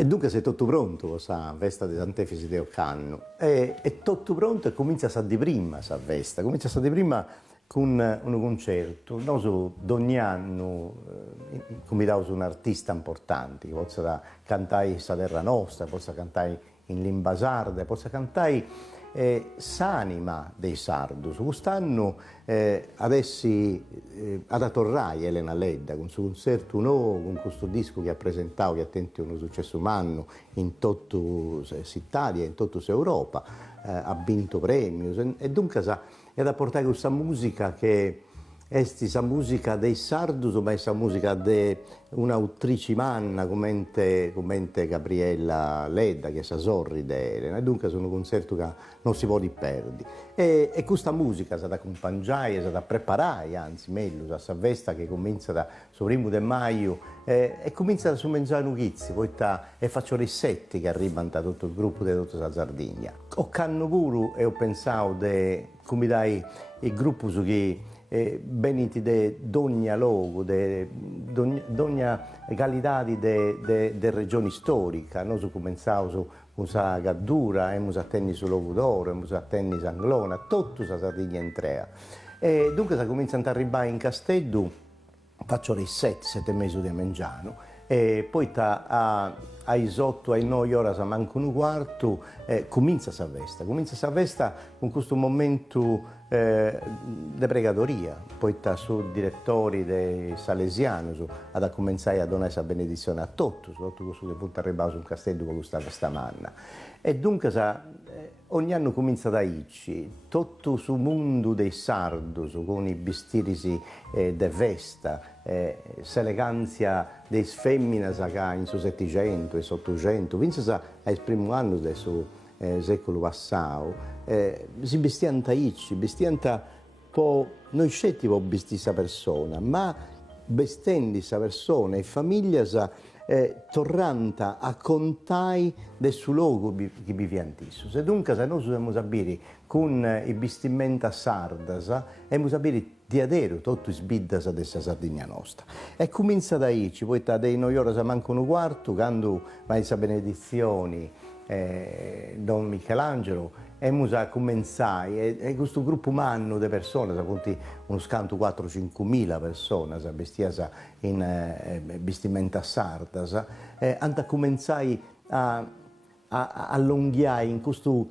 E dunque sei tutto pronto per questa festa di Sant'Efisi di Occanno. E tutto pronto e comincia a di prima questa festa, comincia a di prima con un concerto. Noi ogni anno convitiamo un artista importante, che possa cantare la terra nostra, possa cantare in lingua sarda, possa cantare s'anima dei sardos. Quest'anno adesso ad tornare Elena Ledda con il suo concerto nuovo, con questo disco che ha presentato, che ha attento un successo umano in tutta l'Italia, in tutta l'Europa, ha vinto premi e dunque è da portare questa musica che è questa musica dei sardos, ma è questa musica di un'autrice manna come Gabriella Ledda, che sa sorride Elena, e dunque sono un concerto che non si può perdere. E questa musica si da accompagnare, si da preparare, anzi meglio, questa festa che comincia da primo di maggio e comincia da su Mengiano Chizzi, poi e faccio le sette che arrivano da tutto il gruppo di tutta la Sardegna. Ho canno pure e ho pensato di come dai il gruppo su che beniti di ogni luogo, di ogni qualità di regioni storiche. Noi abbiamo cominciato con la Gaddura, abbiamo atteso sul Logodoro, abbiamo atteso Anglona, tutta la Sardegna intera. E dunque si comincia ad arrivare in Castello, faccio le 7 mesi di Mengiano, e poi ai 8, ai 9 ore, manca un quarto, comincia questa festa con questo momento di pregatoria, poi su direttori dei Salesiani ad cominciare a donare la benedizione a tutti, tutto questo che punta arrivato sul castello con questa festa manna. E dunque ogni anno comincia da Icci, tutto sul mondo dei sardos, con i vestiti de festa, l'eleganza dei femmine che in su 700 e 800, vince ai primo anno del secolo passato, si vestiano Icci, vestiano noi scetti per vestire questa persona, ma vestendo questa persona e famiglia tornando a contare del suo luogo che viviamo. E dunque se noi dobbiamo sapere con i vestimenti sardas, dobbiamo sapere di adero tutti i sbiddas della Sardegna nostra. E comincia da Icci, poi dai 9 ore manca un quarto, quando vai a benedizioni Don Michelangelo, e a cominciare, e questo gruppo umano di persone, uno scanto 4-5 mila persone, vestite in vestimenta sardas, hanno cominciato a allungare in questo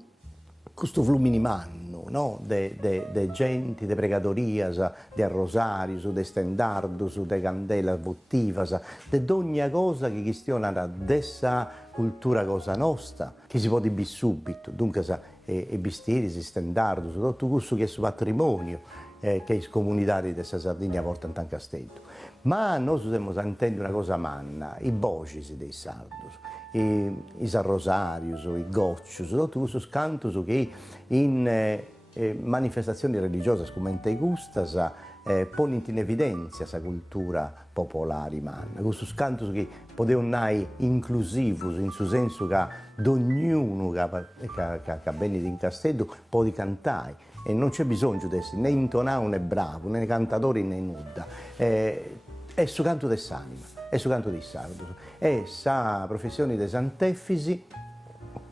flumini manno, no? De gente, de pregatoria, de rosario, de stendardo, de candela votiva, de ogni cosa che questiona dessa cultura cosa nostra, che si può dire subito. Dunque, i vestiti, i stendardo, tutto questo che è il patrimonio che i comunitari della Sardegna portano in Castello. Ma noi dobbiamo intendere una cosa manna, i bocis dei sardos, i sarrosarios, i goccios, tutti questi cantos che in manifestazioni religiose come in gustas pongono in evidenza questa cultura popolare manna. Questi cantos che potevano essere inclusivi, in senso che ognuno che viene in Castello può cantare. E non c'è bisogno di essere né intonato né bravo, né cantatore né nuda. È su canto dell'anima, è su canto dei sardos. E sa professione di Sant'Efisi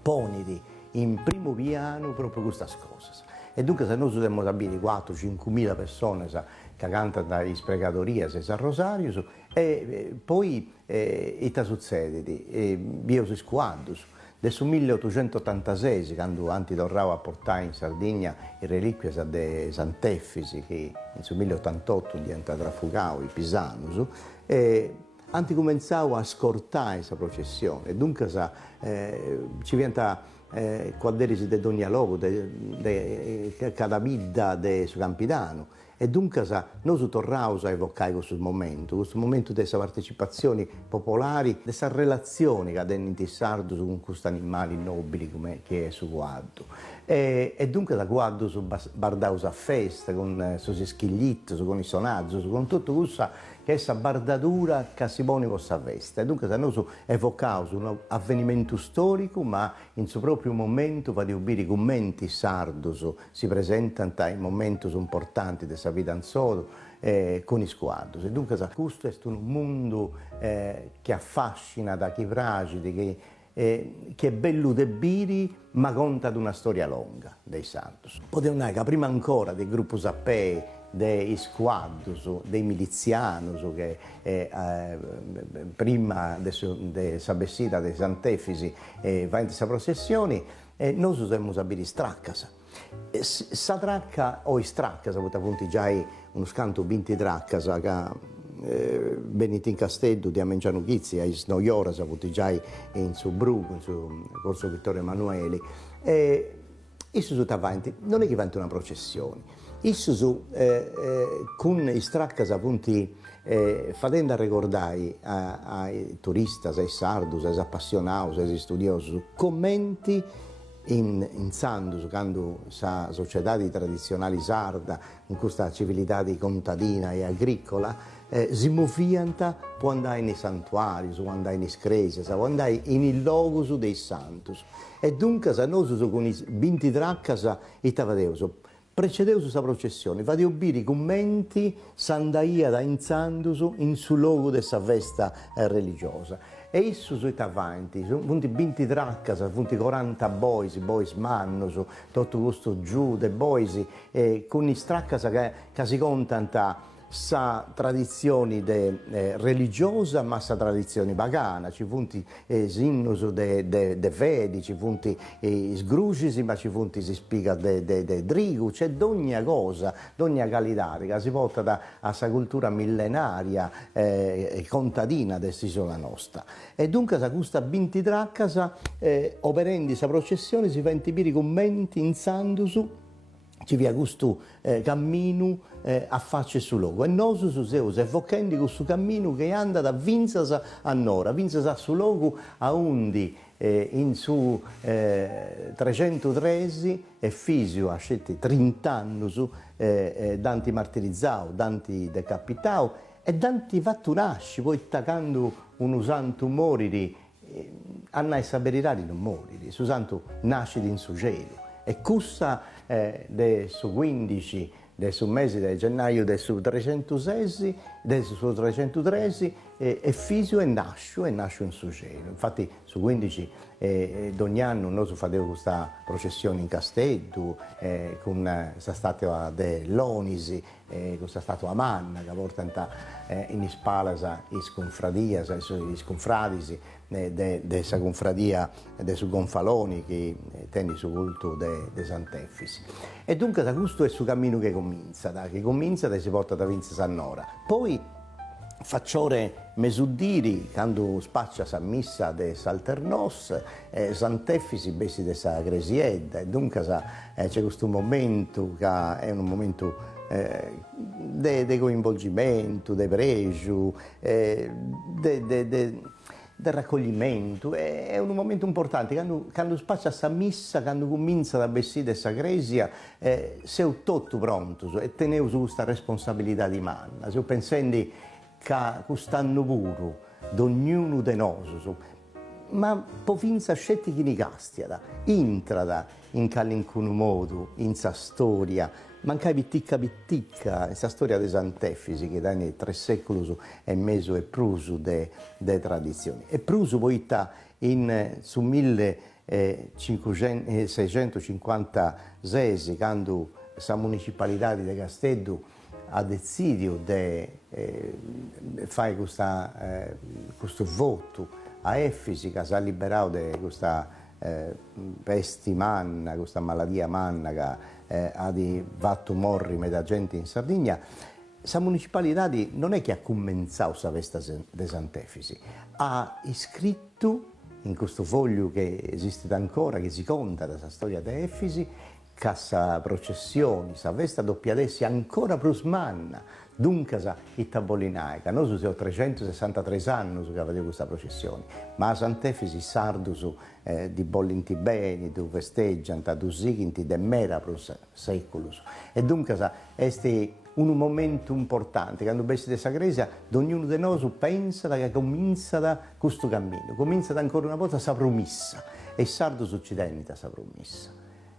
poniti in primo piano proprio queste cose. E dunque se noi dobbiamo sapere 4-5 mila persone che cantano dai spregatorias e San Rosario, e poi che succede? Io si squadro. Nel 1886, quando Anti tornava a portare in Sardegna le reliquie di Sant'Efisi, che nel 1088 diventa trafugato i Pisanus, Anti cominciava a scortare questa processione. Dunque ci diventa quadderisi di ogni luogo, cada vita su Campidano. E dunque noi torniamo a evocare questo momento di questa partecipazione popolare, di questa relazione che hanno i sardi con questi animali nobili come che è su guardo. E dunque da guardo su bardaus a festa, con i suoi schiglitti, con i sonaggi, con tutto questo che è questa bardatura che si pone con questa festa. E dunque noi evocare un avvenimento storico, ma in suo proprio momento va di ubire i commenti sardos si presentano in momenti importanti della vita in sodo, con i squadri. E dunque questo è un mondo che affascina, da chi fragili, che è bello de biri, ma conta di una storia lunga dei Santos. Potevamo dire che prima ancora del gruppo Sappei, dei squadros, dei milizianos, che prima della Sabessita dei Sant'Efisi va in questa processione, noi usiamo a bere straccasa. Sa tracca o straccasa, appunto già uno scanto 20 traccasa che Benitin Castello di Amengiano Chizzi, a Snoioras, appunto già in su Bruco, in su Corso Vittorio Emanueli. Isso sono avanti, non è che vanti una processione, isso con i straccas appunto facendo ricordare ai turisti, ai sardos, ai appassionati, ai studiosi, commenti in Sandus, quando la società tradizionale sarda, in questa civiltà contadina e agricola, si muovianta, può andare nei santuari, può andare in chiese, può andare in logos dei santos. E dunque, noi con i 20 traccas e tavadeus, precedeus questa processione, fate obbire i commenti, s'andaia da in Sandus, in sul luogo della festa religiosa. E isso sono avanti, sono 20 traccas, 40 bois mannos, tutto questo giù de bois, con i traccas che si contano sa tradizione religiosa, ma sa tradizione pagana, ci funti sinnos de vedi, ci funti sgrugisi, ma ci funti si spiega de drigu, c'è d'ogni cosa, d'ogni qualità che si porta da sa cultura millenaria contadina dell'isola nostra. E dunque sa questa 20 traccasa, operando sa processione, si fa intibire i commenti in Sandusu, ci via questo cammino a faccia sul luogo. E noi siamo evocando questo cammino che anda da Vinzasa a Nora, Vinzasa sul luogo a Undi, in su 313 e Fisio ha scelto 30 anni su Danti martirizzato, Danti decapitato e Danti fatto nasce, poi attaccando un santo moriri, Anna e Saberirari non moriri, su santo nasce in su cielo. E cussa del su 15 del su mese di gennaio del su 306, del su 313 e Fisio e nasce in su cielo. Infatti su 15 ogni anno noi facciamo questa processione in Castello con questa statua dell'Onisi, questa statua manna che porta in spalasa i sconfradias, i sconfradisi della confradia de su Gonfaloni che tiene su culto de Sant'Efisi. E dunque da questo è il cammino che comincia e si porta da Vince Sannora. Poi facciore mesuddiri, quando spaccia sa missa de Salternos, Sant'Efisi besi de sa Gresiedda, e dunque c'è questo momento che è un momento di coinvolgimento, di pregio, del raccoglimento. È un momento importante, quando spaccia sta missa, quando comincia la bessida e sa Gresia, sei tutto pronto e teneu su questa responsabilità di manna, se pensando che quest'anno puro, d'ognuno di noi, ma povinza scetti chi ni castiada, intrada in qualunque modo, in sa storia, manca pitticca, in sa storia dei Sant'Efisi, che da 3 secoli e mezzo e prusu de tradizioni. E prusu poi su 1656, quando la municipalità di Castello ha deciso di fare questo voto a Efisi, che si è liberato di questa pesti manna, questa malattia manna che ha fatto morire da gente in Sardegna. La municipalità non è che ha cominciato questa festa di Sant'Efisi, ha iscritto in questo foglio che esiste ancora, che si conta dalla storia di Efisi, che questa processione, questa festa doppiadessi ancora più manna, dunque i tabolinai, che noi siamo 363 anni che facciamo questa processione, ma a Sant'Efisi sardus di bollinti beni, di festeggiano, di sighinti, di mera per secoli. E dunque è un momento importante, quando bessi di Sagresia, ognuno di noi pensa che comincia da questo cammino, comincia da ancora una volta sa promessa, e i sardus occidenti sa promessa.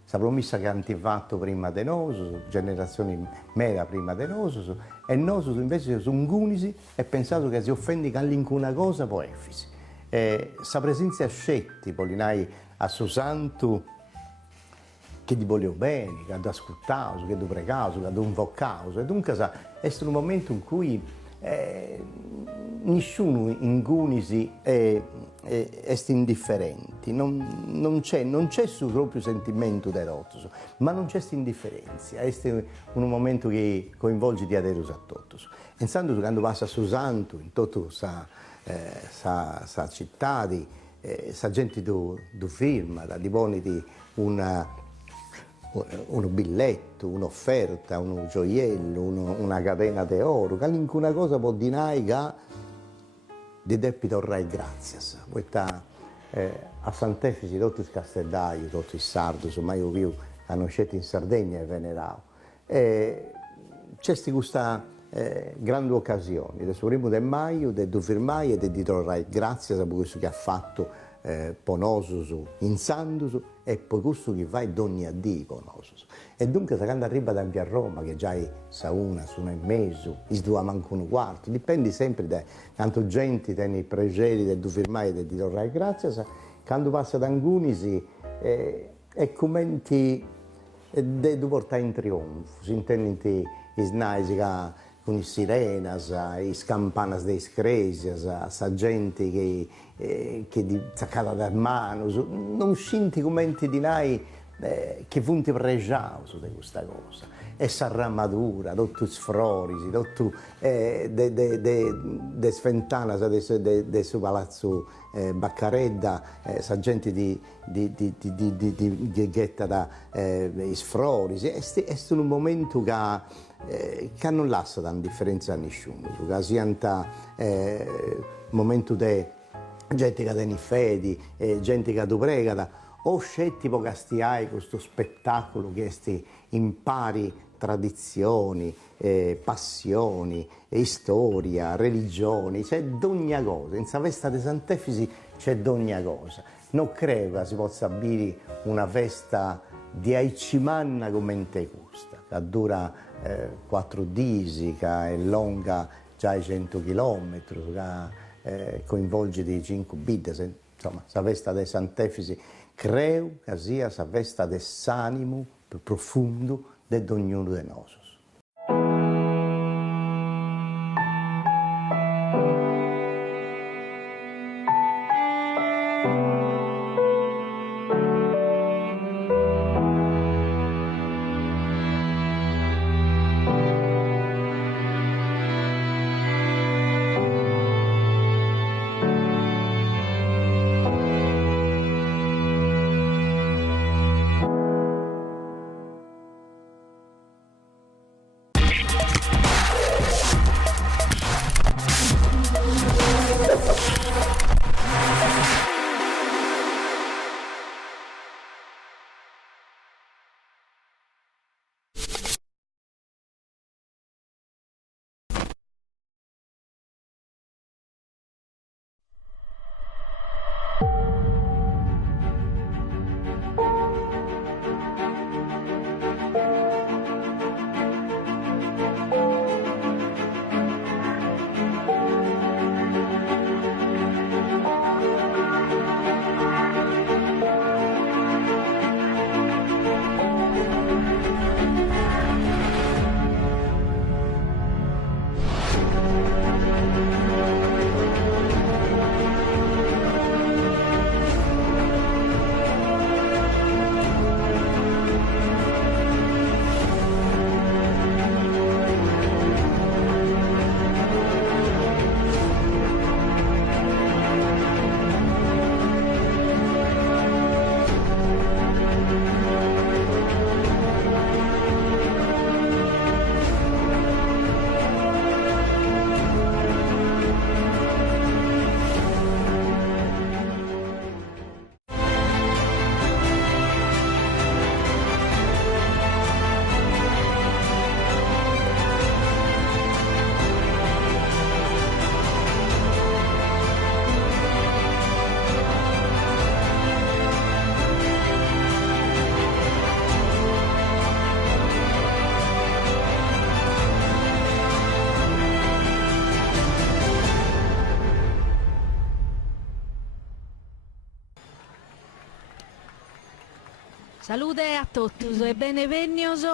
questa promessa che hanno fatto prima di noi, generazioni mera prima di noi, e noi invece sono unisi e pensato che si offendi che all'incuna cosa può essere. Questa presenza scetti, Polinai, a suo santo, che ti vogliono bene, che ti ascoltavo, che ti pregavo, che ti invocavo. E dunque è un momento in cui nessuno in Gunisi è indifferente, non c'è suo proprio sentimento d'eroto, ma non c'è questa indifferenza, è un momento che coinvolge di aderos a tutti. Pensando che quando passa su Santo, in tutta questa città, sa gente do firma, da di buoni di un biglietto, un'offerta, un gioiello, una catena d'oro, che nessuna cosa può dire che di debito torrai grazie. A Sant'Efisi tutti i castellai, tutti i sardi, insomma io vivo hanno scelto in Sardegna e veneravo. C'è questa grande occasione, del suo primo del maio, del due firmai e di torrai grazie per questo che ha fatto ponosus, insandos e poi questo che va ogni a Dio ponosus. E dunque se quando arriva da a Roma, che già è sa una e mezzo, is due manco un quarto, dipende sempre da quanto gente tiene i pregeri del due firmai e di torrai grazie, quando passa da Angunisi è come ti devo portare in trionfo, si intende i snaisi con le sirenas, le campanas delle scresias, sa gente che di zaccata da mano, non scinti come di noi che punti pregiamo su questa cosa. E sa ramadura, tutti i sfrorisi, tutti le sfentanas del suo palazzo Baccaredda, sa gente di ghetta da sfrorisi. È un momento che non lascia tanta differenza a nessuno, che sia un momento di gente che tiene fede, gente che tu prega, o scetti po' castiai questo spettacolo che è impari tradizioni, passioni, storia, religioni, c'è ogni cosa, in questa festa di Sant'Efisi c'è ogni cosa. Non credo che si possa dire una festa di Aicimanna come te questa, che dura 4 giorni, che è lunga già 100 chilometri, che coinvolge di 5 vite, insomma, questa festa di Sant'Efisi credo che sia questa festa dell'animo più profondo di ognuno di noi. Salute a tutti e benvenuti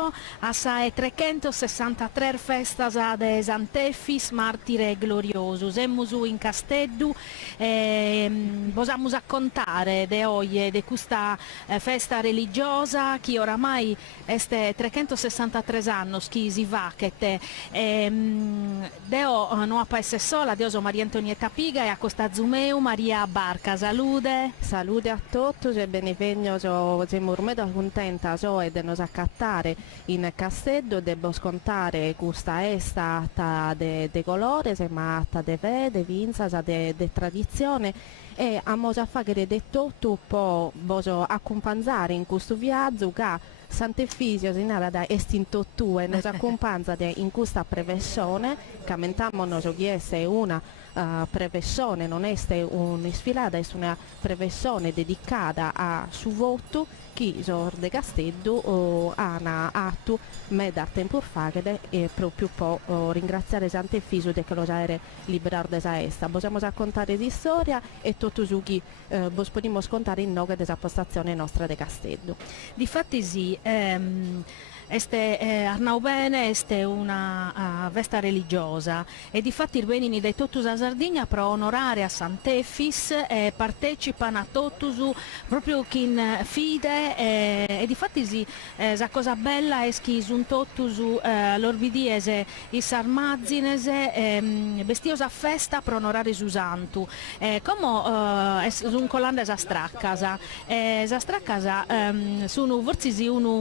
a sa 363 festas de Sant'Effis Martire Glorioso. Siamo in Casteddu e possiamo raccontare de oggi di questa festa religiosa che oramai è 363 anni che si va che te deo non a paese sola, Dio Maria Antonietta Piga e a Costa Zumeu Maria Barca. Salute. Salute a tutti e benvenuti, siamo ormai contenta di nos accattare in Casteddu, devo scontare questa estata de colore, ma de fede, vinza, de tradizione e a fare di tutto può accompagnare in questo viaggio che Sant'Effisio si narra estinto tu e nos accompagna in questa prevessione che mentamo che è una prevessione, non è una sfilata, è una prevessione dedicata a su voto che de Casteddu hanno atto da tempo fa e proprio può ringraziare Sant'Effisio di che lo era liberato da essa. Possiamo raccontare di storia e tutto ciò che possiamo scontare in nome della postazione nostra di Casteddu. Difatti sì, Arnau Bene è una festa religiosa e difatti i venini dei Totus a Sardegna per onorare a Sant'Effis partecipano a Totus proprio in fide e difatti sì, la cosa bella è che un Totus l'orbidiese i sarmazzinese vestiosa festa per onorare su Santu come un colande sa straccasa sono forse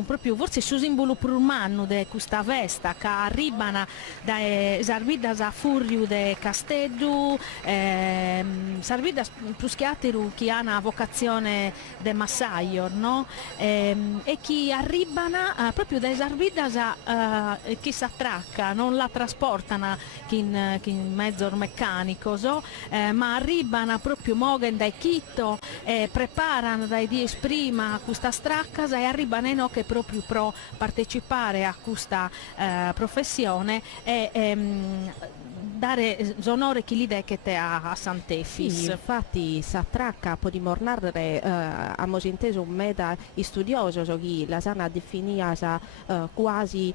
proprio forse su simbolo per un anno di questa festa che arrivano da Sarvidas a Furriu de Casteddu, Sarvidas più che altro che hanno vocazione di massaio, no? E che arrivano proprio da Sarvidas a chi si attracca, non la trasportano in mezzo meccanico, ma arrivano proprio Mogen dai Chitto, preparano dai dies prima questa stracca e arrivano che proprio pro partecipare a questa professione e dare onore chi li decete a Sant'Effis. Sì, infatti s'attracca può dimornare a inteso un meta studioso che la sana definia quasi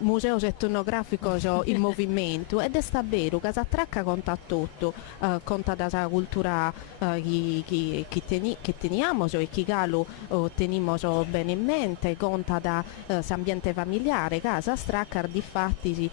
museo etnografico in movimento ed è sta vero che s'attracca conta tutto, conta da cultura che teniamo e che galo teniamo bene in mente, conta da ambiente familiare, casa straccar di fatti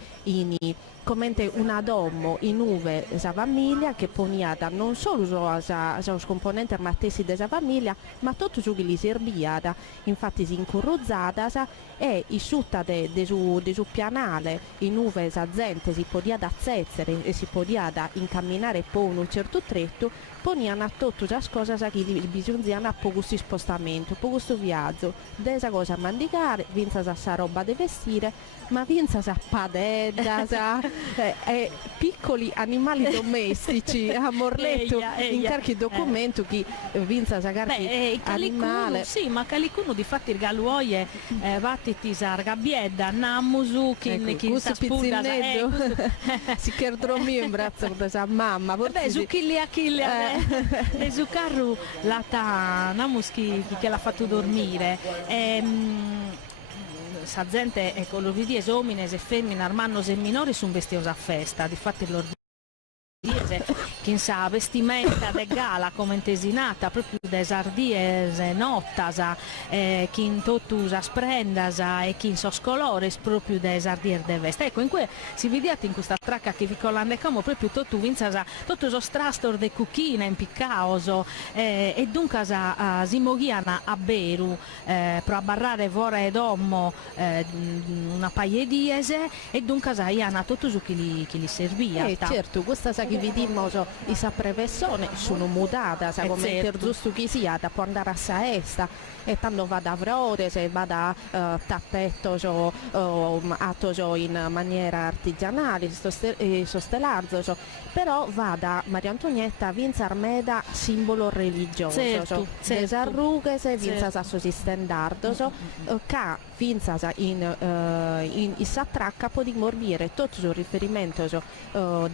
come una domo in uve sa famiglia che poniata non solo a componenti armatesi della famiglia ma tutto ciò che li serviva infatti si incurruzzata e i sutta de su pianale in uve sa gente si podia da zezzere e si podia da incamminare poi un certo tretto poniano a tutto le cose che bisognano a po' questo spostamento, po' questo viaggio, desa cosa a mandicare, vinza sa roba da vestire, ma vinza sa padella, piccoli animali domestici, a morletto, in qualche documento che vinza sa qualche animale. Sì, ma calicuno di fatti il galuoie vattiti sa argabbiedda, namusu, chi sa spuda, si chierdromio in braccio da sa mamma. Vabbè, su chi e su carro la namuschi che l'ha fatto dormire sa gente ecco lo vedi esomines e femmine armannos e minori sono vestiosa a festa difatti loro chi sa vestimenta de gala come intesinata proprio de sardies nottas chi in totus sprendas e chi in sos colores proprio de sardier de veste ecco in cui si vediate in questa tracca che vi collande come proprio tutto vinzasa tutto so strastor de cucchina in piccaoso e dunque si moghiana a beru pro abbarrare vora ed ommo una paia diese e dunque iana tutto su chi li servia certo questa sa che vediamo questa prevessione sono mutata come certo. per giusto chi sia da può andare a saesta e tanto va da vrode se va da tappetto atto in maniera artigianale sostelarzo però va da Maria Antonietta Vinza Armeda simbolo religioso certo. desarrughe se Vinza sa suo standardo che Vinza in issa tracca può dimorbire tutto il riferimento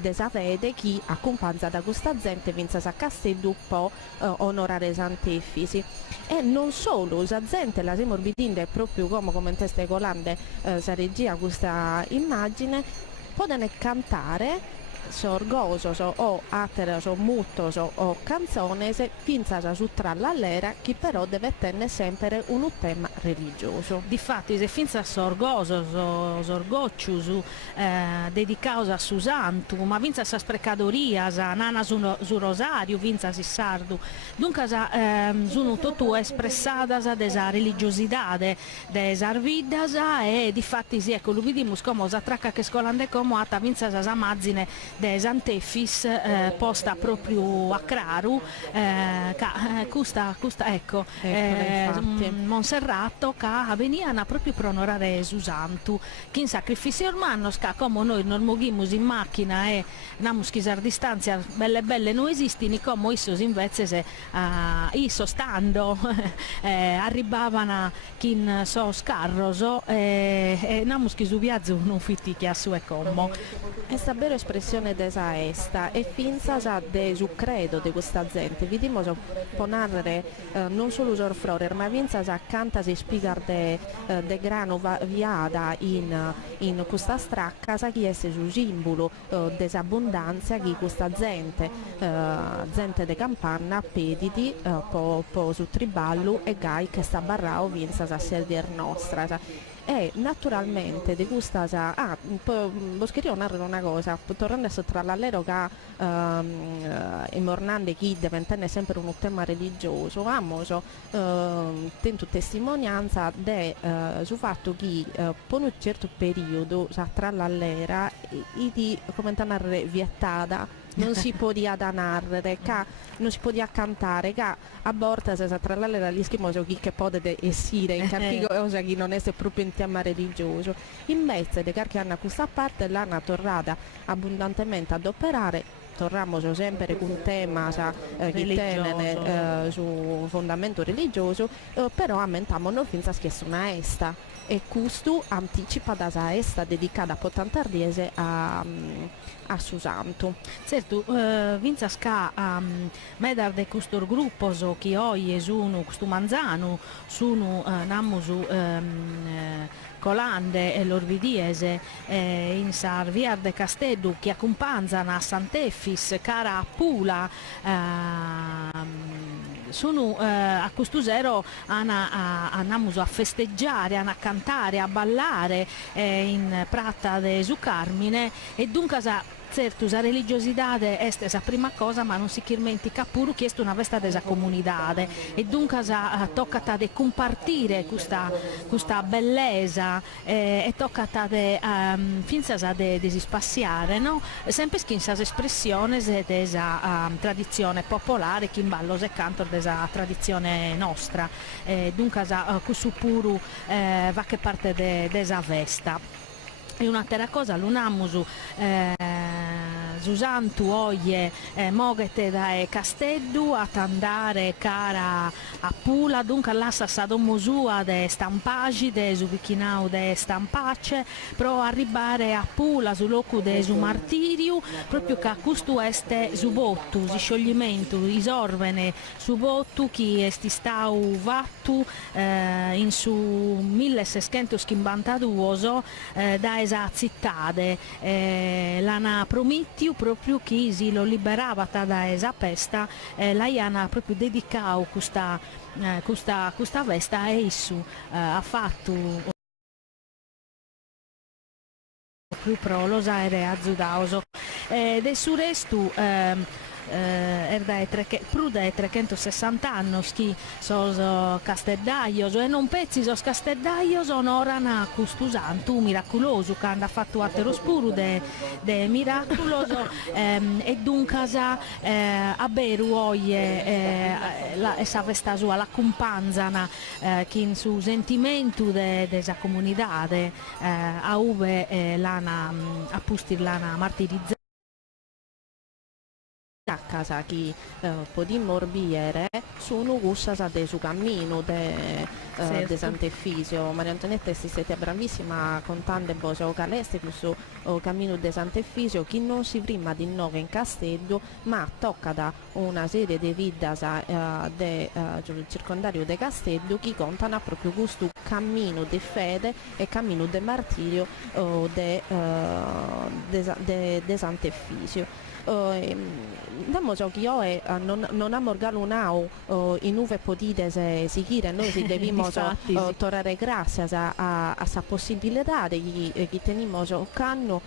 desa fede chi accompagna vinza da questa gente, vinza a Casteddu può onorare Sant'Efisi. E non solo, la gente la siamo orbitando proprio come commenteste Colande sa regia questa immagine, possono cantare sorgosos o ateros o mutos o canzones finza su tra l'allera che però deve tenere sempre un tema religioso. Difatti se finza sorgosos o sorgoccius dedicaus a su santu, ma vinza sa sprecadorias, nana su rosario, vinza si sardu. Dunque sono tutto espressadas de sa religiosidade de sarvidas e difatti sì, ecco, lo vediamo come sa tracca che scolande come ata vinza sa mazzine de Sant'Efis posta proprio a Craru, custa ecco, Monserrato che veniva proprio per onorare su santu, che in sacrificio ormano come noi non moghimus in macchina e namus chisar distanza belle non esistono, come issos invece se isso stando arrivavano in so scarroso e namus chisu viaggio non fitti che a su e como. Questa vera espressione desa esta e finza de su credo di questa gente vediamo può narrare non solo sorfrorer ma vinza canta si spigar de grano viada in questa stracca sa chi è su simbolo desabbondanza che questa gente de campagna pediti po su triballo e gai che sta barrao vinza a servir nostra. E naturalmente di questa voscherio narrare una cosa, tornando tra l'allero che in Mornande chi diventenne sempre un tema religioso, amos tento testimonianza sul fatto che per un certo periodo tra l'allera di come narrare vietata non si podia narrare, non si podia cantare, che a volte se tra l'altro gli schimoso chi che potete essere in cantico cosa che non è proprio in tema religioso. Invece di che hanno questa parte l'hanno tornata abbondantemente ad operare. Torniamo sempre con un tema che tiene su fondamento religioso, però aumentiamo noi finza che è una esta e questo anticipa da sa esta dedicata a Potantardiese a su santo. Certo, vinza sca medar de custor gruppo che oggi sono questo manzano sono namusu Colande e l'Orvidiese in Sarviar de Casteddu che accompagnano a Sant'Efis, cara a Pula, sono a questo zero andiamo a festeggiare, a cantare, a ballare in Prata de su Carmine e dunque certo, la religiosità è la prima cosa, ma non si dimentica pure che è una vesta della comunità e dunque tocca di compartire questa bellezza e tocca di spaziare, no? Sempre in questa espressione della tradizione popolare, che in ballo e canto della tradizione nostra, dunque questo pure va che parte della vesta. E un'altra cosa, l'unamusu Susantu oglie moghete da Casteddu a andare cara a Pula, dunque all'assa sadomosua de stampagi de subichinau de stampace pro arrivare a Pula su locu de su martirio proprio che questo este subottu si scioglimento isorvene subottu chi esti stau vattu in su 1652 da esa zittade l'ana promittiu proprio chi si lo liberava da esa pesta la iana proprio dedicau questa vesta e issu ha fatto più prolosa e azzudauso del su restu prude 360 anni che sono casteddaios e non pezzi sono casteddaios onorano questo santo miracoloso che hanno fatto atterospuru de miracoloso e dunque a beru oie essa festa sua la companzana che in su sentimento della comunità a uve lana a pustir lana martirizzata casa chi podimmo vedere sono gussas de su cammino de Sant'Efisio. Maria Antonietta è stata bravissima contando o caleste questo cammino de Sant'Efisio che non si prima di nuovo in Castello ma tocca da una serie di vidas del circondario de Castello che contano proprio questo cammino di fede e cammino di martirio de Sant'Efisio. Diciamo che io non abbiamo organizzato in uve potite seguire, noi si dobbiamo tornare grazie a questa possibilità che teniamo canno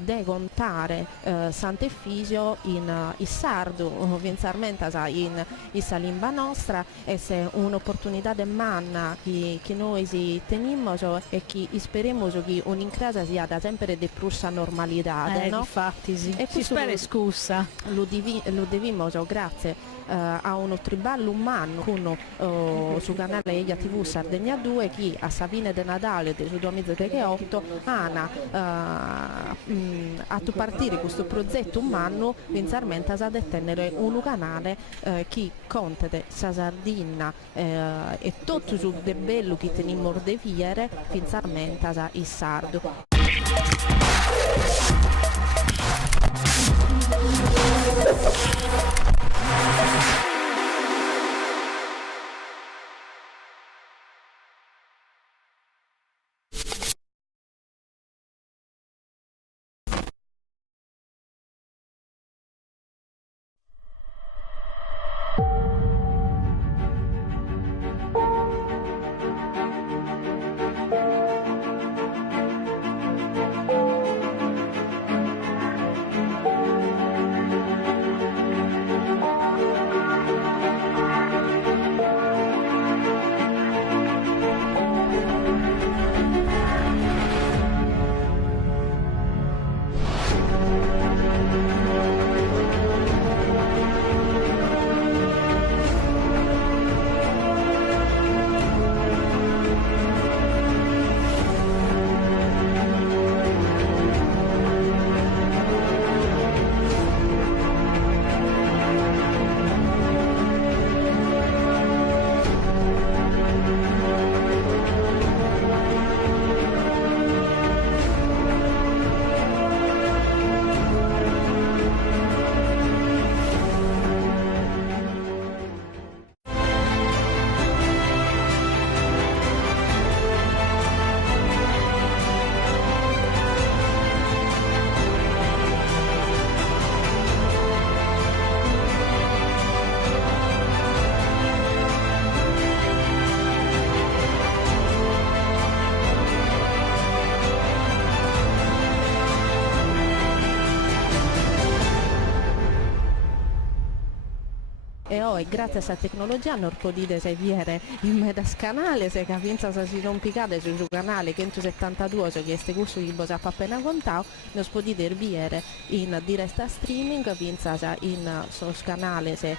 di contare Sant'Efisio in sardo, pensarmente in questa lingua nostra, è un'opportunità di manna che noi si teniamo e che speriamo che un'incresa sia da sempre di prussa normalità. No? Infatti sì, E si spera scusa. Lo divimo grazie a uno triballo umano con sul canale Eia TV Sardegna 2 che a Savine de Natale del 2008 ha tu partire questo progetto umano pensarmente a detenere un canale che conta sa Sardegna e tutto su de bello che teniamo de viere pensarmente a il sardo. E grazie a questa tecnologia non potete seguire in medascanale se capisce se si rompicate sul canale 172 che è questo che vi ho appena contato, non potete vedere in diretta streaming pensa in sul canale se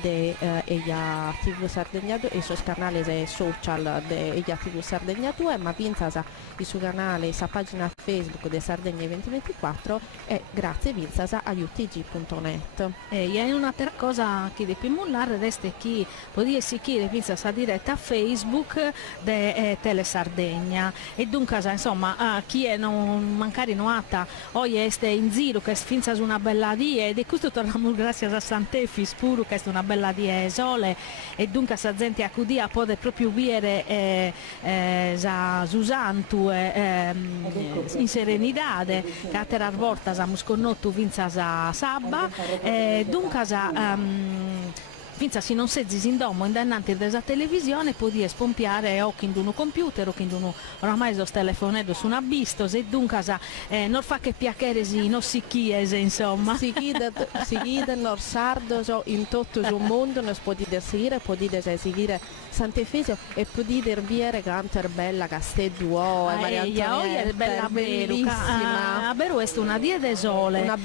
de Eia TV Sardegna 2 e sul canale se social de Eia TV Sardegna 2 ma pensa il suo canale sa pagina Facebook de Sardegna 2024 e grazie pensa a utg.net. E un'altra cosa che di più resta chi potete seguire questa diretta a Facebook de Tele Sardegna e dunque insomma chi è non mancare noata oggi è in giro che finza una bella dia ed è questo torniamo grazie a Sant'Efis pure che è una bella dia sole e dunque sa gente accudia può proprio vedere Susantu in serenidade che a terra volta siamo sconnotto vinza sabba dunque finza se non sei in domo indannante della televisione può dire spompiare o in uno computer o in uno oramai sono telefonato su una bistos e dunque non fa che piacere non si chiese insomma si chiede nel sardo in tutto il mondo non potete seguire Sant'Efisio e potete vedere quanto è bella Castello e Maria Antonietta è bella bellissima però è una dia de sole una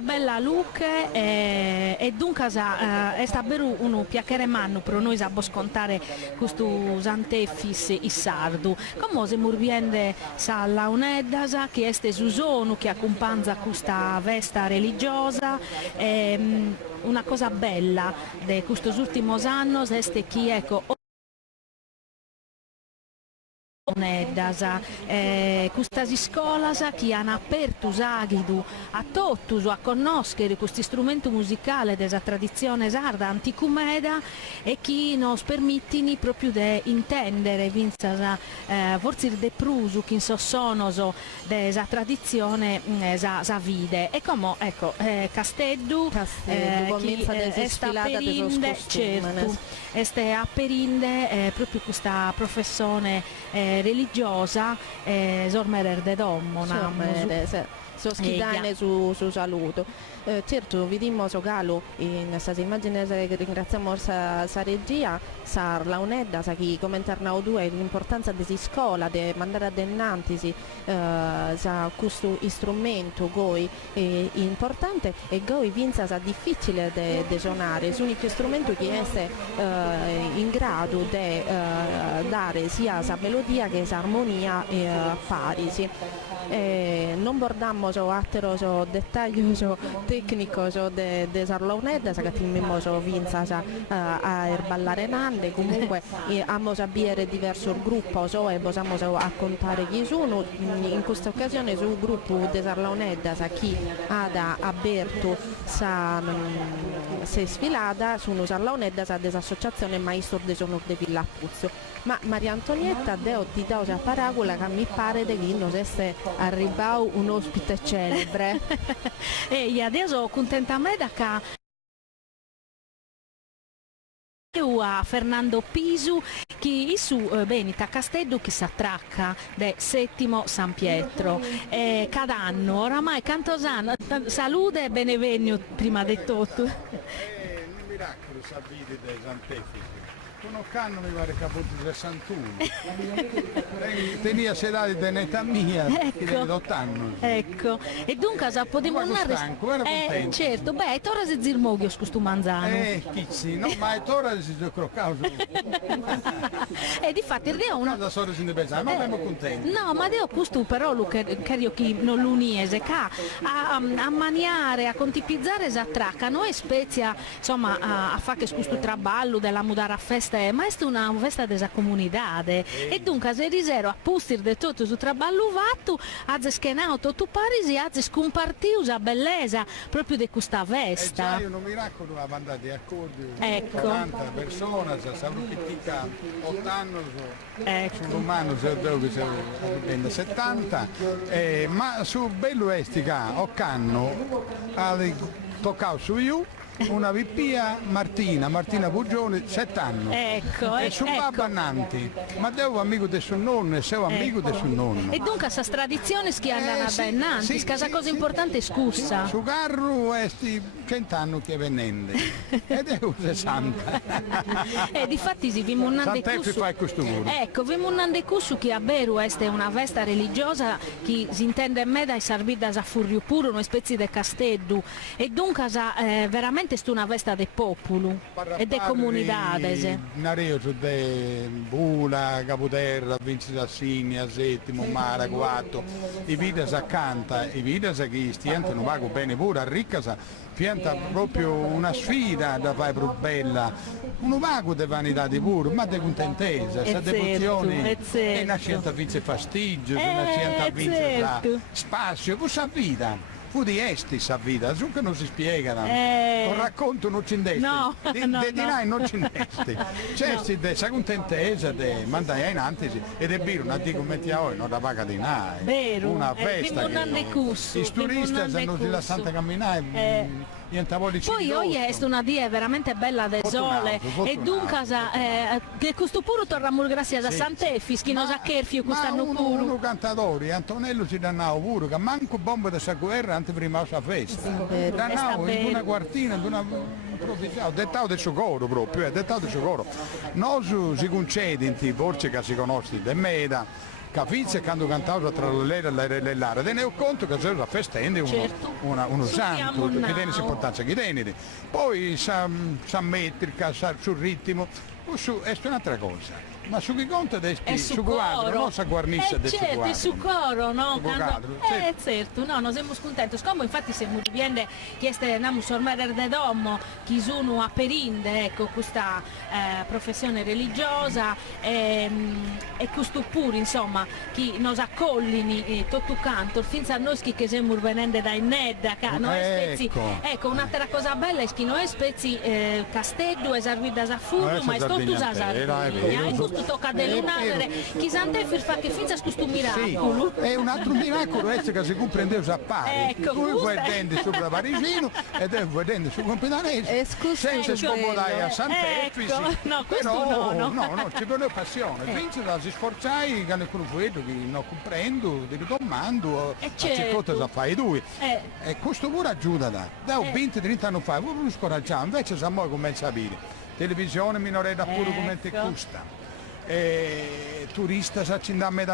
bella luce e dunque è davvero un piacere manno per noi a scontare questo antefis in sardu. Come se murbiende sa launedasa che este susonu che accompagna questa festa religiosa. Una cosa bella di questi ultimi anni è che ecco questa scuola che hanno aperto l'aghidu a tutti a conoscere questo strumento musicale della tradizione sarda anticumeda e che nos permettono proprio di intendere forse de prusu che sono della tradizione sa vide e come ecco Casteddu che sta perinde certo este aperinde proprio questa professione religiosa sormerer de dommo so schidane su saluto. Certo, vediamo Galo in questa immagine che ringraziamo sa regia, sa Launedda, sa chi commentarnao due l'importanza della scuola, di mandare addennanti sa questo strumento goi importante e goi vinza sa difficile di suonare, l'unico strumento che è in grado di dare sia sa melodia che sa armonia parisi. Non bordiamo altro dettaglio tecnico de Sarlaunedda, che timmiamo vinza a ballare nande, comunque abbiamo a biere diverso gruppo e possiamo a contare chi sono. In questa occasione sul gruppo de Sarlaunedda chi ha aperto se sfilata sono Sarlaunedda dell'associazione Maestro de Sonor de Villa Puzzo. Ma Maria Antonietta ti dà una parabola che mi pare che non sia arrivato un ospite celebre. E adesso contenta me da che a Fernando Pisu che su Benita Casteddu che si attracca del settimo San Pietro cada anno oramai cantosano salute e benevenio prima di tutto. Un miracolo sapere dei Sant'Efisi. Uno canno mi pare che ha avuto 61. Tenia sedati dell'età mia, ecco, 8 anni. Ecco, e dunque potremmo andare. Certo, beh, ora si zirmoghio su questo manzano. Chizzi, no, ma ora si croccato. E difatti è una. Da solo si ne pensa, ma siamo contenti. No, ma devo questo però che chi non l'uniese a maniare, a contipizzare esa traccano e spezia, insomma, a fare che questo traballo della mudare a festa. Ma è una festa della comunità e dunque se risero a pustir de tutto su traballo fatto ha schenato tu parisi ha scompartito la bellezza proprio di questa festa. È un miracolo a banda di accordi, ecco. 40 persone, sono picca 8 anni, ecco. Sono umano, se 70, ma su bello estica, o canno, ha toccato su io, una vippia Martina Pugioni, 7 anni. Ecco, e su Babba Nanti, ma devo amico del suo nonno e sei amico del suo nonno. E dunque questa tradizione che andano a Bennanti, casa cosa importante è scussa. Su Garru è 100 anni che venende ed è un 60. E difatti si vimo un andecussu. Ecco, vimo un andecussu che a Beru è una festa religiosa che si intende me dai sarbida a furriu puro, una specie di Casteddu e dunque veramente è una festa del popolo e delle comunità. Nareo su de Bula, Capoterra, Vinci Sassini, Settimo, Mara, Guatto, i Vidas accanta, i Vidas che stiano vago bene pure a Riccasa, pianta proprio una sfida da fare più bella, un vago di vanità di pure, ma di contentezza, questa devozione è una scelta vince fastidio, una scelta vince spazio, questa vita. Di esti sa vita, su che non si spiegano, un racconto non ci indesti, non ci indesti, c'è questa contentezza di mandare in antisi ed è vero, non dico metti a voi, non da paga di nai, una festa che i turisti sanno di la Santa camminare. Poi oggi è una dia veramente bella del sole e dunque che questo puro torniamo grazie a Sant'Efis che non sa che quest'anno pure. Uno cantatori, Antonello ci dannavo pure, che manco bomba della guerra anche prima la festa. Dannavo in una quartina, in una provvidenza, dettato del suo coro proprio, dettato del suo coro. Noi si concede in forse che si conosce di Meda, Capizzi quando cantavo tra l'era, te ne ho conto che c'era festende Certo. uno santo, che now. tiene importanza, che tiene. Poi sa metrica, sa sul ritmo, è un'altra cosa. Ma su che conta È su quadro, non sa guarnissa del certo, quadro. è su coro, no? Su quadro, Certo, no, noi siamo contenti. Come infatti se mi viene chiesto andiamo sormere de domo, chi sono a perinde, ecco, questa professione religiosa e questo pure, insomma, chi nos accollini tutto canto, finza a noi che siamo venendo dai Nedda, noi spezzi, ecco, un'altra cosa bella è che noi spezzi Castello e Sarvida Zaffurro, ma è tutto Sarvida. Tocca delunare chi sante fa che finza questo miracolo. Sì, è un altro miracolo che si comprende a pari. Ecco, tu vedendo sopra Parigino e te vedendo su Campidanese senza scomodare a Sant'Efisi. No, questo no, ci vuole passione. Vince da si sforzai che ne vedo che non comprendo, ti ridomando, ci cosa a fare due. E questo pure aiuta da 20-30 anni fa, voi scoraggiamo, invece siamo come sapere. Televisione minoretta pure come ti costa. Turista sa da me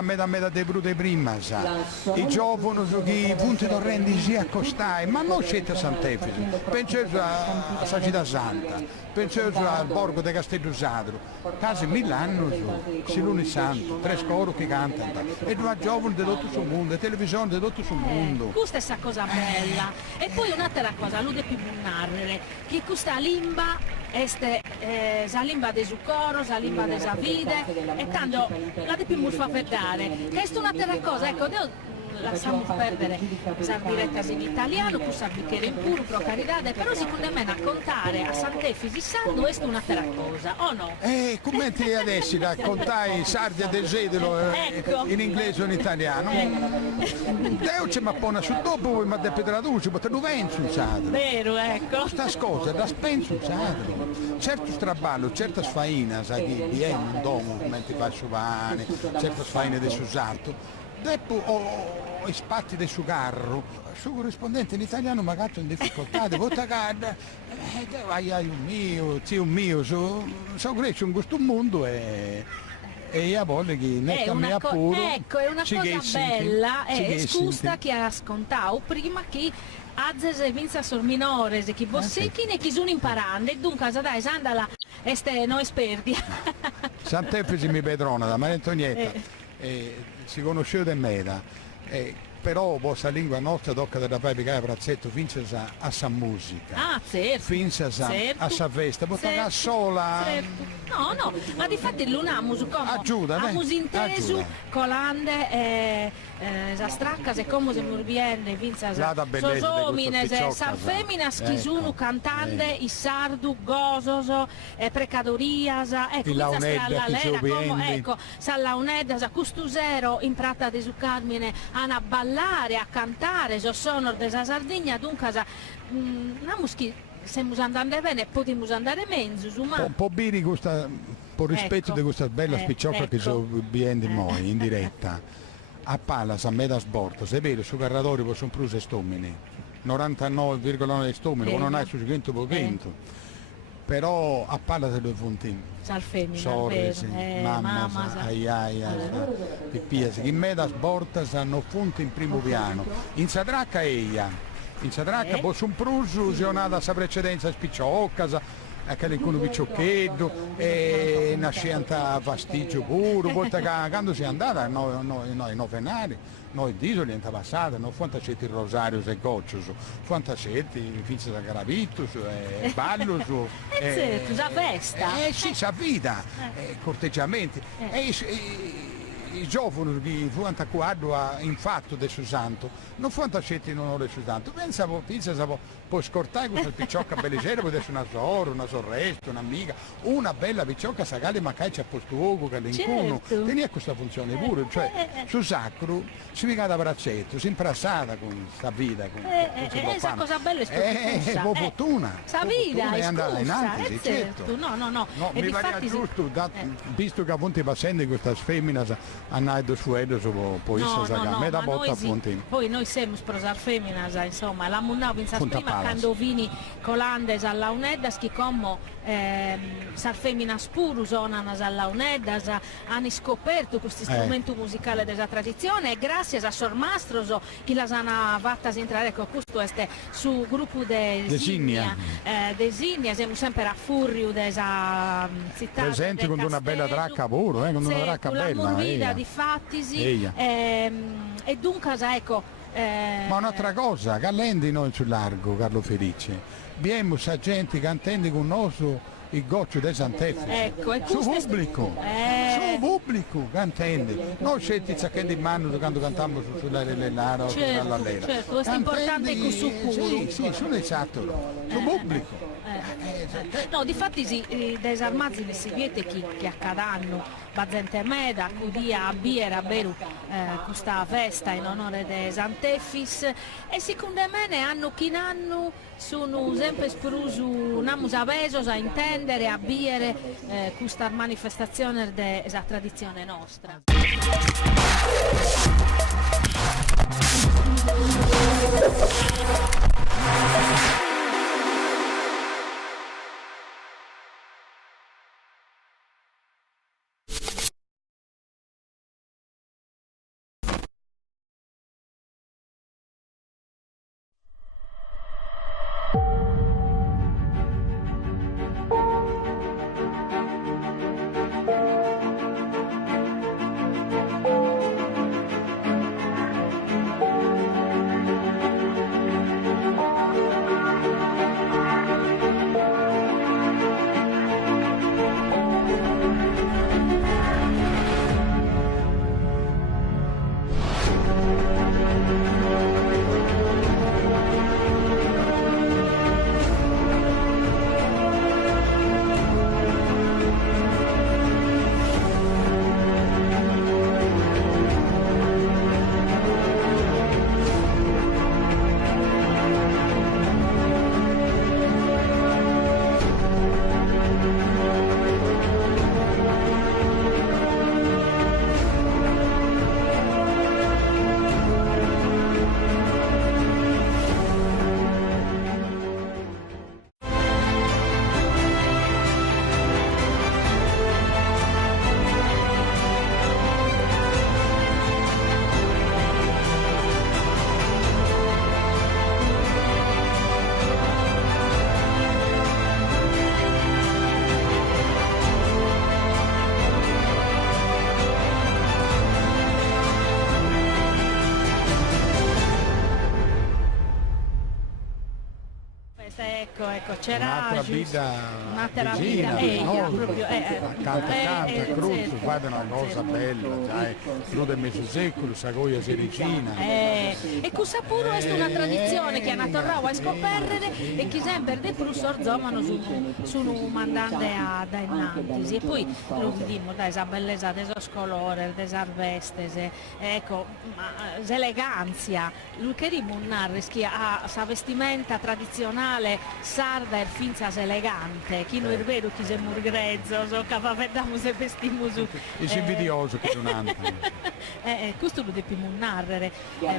de brute prima sa. I giovani che i punti torrenti si accostare, ma non siete a Sant'Efisi, pensate a Sagita Santa, pensate al borgo di Castello Sadro, quasi 1000 anni si l'uni santo, 3 scoro che cantano, e due giovani di tutto il mondo, e televisione di tutto il mondo. Questa è la cosa bella. E poi un'altra cosa, lui più narrare, che questa limba la limba de Zuccoro, la limba de Zavide, e tanto la di più fa vedere. Questa è un'altra cosa, ecco, lasciamo perdere le dirette in italiano, pur sapere in puro, pro carità, però secondo me raccontare a Sant'Efisi Santo è un'altra cosa, o no? Come ti adesso raccontai Sardia del Sedelo Ecco. in inglese o in italiano? Deo ci ma pone su dopo, voi mi deve traducere, ma te lo venzo usato. Vero, ecco. Questa cosa da spenso usato. Certo straballo, certa sfaina, sai che viene un domo, come ti fa il suvane, certa sfaina del susato. Dopo i spatti del suo carro, il suo corrispondente in italiano magari in difficoltà, devo taggare, zio mio, sono greco in questo mondo e io voglio che È una cosa bella, scusa che ha scontato prima che Azzes e Vinza sono minores che bossecchi e chi sono imparando e dunque da esandala este no esperti. Sant'Efisi mi pedrona da Maria Antonietta si conosceva da meda però vostra lingua nostra tocca da fare a Prazzetto finché a sa musica Certo. finché a sa festa poteva sola no ma di fatti l'unamus come aiuta inteso colande Zastraccas e come se murbienne vinza sosomines san feminas chi sono cantante i sardu gozoso precadorias ecco ecco sallaunedda custusero in tratta de su Carmine a ballare a cantare sono della Sardegna dunque namuschi se andando bene potremmo andare mezzo ma un po' bene questa per rispetto di questa bella spicciocca che sono viendo noi in diretta a palla a metà sborto se vero su carratori possono pruse stomini 99,9 stomini non hai su 100% però a palla se due puntini sorrisi mamma ti piace in metà sborta hanno punti in primo piano in Sadracca in Sadracca possono pruse si nata sa precedenza spicciocca che con un piccioccheddo e nascente fastidio pure volta che quando si è andata noi novennari noi disoli è passata non fantasetti rosario e goccio fantasetti finza da garavitus e ballo su certo già festa sì sa vita corteggiamenti i giovani che furono quadro in fatto del suo santo non fantasetti non ho del suo santo pensavo può scortare questa picciocca belligera può essere una sorella, una sorresta, un'amica una bella picciocca sagale ma che c'è a posto uovo che l'incuno tenia questa funzione pure cioè su sacro si mica da braccetto si imprassata con questa vita questa cosa bella è fortuna sa vita è andata in avanti certo no mi pare giusto visto che appunto passando questa femmina andare da Suedo poi No, si no, me da ma botta noi sì, appunto. poi noi siamo sposar femmina, insomma, la munnau in Punta prima Palas. quando vini colandes alla uneddas che come sar femmina spuru sonanas alla uneddas hanno scoperto questo strumento musicale della tradizione e grazie a Sor Mastroso che la hanno fatta entrare con questo su gruppo de Signia siamo sempre a Furriu desa città Presenti con una bella dracca pure, con una dracca la bella. morbida di fattisi e dunque ecco Ma un'altra cosa, Gallendi noi sul largo, Carlo Felice, abbiamo sa gente che intende con noi il goccio dei Sant'Effi. Ecco, e su questo pubblico, su pubblico che intende. Non scetti c'è in mano quando cantiamo sulla Lellaro, certo, questo è importante che su puro. Sì, sono esatto, su pubblico. No, difatti dei armazzi si vede che accadanno Bazente Meda, accudia a Biera Beru questa festa in onore dei Sant'Effis e secondo me hanno chi hanno sono sempre sprusu namus avesos a intendere a biere questa manifestazione della tradizione nostra. Ecco, c'era un'altra vita, proprio, canta, Cruz, guarda una cosa bella, sai, Cruz del Mesosecolo, Sagoia Sericina. E cosa pure è una tradizione che hanno tornato a scoprire e che sempre di più sorzomano sono mandante dai nantis e poi lo vediamo dai sa bellezza dei scolore, dei arvestes, ecco, l'eleganza, lui che rimunnare che ha sa vestimenta tradizionale sarda e finza elegante, chi non è vero chi se murgrezzo, so che vedamo se vestiamo su. E si invidioso che non hanno. Questo lo dobbiamo narrare,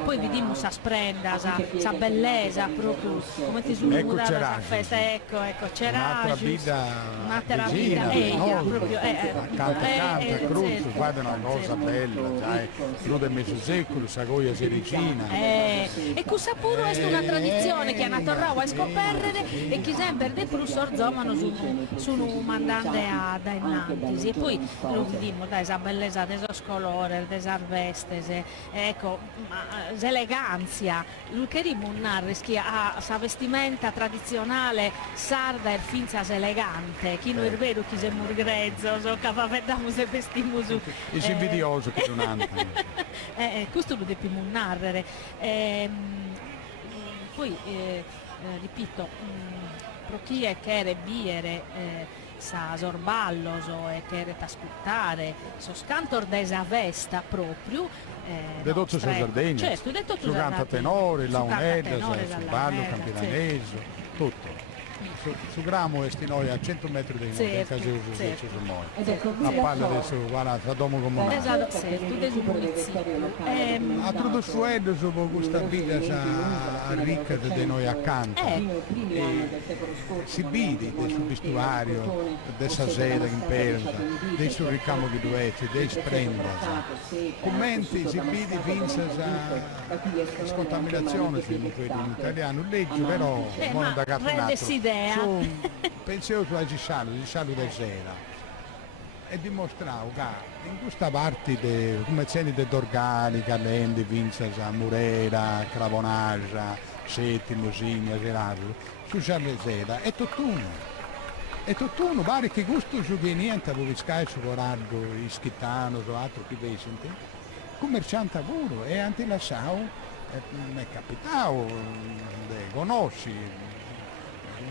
poi vediamo sa sprenda, sa bellezza proprio, come ti sono murata la festa, ecco, c'era un'altra vita, proprio, canta, Cruz, guarda una cosa bella, sai, Cruz del Mesosecolo, Sagoia Sericina. E cosa pure è una tradizione che hanno tornato a scoprire e che sempre di più sorzomano sono mandante dai nantis e poi lo vediamo dai sa bellezza dei scolore, dei arvestes, ecco, l'eleganza, lui che rimunnare che ha sa vestimenta tradizionale sarda e finza elegante, chi non è vero chi se murgrezzo, so che vedamo se vestiamo su. E si invidioso che non hanno. Questo lo dobbiamo narrare. Poi ripeto, pro chi è che era biere sa sorballo e che era ascoltare so scantor desa vesta proprio de tutto su Sardegna, certo, su canta tenore, la unedda, sul ballo campidanese, tutto. su gramo esti noi a 100 metri dai monti, Certo, che certo. su noi. A palla adesso, guarda, tra domo comunale. Esatto, certo, del municipio. A tutto suedo su questa vita a ricca di noi accanto. Si vidi del suo vestuario, della sera in persa, del suo ricamo di duetti, dei sprendas. Commenti, si vidi vinse a scontaminazione, se non credo in italiano, leggi però non da rendersi idea. Penso su Giscialo del Sera. E dimostravo che in questa parte, come c'è di Dorgali, Calendi, Vincesa, Murera, Cravonaggia, Settimo, Signa, Gerardo, su Giarlesera, è tutt'uno. È tutt'uno, pare che gusto su che niente, avevo scalzo, Corrado, Ischitano, o altro che dei senti. Commerciante puro, e anche la Sau, mi è capitato, conosci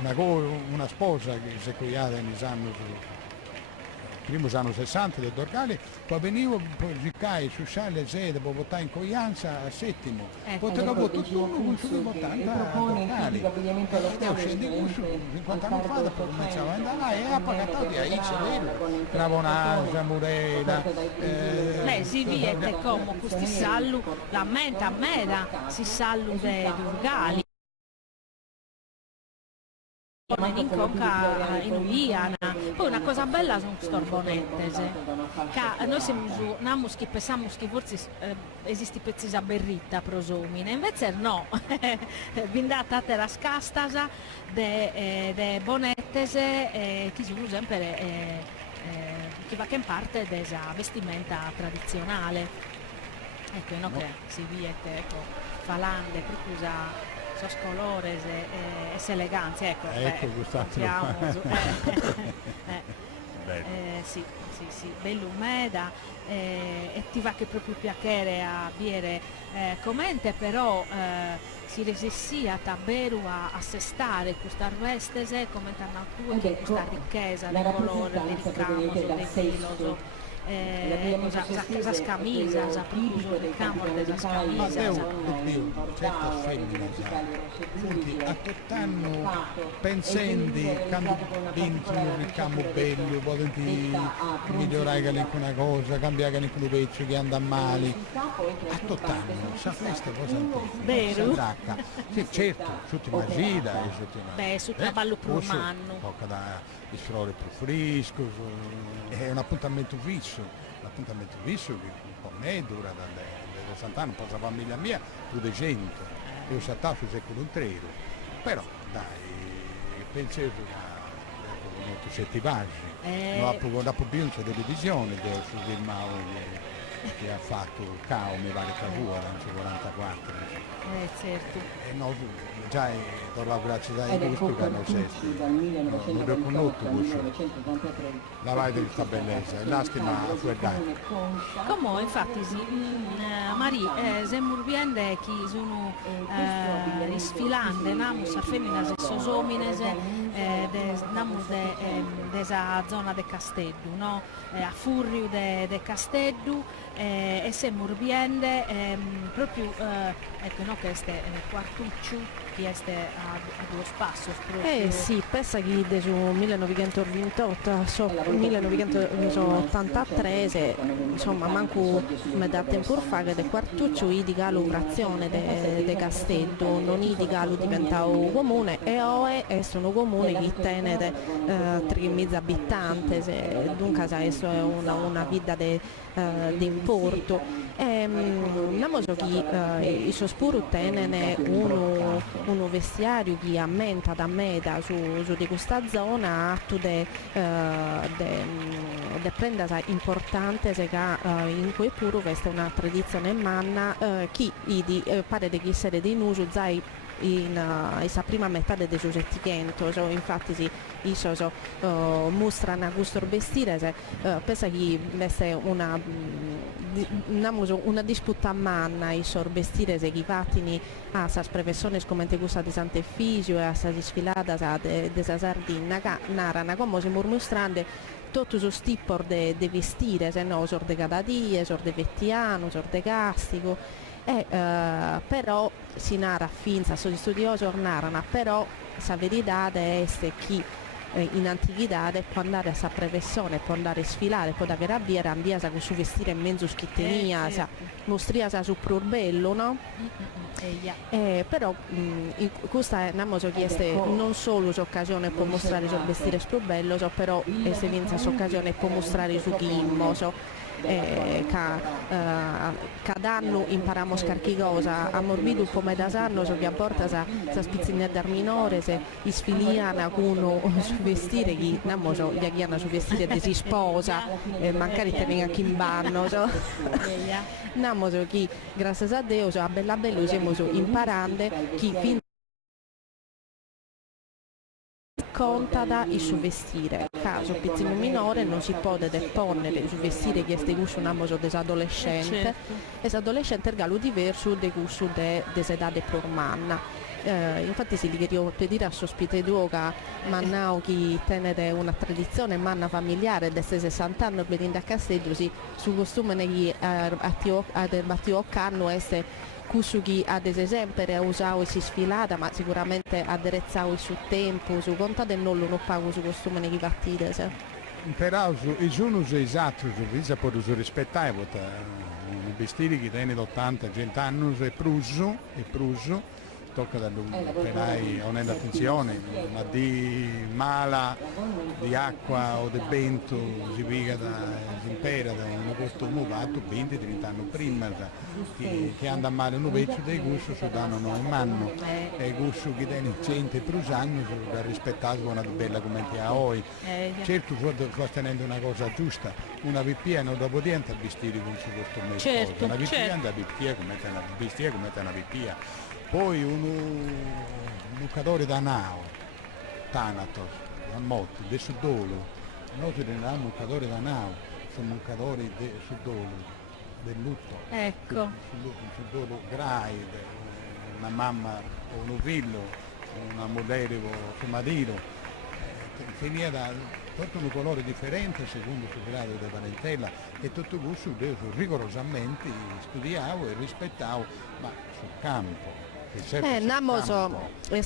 una sposa che si è cogliata negli anni primo anni 60 del Dorgali, poi venivo, poi giocai su Scialle Sede, poi votai in Coglianza a Settimo, poi te l'avevo tutto uno con su votare a Dorgali. E io scendi su 50 anni fa, poi cominciavo ad andare là e ha pagato di Aice, vero? Cravonaggia, Murela. Lei si viete come questi sallu, la menta a meda, si sallu de Dorgali. In Conca in Uiana. Poi una cosa bella sono storbonettese, che noi siamo che pensiamo che forse esisti pezzi a berritta prosomine, invece no, vindata terra scastasa de bonettese che si usa sempre che va che in parte della vestimenta tradizionale. Ecco, no, che si viete, ecco, falande, proprio colores e eleganza, ecco, sì, bello umeda e ti va che proprio piacere a bere commente, però si resistia davvero a sestare questa arvestese come natura, questa ricchezza di colore, di ricamo, di filoso. Za scamisa, za proprio ricamo della scamisa. Certa femmine, quindi a tutt'anno pensando quando vinci un ricamo bello, volenti migliorare anche una cosa, cambiare anche un pezzo che anda male, a tutt'anno, sa questa cosa vero? Sì, certo, tutti magia, beh, su cavallo purmanno. Poca da isfrore più fresco, è un appuntamento fisso che con me dura da 60 anni, poi la famiglia mia più di 100, io sono stato sul secolo III, però dai, penso che molto certi vaggi, non ha più una televisione su del Mao che ha fatto il CAO, mi pare Cavour nel 1944. Certo. E no, già grazie a questo che hanno sesti, non ho conosciuto questo. La vai di questa bellezza, l'astima a fuori. Come infatti sì, Marie, siamo urbiende che sono sfilande, namus a femmina se sosomines, namus della zona de Casteddu, no? A Furriu de Casteddu, e siamo urbiende proprio, ecco, no, che è quartuccio che è a due spassi proprio. Sì, pensa che del 1928 1983 insomma manco me da tempo fa che del quartuccio di galo frazione de Casteddu non i di galo diventavo comune e ora sono comune che tenete 3.000 abitanti, dunque è una vita di importo. Non so che i sospuru tenene uno vestiario che aumenta da meta su di questa zona atto de prendasa importante se che in cui pure questa è una tradizione manna chi pare di essere di uso zai in questa prima metà del settimento, infatti sì, mostrano a gusto vestire, pensa che questa è una disputa manna i sorbestire che vattini a sas professioni come te gusta di Sant'Efisio e a sas sfilata de Sardegna che narrano come si mostrando tutto il tipo di vestire, se no sor de cadadia, sor de vettiano, sor de castico. Però si narra finza, gli studiosi narrano, però la verità è che in antichità può andare a sa professione, può andare a sfilare, può avere a via, andiasa con su vestire in mezzo schittenia, mostriasa su bello, no? Però questa è una cosa che non solo l'occasione per mostrare il vestire più bello, però se vince l'occasione per mostrare su chi cada anno impariamo qualche cosa, a morbido un po' medasanno, che a volte sa spizzinetta minore, se sfiliana con su vestire che non so, gli aghiana su vestire di si sposa, magari tenere anche in banno, non so che grazie a Dio, a bella bello siamo imparando chi fin conta il suo vestire, caso pizzino minore non si può deponere il suo vestire che è gusto un amoso desadolescente, esadolescente è gallo diverso del gusto dell'età de pormanna. Infatti si li chiedo per dire a sospite d'uoga mannao chi tenere una tradizione manna familiare da 60 anni venendo a Casteggio su costume che a Matteo Canno è questo che ad esempio ha usato e si sfilata, ma sicuramente ha aderezzato il suo tempo, su conta del non pago su costume che partite. Però sono esatto, visa per rispettare i vestiti che tiene d'80, 100 anni è pruso, tocca da operai non attenzione, ma di mala, di acqua o di vento si piega si impera da un costume fatto 20-30 anni prima, che anda male un pezzo dei gusti si danno in mano, e i gusti che tiene gente prusano sono rispettati una bella come ti ha oggi. Certo sto tenendo una cosa giusta, una VP non dopo niente a vestire con il costume, certo, una VP anda a vestire come una VP. Poi un giocatore da Nao, Thanatos, a Motti, de Sudolo, noi teniamo un giocatore da Nao, sono giocatori del Sudolo, del lutto. Ecco. Sudolo Grai, una mamma o un figlio, una modelo su Madiro, veniva da tutto un colore differente secondo il grado di parentela e tutto questo rigorosamente studiavo e rispettavo, ma sul campo. Namoso è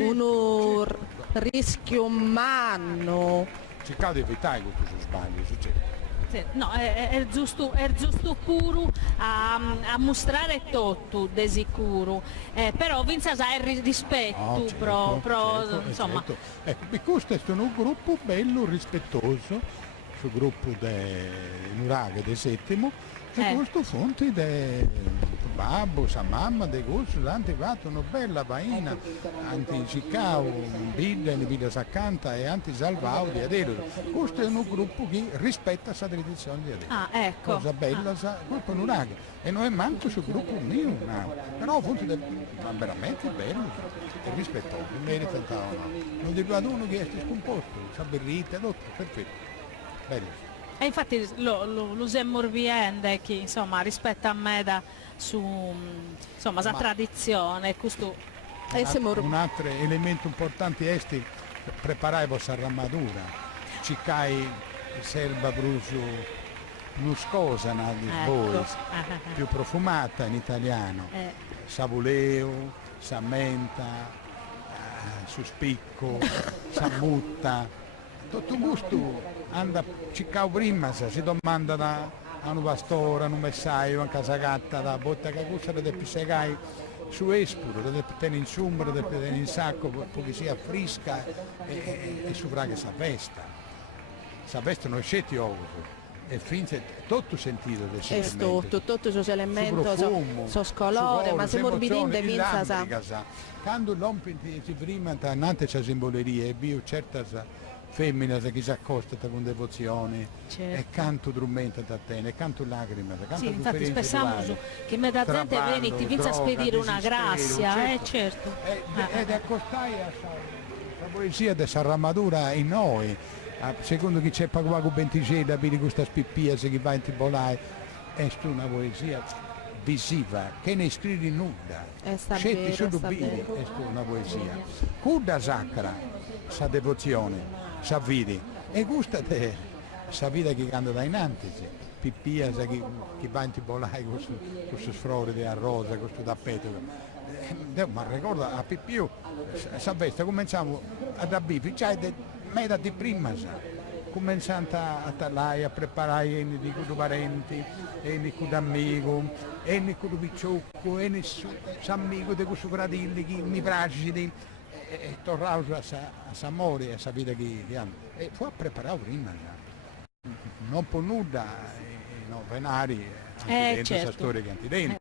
un rischio umano. Cercavo di evitare questo sbaglio, succede. No, è giusto puro a mostrare tutto di sicuro, però vinza il rispetto, certo, insomma. Certo. Ecco, questo è un gruppo bello, rispettoso, sul gruppo del Nuraghe del Settimo, e questo fonte del babbo, sa mamma, dei gusti, l'hanno fatto una bella vaina, anti Cicao, Villa Saccanta e anti Salvao di Adero. Questo è un gruppo che rispetta la tradizione di Adero. Ah, ecco. Cosa bella, questo è un Nuraghe. E non è manco sul gruppo mio, no. Però fonte ma veramente bello, è rispettoso, merita tanto. Non dico ad uno che è scomposto, sa berrita, tutto, perfetto, bello. E infatti lo morbiende che insomma rispetta a me su insomma la tradizione, questo un altro elemento importante è preparare la vostra armatura, cicai serba bruso nuscosa più profumata in italiano, savuleo, samenta, suspicco, samutta, tutto gusto. Anda ciccao prima, si domanda a un pastore, a un messaggio, a una casagatta, da botta che gusta da pissegai su espuro, da tenere in sumbro, da tenere in sacco, perché sia fresca e su fraga sa vesta non scetti ovo. E finché tutto sentito del sentimento. Tutto i elementi sono scolore, ma se morbidinde vinza sa. Quando l'uomo si prima, nante c'è simboleria, e bio certa femmina che si accosta con devozione, certo. E canto drumenta da te, e canto lacrime, canto sì, infatti pensiamo che me da gente viene ti vince a spedire una grazia, certo. Ed accostai la poesia della armatura in noi, secondo chi c'è pagato 20 da dire questa spippia se chi va in tibolai, è una poesia visiva che ne scrivi nuda, scetti su dubini, è una poesia. Cuda sacra, sa devozione. Sa vidi e gusta te sa vita che canta da innanzi pippia che va in tibolai questo sfrore di rosa questo tappeto ma ricordo a più, sa festa cominciamo ad abbiare, già metà di prima, cominciando a tagliare, a preparare di parenti, e con amico, e con picciocco, e amico di questo fratello che mi piace, e tornavo a Samori, a sapere che hanno. E fu a preparare prima, non può nulla, no, venari, anche dentro certo. questa storia che anche dentro.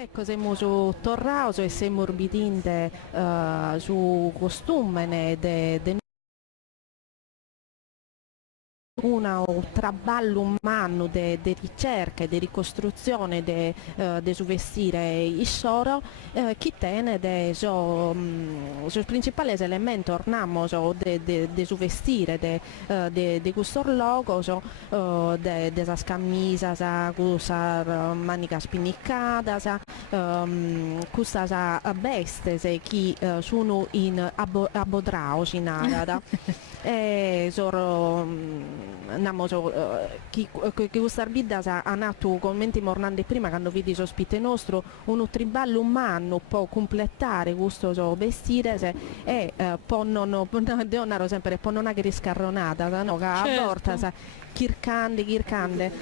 Ecco, siamo su Torrauso e siamo orbitinde su costume de un traballo umano de ricerca e di ricostruzione de su vestire il soro che tiene de sus principales elementos ornamos de su vestire de questo logo de esas camisas cusas manicas pinnicadas custas vestes che sono in abodraos in agada e che questa arbidda ha nato commenti mornandi prima quando vedi ospite nostro un triballo umano può completare questo vestire e può non sempre può non avere scarronata no? Che a volte chircande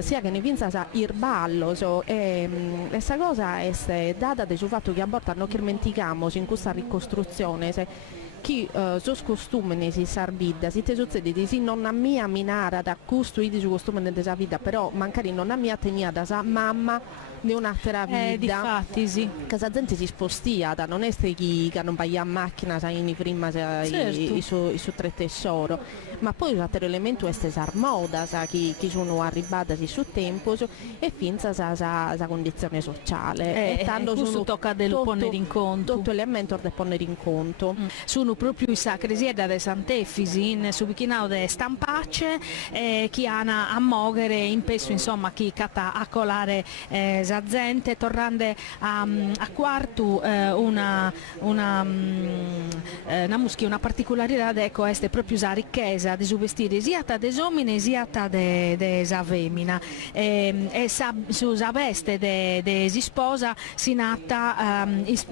sia che ne vinza il ballo e questa cosa è data del fatto che a volte non dimentichiamo in questa ricostruzione che sos costumi si sarbidda, si te succede di sì non a mia minara da costruire su costume della vita, però magari non a mia tenia da sa mamma di un'altra vita. Difatti sì. Che la gente si spostia, non è che non vai a macchina, sai, prima i suoi tre tesoro, ma poi un altro elemento è questa moda, che sono arrivate su tempo e finza la condizione sociale. E tanto questo tocca del ponere in conto. Tutto elemento da ponere in conto. Sono proprio i sacresieda de Sant'Efisi in subichinao de stampacce che hanno a mogere in peso insomma chi cata a colare za gente tornando a quarto una particolarità ecco è proprio la ricchezza di su vestire sia de uomini sia de sa femmina e su sa veste de si sposa si nata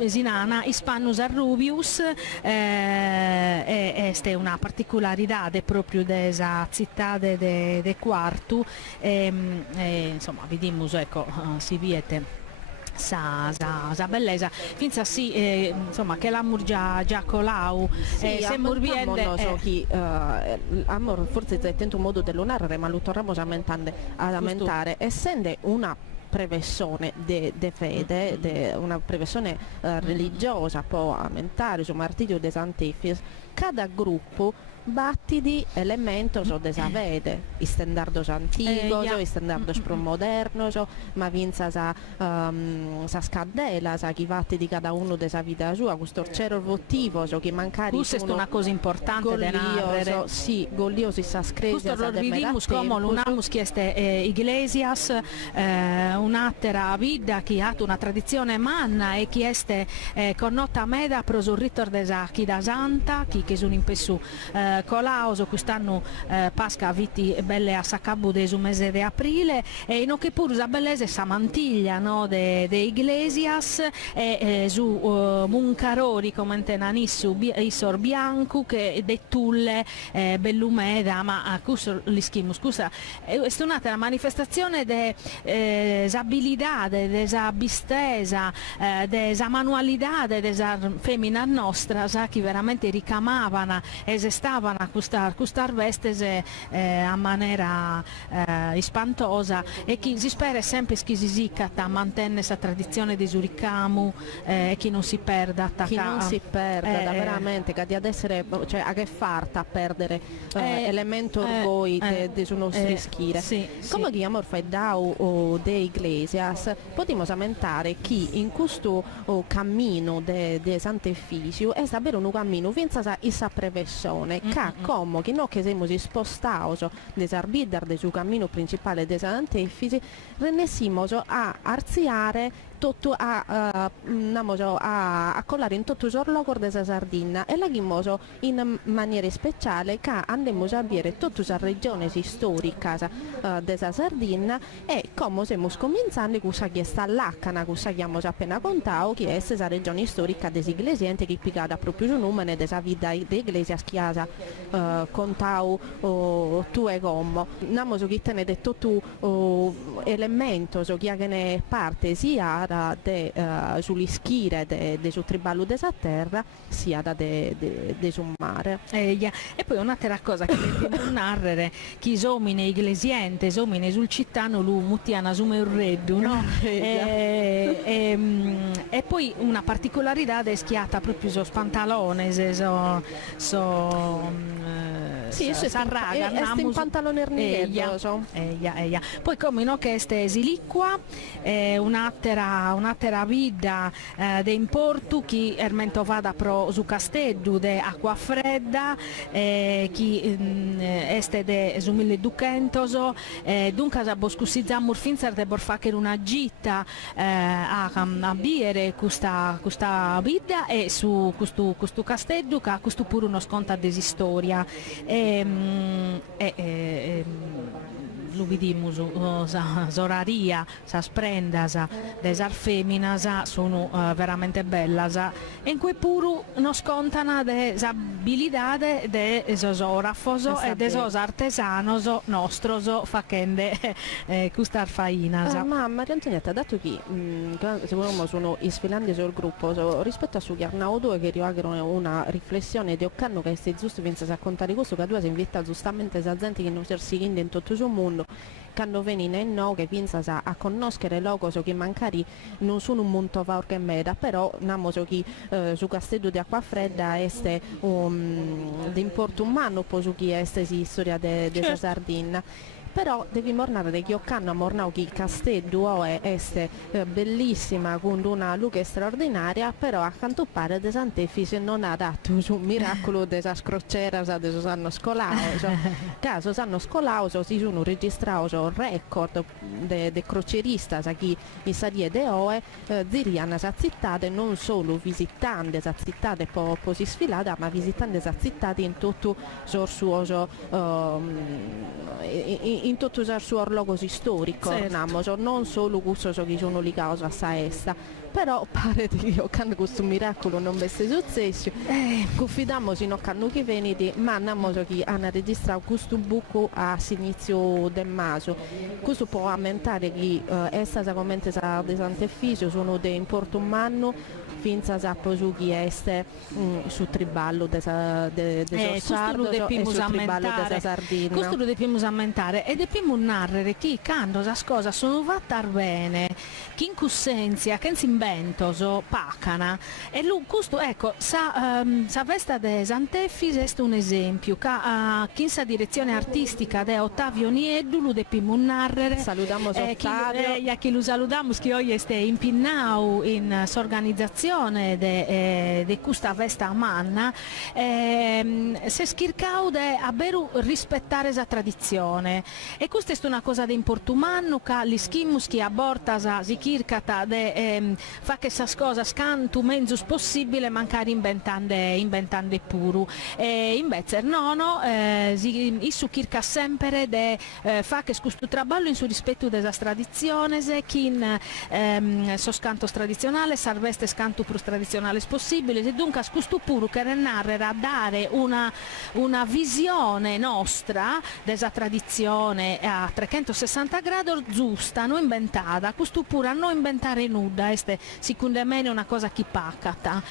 si nana ispannus arrubius è una particolarità proprio della città de quarto insomma vediamo ecco si viete sa bellezza finza sì insomma che l'amor già colau sembra che amor forse tento un modo dell'onare ma lo torniamo a lamentare essendo una prevessione de fede, una prevessione religiosa può aumentare su martirio de Sant'Efis, cada gruppo battidi elementos o desavede, i standardos antigos, i standardos pro modernos, ma vinza sa scandela, sa chi vatti di cada uno desa vita sua, questo cero votivo, che mancari questa è una cosa importante da narrare. Sì, gogliosi sa scresia, questo lo vedimus come l'unamus chieste Iglesias, un'altra vita che ha una tradizione manna e che este connota meda prosurritor desa chi da santa, chi sono in pessu colauso quest'anno pasca viti belle a Saccabu su mese di aprile e no che pur usa bellese sa mantiglia no de Iglesias e su muncarori come tenanissu isor bianco che de tulle bellumeda ma cusso l'ischimus cussa è un'altra manifestazione de abilidade de esa bistesa de esa manualidade de esa femmina nostra sa che veramente ricamavano esestavano a custar vestese a maniera ispantosa e chi si spera sempre che si sicata mantenne questa tradizione di Suricamu e chi non si perda chi non si perda veramente che di ad essere cioè a che farta a perdere elemento orgoi de su nostri schire come che amor fai dau o de Iglesias potremmo lamentare chi in questo cammino de Sant'Efisio è davvero un cammino vinza issa prevessione come che no che siamo spostati desarbidar de su cammino principale de Sant'Efisi renessimo a arziare tutto a collare in tutto il logo della Sardegna e la chimoso in maniera speciale che andiamo a vedere tutta la regione storica della Sardegna e come siamo cominciando con questa chiesta l'Accana, con questa che abbiamo appena contato che è la regione storica delle Iglesienti che piccata proprio su nome della vita dell'Iglesia schiasa contau tu e come andiamo a tenere tutto elemento che ne parte sia sulle schire de su triballo della terra sia da de sul mare e poi un'altra cosa che dobbiamo narrare chi somine iglesiente somine sul cittano lu mutiana sume un reddu no? E poi una particolarità è schiata proprio so pantalone sarraga in pantalone ernighetto poi come no che este esiliqua un'altra vita de importu chi ermento vada pro su Casteddu de acqua fredda chi este de su 1200 dunque a boscussizzamur finzer de borfacher una gita a biere questa vita e su questo Casteddu che ha questo pure uno sconto di storia lo vediamo Zoraria, sa sprendas, desar feminas sono veramente bellas e in cui pure non scontano desabilidade de esos orafos e de esos artesanos nostros facende custar fainas. Ma Maria Antonietta, dato che secondo sono i sfilanti sul gruppo rispetto a su Chiarnaudo che riagrono una riflessione di Occanno che è giusto pensa a contare questo che tu si invita giustamente a gente che non si seguendo in tutto il mondo quando venine in no che pensa a conoscere logos che mancari non sono un monto che meda però namoso che su Castello di acqua fredda este di importo umano poi su chi este si storia de Sardegna però devi mornare che Occanno a mornau che il Castello è bellissima con una luce straordinaria però a quanto pare de Sant'Efisi non ha dato un miracolo de sa scrocera de Susanno Scolaus caso Susanno Scolaus si sono registrati record de crocerista sa chi in sadie de oe diriana sa zittate non solo visitando sa zittate po si sfilata ma visitando sa zittate in tutto sorsuoso in tutto il suo orlogo storico non solo questo che sono lì causa a saesta però pare che io canno questo miracolo non vesse successo confidiamo in canno che veniti ma andiamo che hanno registrato questo buco a inizio del maso questo può aumentare che è stata come di Sant'Efisio sono di importo umano finza sappo su chi este su triballo de Sardo e su triballo de Sardegna questo lo dobbiamo ammentare e dobbiamo narrare che quando questa cosa sono fatta bene che in cussenzia che si bentoso pacana e questo ecco sa vesta de Sant'Efis è un esempio che chinsa direzione artistica de Ottavio Nieddu de Pimunnarrere Saludamos Ottavio. e a chi lo saludamos che oggi è impinnau in s'organizzazione de questa vesta manna se schircau de a beru rispettare esa tradizione e questa è una cosa de importumannu che l'ischimus chi aborta si chircata de fa che sa cosa scantu menzus possibile mancare inventande puru e invece nono issu chirca sempre de fa che questo traballo in su rispetto della tradizione chi so scanto tradizionale sarveste scanto più tradizionale possibile e dunque questo puru che narrera a dare una visione nostra della tradizione a 360 gradi giusta, non inventata, questo pure a non inventare nuda, secondo me è una cosa che pacata.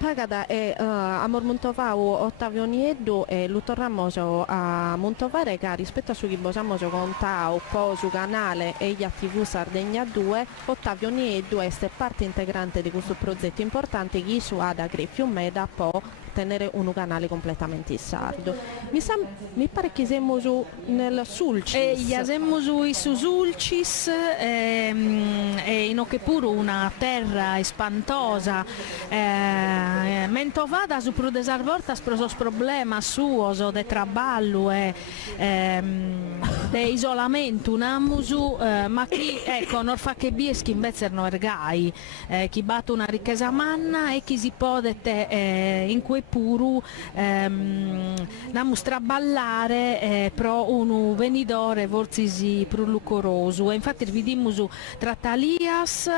Pagada e Amor Montovau Ottavio Nieddu e lo torniamo a Montovare che rispetto a su chi possiamo contare un po' su canale e gli TV Sardegna 2 Ottavio Nieddu è parte integrante di questo progetto importante che su Ada Fiummeda può tenere un canale completamente sardo. Mi pare che siamo su nel Sulcis. Siamo su Sulcis e in che pure una terra espantosa mentovada su pro desarvortas pro sos problemas suos de traballo e de isolamento namusu ma chi ecco non fa che bieschi invece no ergai chi batte una ricchezza manna e chi si podete in cui puru namus traballare pro un venidore vorzisi pro lucoroso e infatti vedimus tra Talias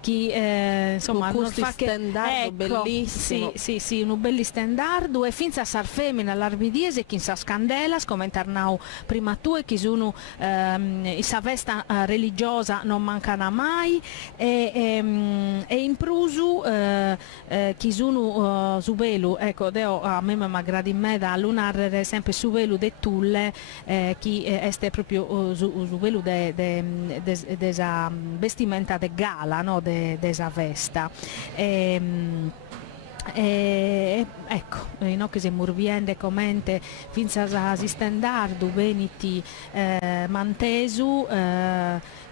chi insomma non fa che ecco, bellissimo sì un belli standard e finza sar femmina all'arbidiese chi sa scandelas come internau prima tu e chi sono sa vesta religiosa non mancana mai e in prusu chi sono subelu ecco deo a me mi aggradi me da lunarre sempre subelu de tulle chi este proprio subelu de vestimenta de gala no de esa vesta ecco, no, che se murviende commente finza si standardu veniti mantesu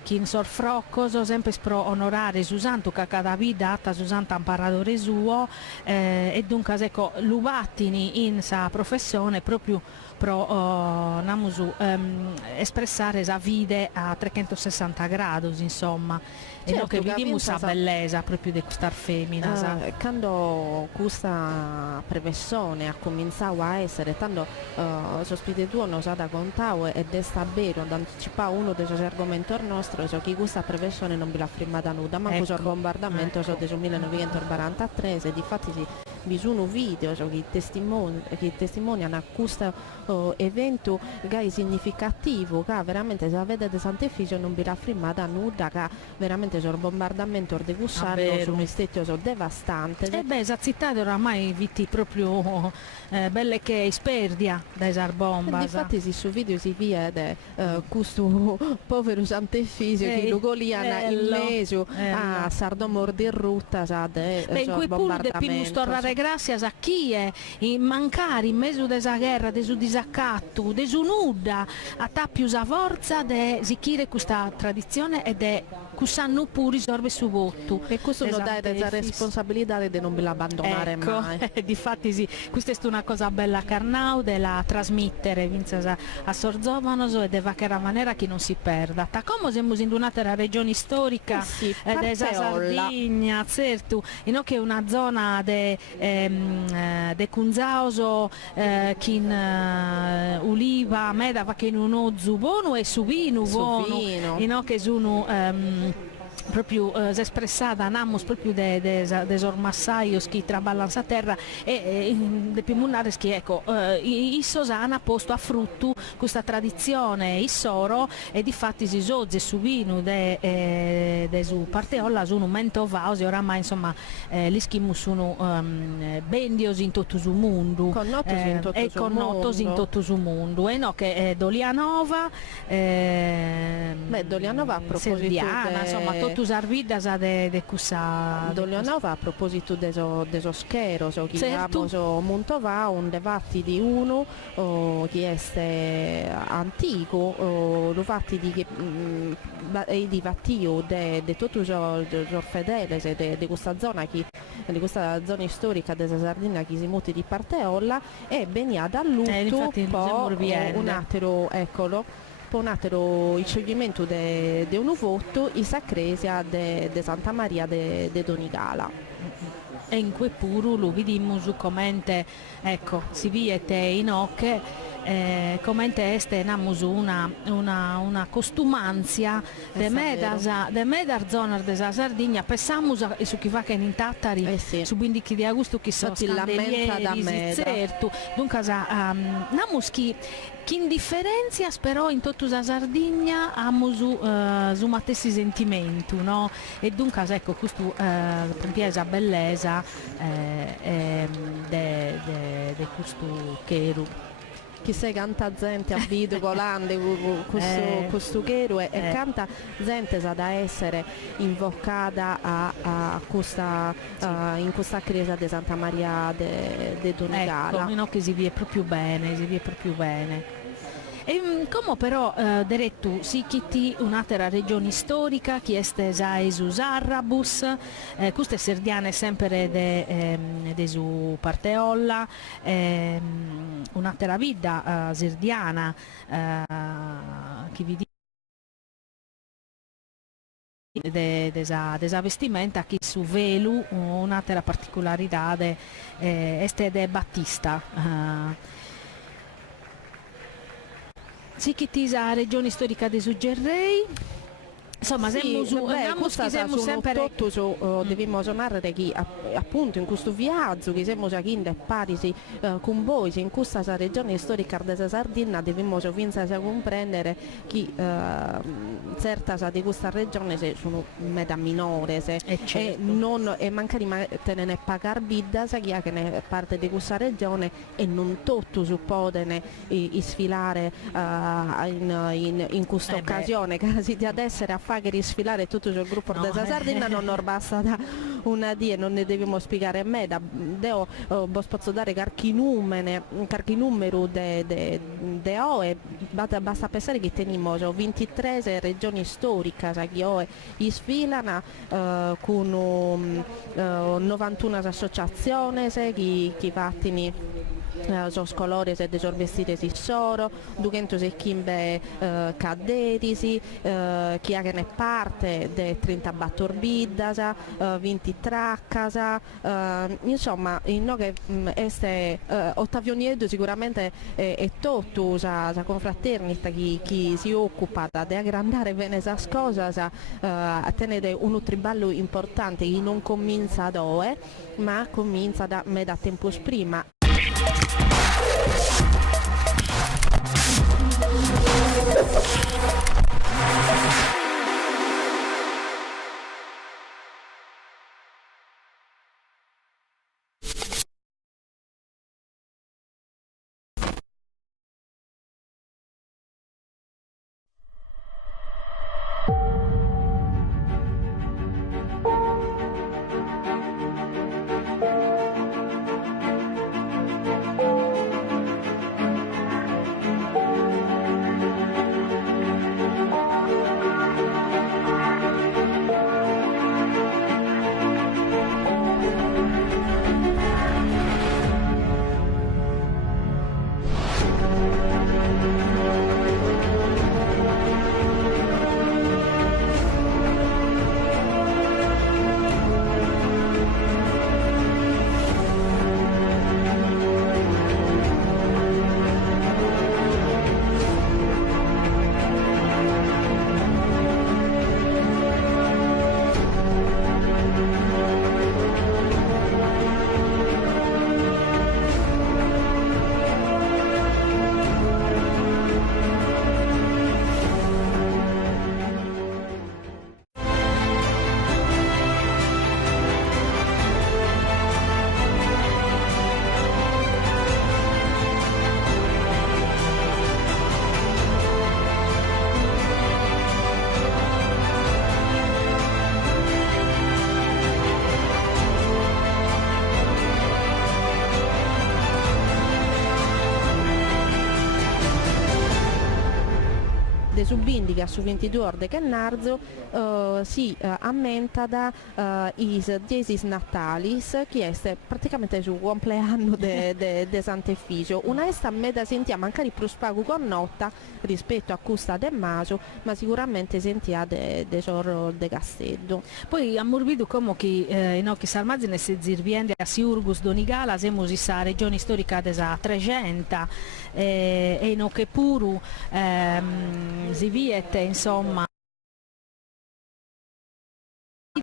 chi in sorfroccoso sempre pro onorare Susantu che cada vita data Susanta imparatore suo e dunque ecco luvattini in sa professione proprio pro namusu espressare sa vide a 360 gradi insomma e certo, no che vediamo sa bellezza proprio di questa femmina quando questa professione ha cominciato a essere tanto sospite tu non sa da contare ed è vero anticipare uno dei suoi argomenti nostri che questa professione non vi l'ha firmata nuda ma questo bombardamento del 1943 e di fatti vi sono video che testimoniano questo evento che è significativo che veramente se vedete Sant'Efisio non vi l'ha firmata nuda che veramente il bombardamento di Gussardo sono stati devastante e beh esa città oramai viti proprio belle che isperdia da esar bomba infatti su video si vede questo povero Sant'Efisio che lo goliana in mezzo a Sardo Mordirrutta in cui pure de più storare grazie a chi è in mancare in mezzo desa guerra desu disaccatto desu nuda a tappius a forza de sichire questa tradizione ed è cussanno pure risorbe su voto e questo non dà la responsabilità di non abbandonare ecco, mai difatti sì questa è una cosa bella Carnau della trasmettere a Sorzovanoso e deva che era maniera che non si perda ta come siamo in un'altra regione storica desa Sardegna certo in che è una zona de Cunzaoso kin uliva meda va che in uno zubonu e subinu in che sono proprio espressata namus proprio des ormassaios che traballano a terra e de più munnares che ecco i sosana posto a frutto questa tradizione issoro e di fatti si sozze su vino de su parteolla sono mentovausi oramai insomma gli schimus sono bendios in tutto il mondo e connotos in tutto il mondo e no che Dolianova Dolianova a proposito Serdiana insomma totu sarvidas de cussa Dolionova a proposito deso schero, so chi certo. so Montova, un debatti di uno che è antico, lo fatti di vattio de tutto il fedele di questa zona di questa zona storica della Sardegna che si muti di Parteolla e venia dall'utto un altro, eccolo, un altro il scioglimento di un voto in Sacresia de Santa Maria de Donigala. E in cui puru lo vediamo commente, ecco, si viete in ocche, commente este namus una costumanzia de medar zona della Sardegna, pensamus su chi va che in Tattari, sì. su quindi chi di agosto chi sono scandelieri, certo, dunque namus chi indifferenzia però in tutta la Sardegna amusu su matessi sentimento, no? E dunque ecco questo pompiesa bellezza de questo cheru. Chi se canta gente a video volante questo chero e canta gente da essere invocata a questa, in questa chiesa di Santa Maria de Donigala. Ecco, no, che si vie proprio bene, E come però diretto si chitti un'altra regione storica che è stesa esus Arrabus, queste serdiane sempre de su Parteolla, un'altra vita serdiana che vi desa vestimenta che su velu un'altra particolarità este de Battista. Sì, che tisa regione storica di Suggerrei, insomma, sì, siamo sempre dobbiamo narrare che appunto in questo viaggio che siamo qui in Parisi con voi in questa regione storica della Sardegna dobbiamo pensare a comprendere che certa di questa regione sono meta minore e magari tenere pagare bidda che è parte di questa regione e non tutto si può sfilare in questa occasione che ad essere a fare risfilare tutto il gruppo della Sardegna non basta da una die non ne dobbiamo spiegare a me deo posso dare qualche numero de OE basta pensare che teniamo 23 regioni storiche che OE sfilano con 91 associazioni che vattini sono colori e dei vestiti si soro, 200 chimbe cadetisi, chi ha che ne parte de 30 battorbiddas, 20 traccasa, insomma, in no che este Ottavio Nieto sicuramente è tutto sa confraternita chi si occupa di aggrandare bene questa cosa, a tenere un triballo importante che non comincia da ora, ma comincia da tempo prima. de subindica su 22 de Gennarzo si ammenta da is diesis natalis, che è praticamente su compleanno de Sant'Efisio. Una esta meda sentia mancare più spago con notta rispetto a custa de Maso, ma sicuramente sentia de Sorro de Castello. Poi ammorbido come che no, che Salmazine se zirviende a Siurgus Donigala, semus issa regione storica desa 300 e no che puru si viete insomma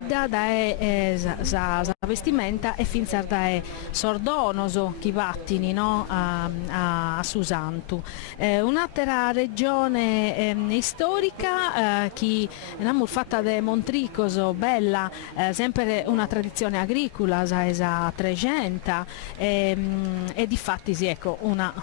da sa vestimenta e finza da sordonoso chi vattini no, a Susantu. Un'altra regione storica che abbiamo fatta da Montricoso, bella, sempre una tradizione agricola, sa 300 e di fatti sì, ecco, una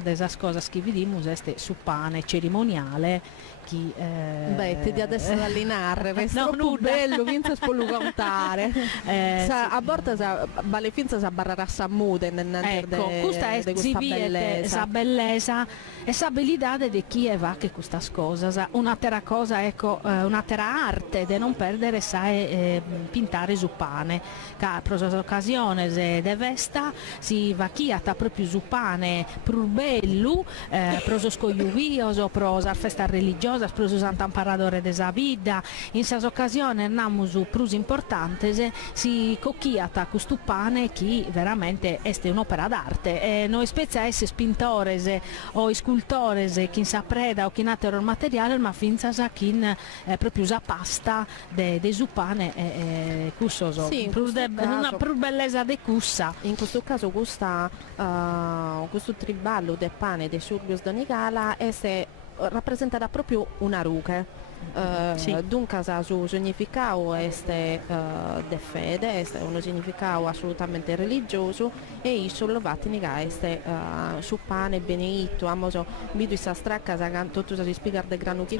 delle cose che vediamo è su pane cerimoniale. Beh, ti di adesso allenare, resta no, più bello, vinza spolu contare. A volte vale finza sa barrare a Sammude ecco, questa è questa bellezza e sa abilità di chi va che questa cosa. Un'altra cosa, ecco, un'altra arte di non perdere sai pintare su pane. Per occasione de vesta si va chi sta proprio su pane più bello, proso scogliuvioso, prosa festa religiosa, proso sant'amparadore desa vita. In questa occasione andiamo su più importante si cocchiata questo pane che veramente è un'opera d'arte. Noi spezia essere spintores o scultores chi sa preda o chi natero il materiale, ma finza sa chi proprio usa pasta de su pane cussoso. Sì, una più bellezza de cussa. In questo caso questo triballo del pane de Surbius Donigala rappresenta proprio una ruche. Sì. Dunque su significato è de fede, è un significato assolutamente religioso e i sollovatini è su pane beneitto, amoso vidu sa stracca sa tutto si spiega de granuti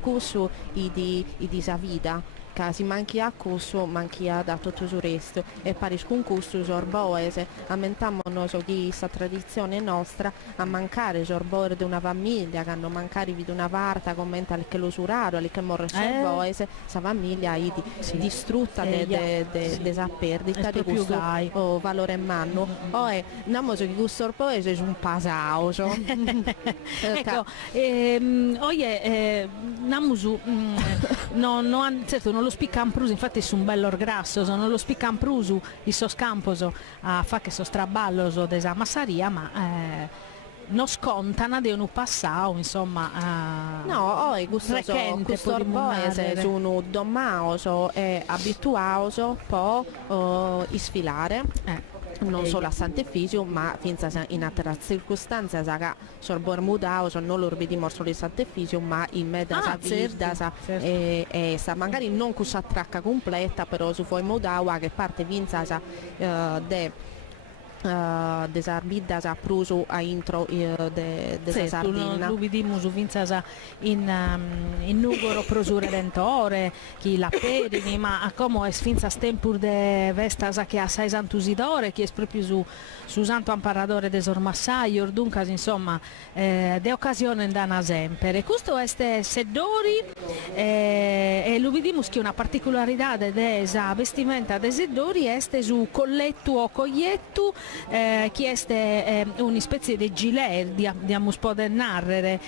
cusso i di sa vita. Si manchi a cusso, manchi a da tutto il resto e paris con cusso sorboese aumentiamo noi questa tradizione nostra a mancare sorbore di una famiglia che hanno mancare di una varta commenta che lo suraro che morre sorboese sa famiglia distrutta de sa perdita di questo valore manno o è namoso che questo sorboese è un pasauso ecco oie namusu certo non lo spiccam pruso, infatti su un bello orgrassoso, non lo spiccam pruso il so scamposo a fa che so straballoso desa massaria, ma non scontana di un passato, insomma. No, questo orboese sono domaoso e abituaoso può sfilare. Non solo a Sant'Efisio, ma finza in altre circostanze che sorbor mudao non lo vediamo solo in Sant'Efisio, ma in mezzo a vita e magari non con sa tracca completa, però su poi mudao che parte vinza de desarbida sa pruso a intro de sardina. Lo vediamo su vinza in nugoro prosu redentore, chi la perini, ma come è finza stempur de vesta che a sei santusidore, chi è proprio su santo amparadore de sormassaio, dunque insomma de occasione dana sempre. Questo è seddori e lo vediamo che una particolarità desa vestimenta de seddori è su collettu o cogliettu che è una specie di gilet diamo spodere narrere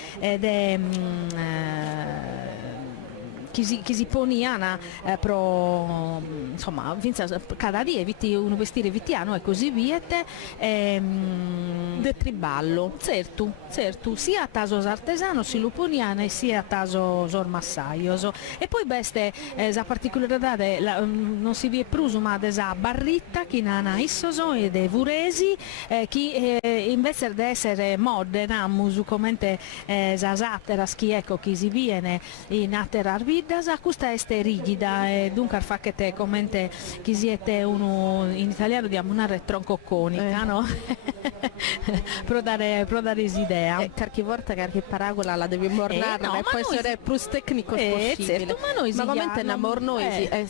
chi si poniana pro insomma cada dia viti un vestire vitiano e così viete de triballo certo sia a taso artesano si lo poniana e sia a taso sormassaioso e poi beste la particolarità non si vi è pruso ma desa barritta chi nana issoso e de vuresi chi invece di essere modena musu commente zasatera chi ecco chi si viene in aterar questa è rigida e dunque fa che te commente chi siete uno in italiano diamo una retroncoconica no? pro dare idea. Qualche volta qualche paragola la devi mornare, no, e ma può noi essere più tecnico possibile. Certo, ma noi come namor noi è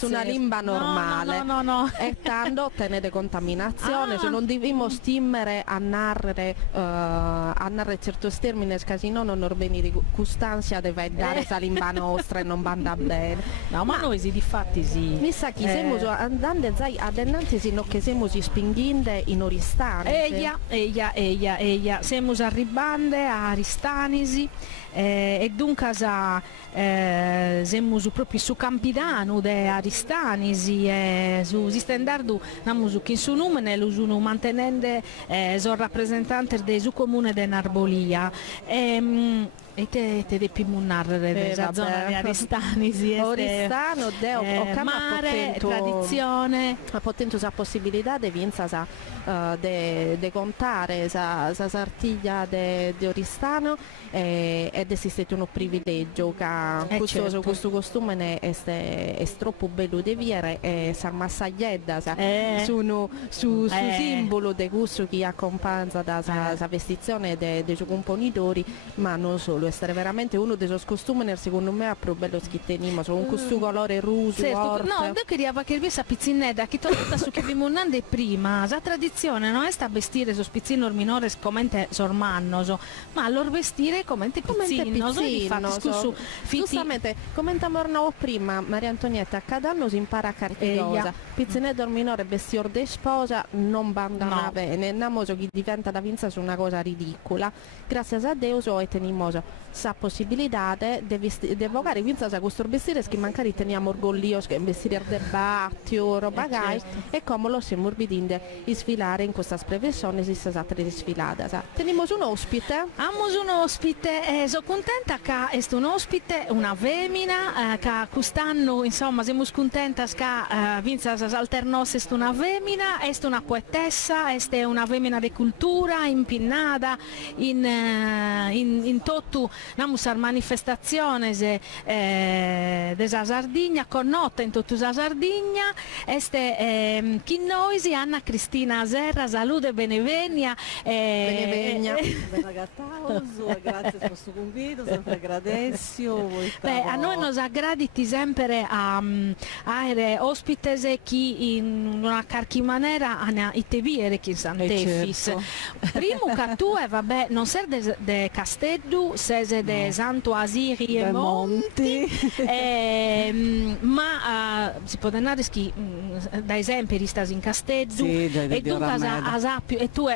una limba normale. No. E tanto tenere contaminazione, se non dobbiamo stimmere a narrare certi termini, così non venire costanza deve dare la limba nostra e non banda bene. No, ma noi di fatti sì. Mi sa che siamo andando adelante, sino che siamo spinginde in Oristane. Eia, siamo arrivando a Ristanisi e dunque siamo proprio su Campidano de Aristanisi e su Sistendardu namusu che in su nome lo sono mantenendo sono rappresentante del suo comune de Narbolia e te devi narrare della zona di Aristanisi Oristano mare, tradizione ma potendo la possibilità di vincere de contare sa sartiglia di Oristano ed esiste un privilegio che questo costume è troppo bello di vedere e sarmassaglietta sono su simbolo di gusto che accompagna la vestizione dei componitori, ma non solo, essere veramente uno dei suoi costumi secondo me è più bello che teniamo, con questo colore rosso, no, io queria che questa pizzinetta che tutta su che abbiamo andando prima, la tradizione non è sta vestire su spizzino minore come sormannoso, ma loro vestire come pizzino, giustamente come mornavo prima Maria Antonietta, a cada anno si impara a cartigosa, pizzinetto minore vestire di sposa non banda bene, namoso che diventa da vinza su una cosa ridicola, grazie a Dio e tenimoso sa possibilità di evocare vinza questo vestire che magari teniamo orgoglioso che vestire de battio, roba gai e come lo siamo orbidinde di sfilare in questa previsione si sa tre sfilata. Teniamo un ospite? Amos un ospite, sono contenta che è un ospite, una femmina, che quest'anno insomma siamo contenta che vinza alternos è una femmina, è una poetessa, è una femmina di cultura, impinnata in tutto una manifestazione della Sardegna, connota in tutta la Sardegna, chi noi Anna Cristina Serra, salute Benevegna. Benevegna. Grazie per questo convito, sempre agradezio. A noi nos aggraditi sempre a avere ospite chi in una qualche maniera hanno i teviere che Sant'Efis. Certo. Primo che tu vabbè non sei de Castello, sei de Santo Asiri e Monti, ma si può dare da esempio ristasi in Castello e tu e tu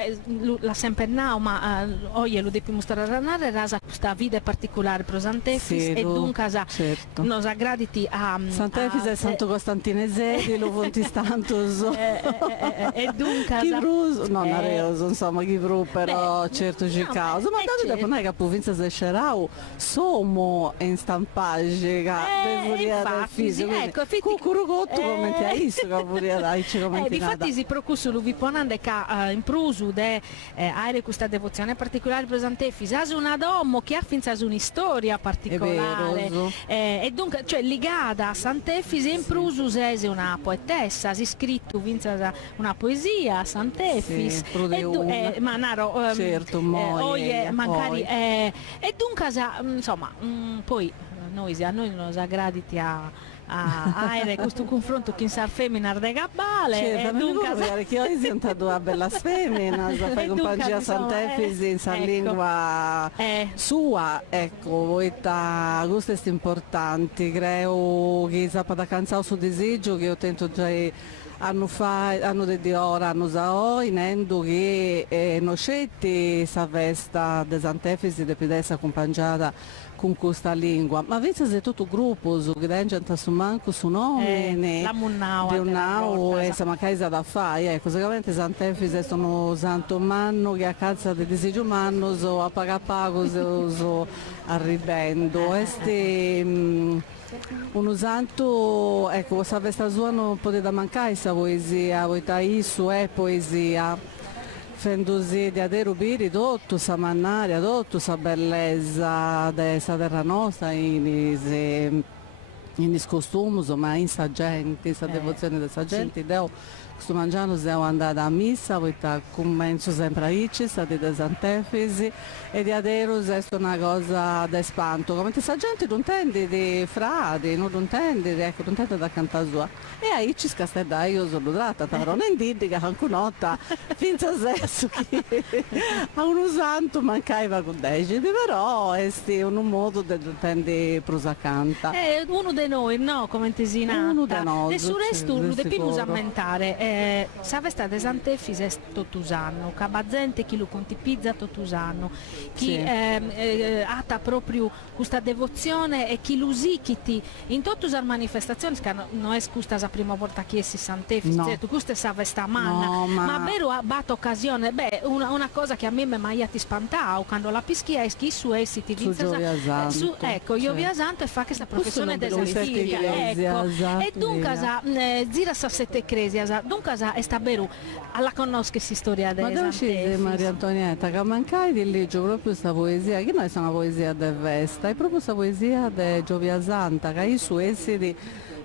la sempre now ma oggi lo devi mostrare a narrare rasa questa vita particolare per Sant'Efis e dunque certo. nos aggraditi a Sant'Efis e Santo Costantineseri lo vonti stantos e dunque non areoso insomma chi però certo c'è causa ma dato dopo noi che provincia di Scerau sono in stampaggi infatti cucurugotto come ti hai visto che pure dai difatti si procusso l'uviponande che in prusu de aere questa devozione particolare per Sant'Efis ha una domo che ha finza un'istoria particolare e dunque cioè legata a Sant'Efis e in prusu sese una poetessa si scritto vinza una poesia a Sant'Efis ma naro certo magari e dunque insomma poi a noi nos aggraditi a questo confronto chi sa femmina de gabbale certo, dunque che oggi è una bella femmina fai compagnia a Sant'Efis in sa lingua sua ecco questo è importante credo che sapata cansare su disegno che ho tentato già anno di ora, anno sa inendo che non c'è questa festa di Sant'Efis di pedessa accompagnata con questa lingua, ma invece se tutto il gruppo che deve su manco su nome la Munnau e siamo a casa da fare, ecco, sicuramente Sant'Efis è un santo manno che a casa del disegno umano so a pagapago so arrivendo uno santo, ecco, questa festa sua non poteva mancare questa poesia, isso è poesia, fendosi di aderubiri tutto, sa mannaria, tutto, sa bellezza della terra nostra, in costumi, ma in sa gente, in sa devozione della gente, Dio sto mangiando siamo andati a missa, poi commenzo sempre a Ici, state da Sant'Efesi, e di adesso è una cosa da espanto, come questa gente non tende di frati, non tende, ecco, non tende da cantare sua. E a Ici scastedai io sono data, non è indica, anche nota, finza adesso che a uno santo mancava con decidi, però è un modo di tende prosa canta. È uno di noi, no, come tesinata. Uno di noi. Nessuno è tu, non dobbiamo ammentare. Savesta de Sant'Efisi è totusano, cabazente chi lo contipizza totusano, chi ha proprio questa devozione e chi lo usichiti in tutte le manifestazioni, che non è questa la prima volta che si Sant'Efisi, no. Questa è Savesta manna, no, ma vero a bat occasione, una cosa che a me mi ha ti spantavo quando la pischia è chi su essi ti ecco, io via santo e fa questa professione desertica, ecco. E dunque zira sa sette cresi, dunque è sta beru alla conosche si storia della Sant'Efisi. Ma Maria Antonietta, che mancai di leggere proprio questa poesia, che non è una poesia del Vesta, è proprio questa poesia di Giovia Santa, che io su essi di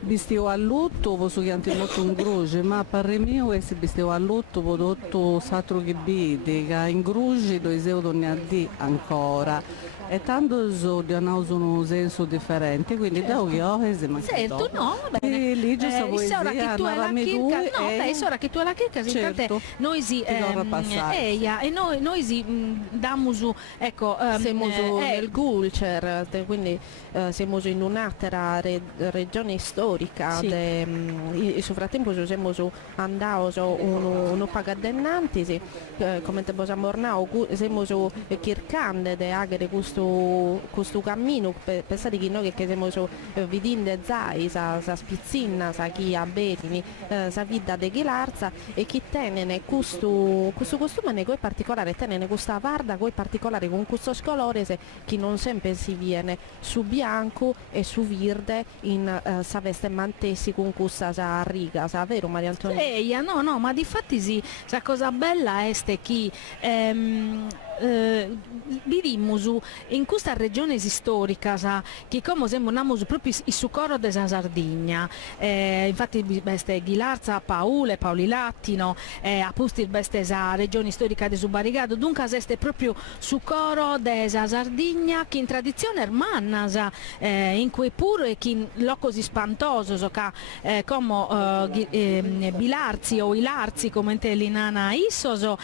Bistiu a lutto, posso chiamare molto un gruge, ma per me se bistiu a lutto, prodotto satro che bidi, che in gruge dove si donne ancora. E tanto hanno un senso differente, quindi da che ho certo, no, va bene. Lì giusto poesia, ora che tu alla chirca, certo. Noi si e noi si dammo ecco, siamo nel Gulcer, quindi siamo in un'altra regione storica, sì. In suo frattempo siamo andati uno pagadennanti, come te possiamo ornare, siamo chircande di agere questo cammino, pensate che noi che siamo vidinde zai, sa spizzinna, sa chi a Betini, sa vita de Ghilarza, e chi tenene questo costume che è particolare, tenene questa varda che è particolare con questo colore che non sempre si viene su bianco e su verde in sa veste mantessi con questa sa riga, sa vero Maria Antonietta? No, ma di fatti sì, sa cosa bella è chi vivimus in questa regione storica che come siamo proprio il succorro della Sardegna, infatti beste Ghilarza, Pauli Lattino, appunto beste la regione storica di Subarigato, dunque è proprio succorro della Sardegna che in tradizione ermanna, in cui pure che in locosi spantoso come Bilarzi o Ilarzi come te l'inana Issoso,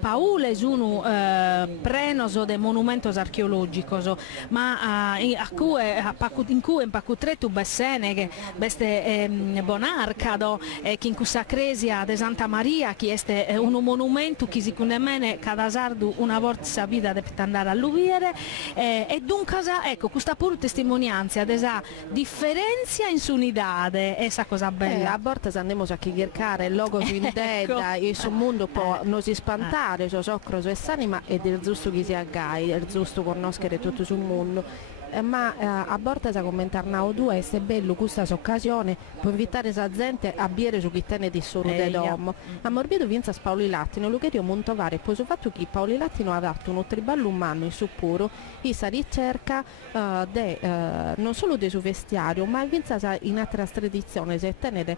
Paule sono prenoso de monumentos archeologicos, ma in cui in pacutretu bessene che beste Bonarcado, che in questa cresia de Santa Maria che è un monumento che sicuramente cada sardu una volta sa vita deve andare a luviere, e dunque ecco questa pure testimonianza della differenza in sunidade, essa cosa bella. A volte andiamo a chiacchierare il logo in deda e sul mondo può non si spantare, soccro e sanima ed è giusto che sia gai, è giusto conoscere tutto sul mondo. Ma a volte da commentare due è bello questa occasione per invitare la gente a bere su chi tene di solo de domo. A Morbido vinza Paoli Lattino, lo che io montovare poi sul fatto che Paoli Lattino ha dato un triballo umano in suppuro e sa ricerca non solo del suo vestiario, ma vinza in altra tradizione, se tenere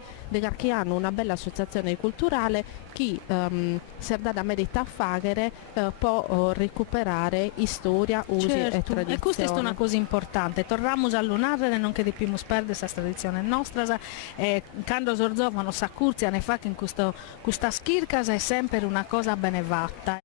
che hanno una bella associazione culturale che si è data merita a fare può recuperare storia, usi e tradizione. E questa è una cosa importante, torniamo a lunare non che dobbiamo perdere questa tradizione nostra, quando sorzovano s'accurzia ne fa che in questa schirca è sempre una cosa benefatta.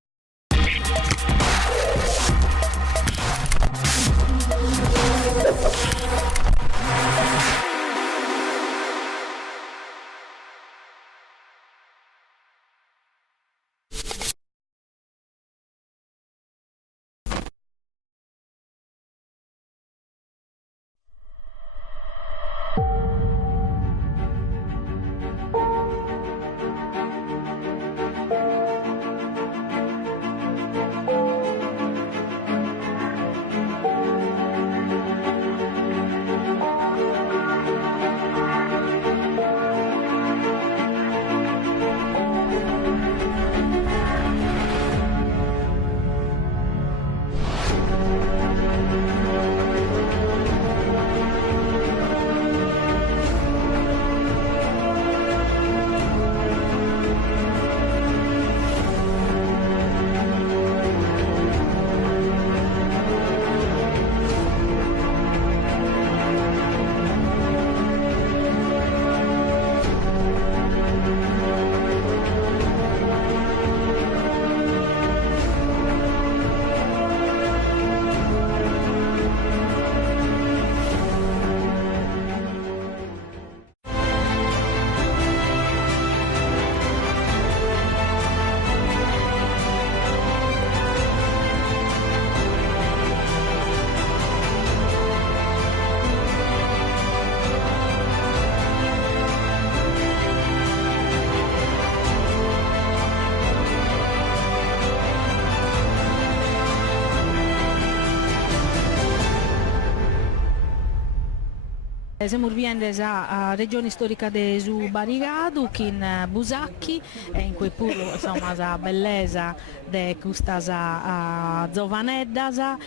siamo urbiende a regione storica de su Barigadu, in Busacchi, e in cui pure insomma la bellezza de questa giovanedda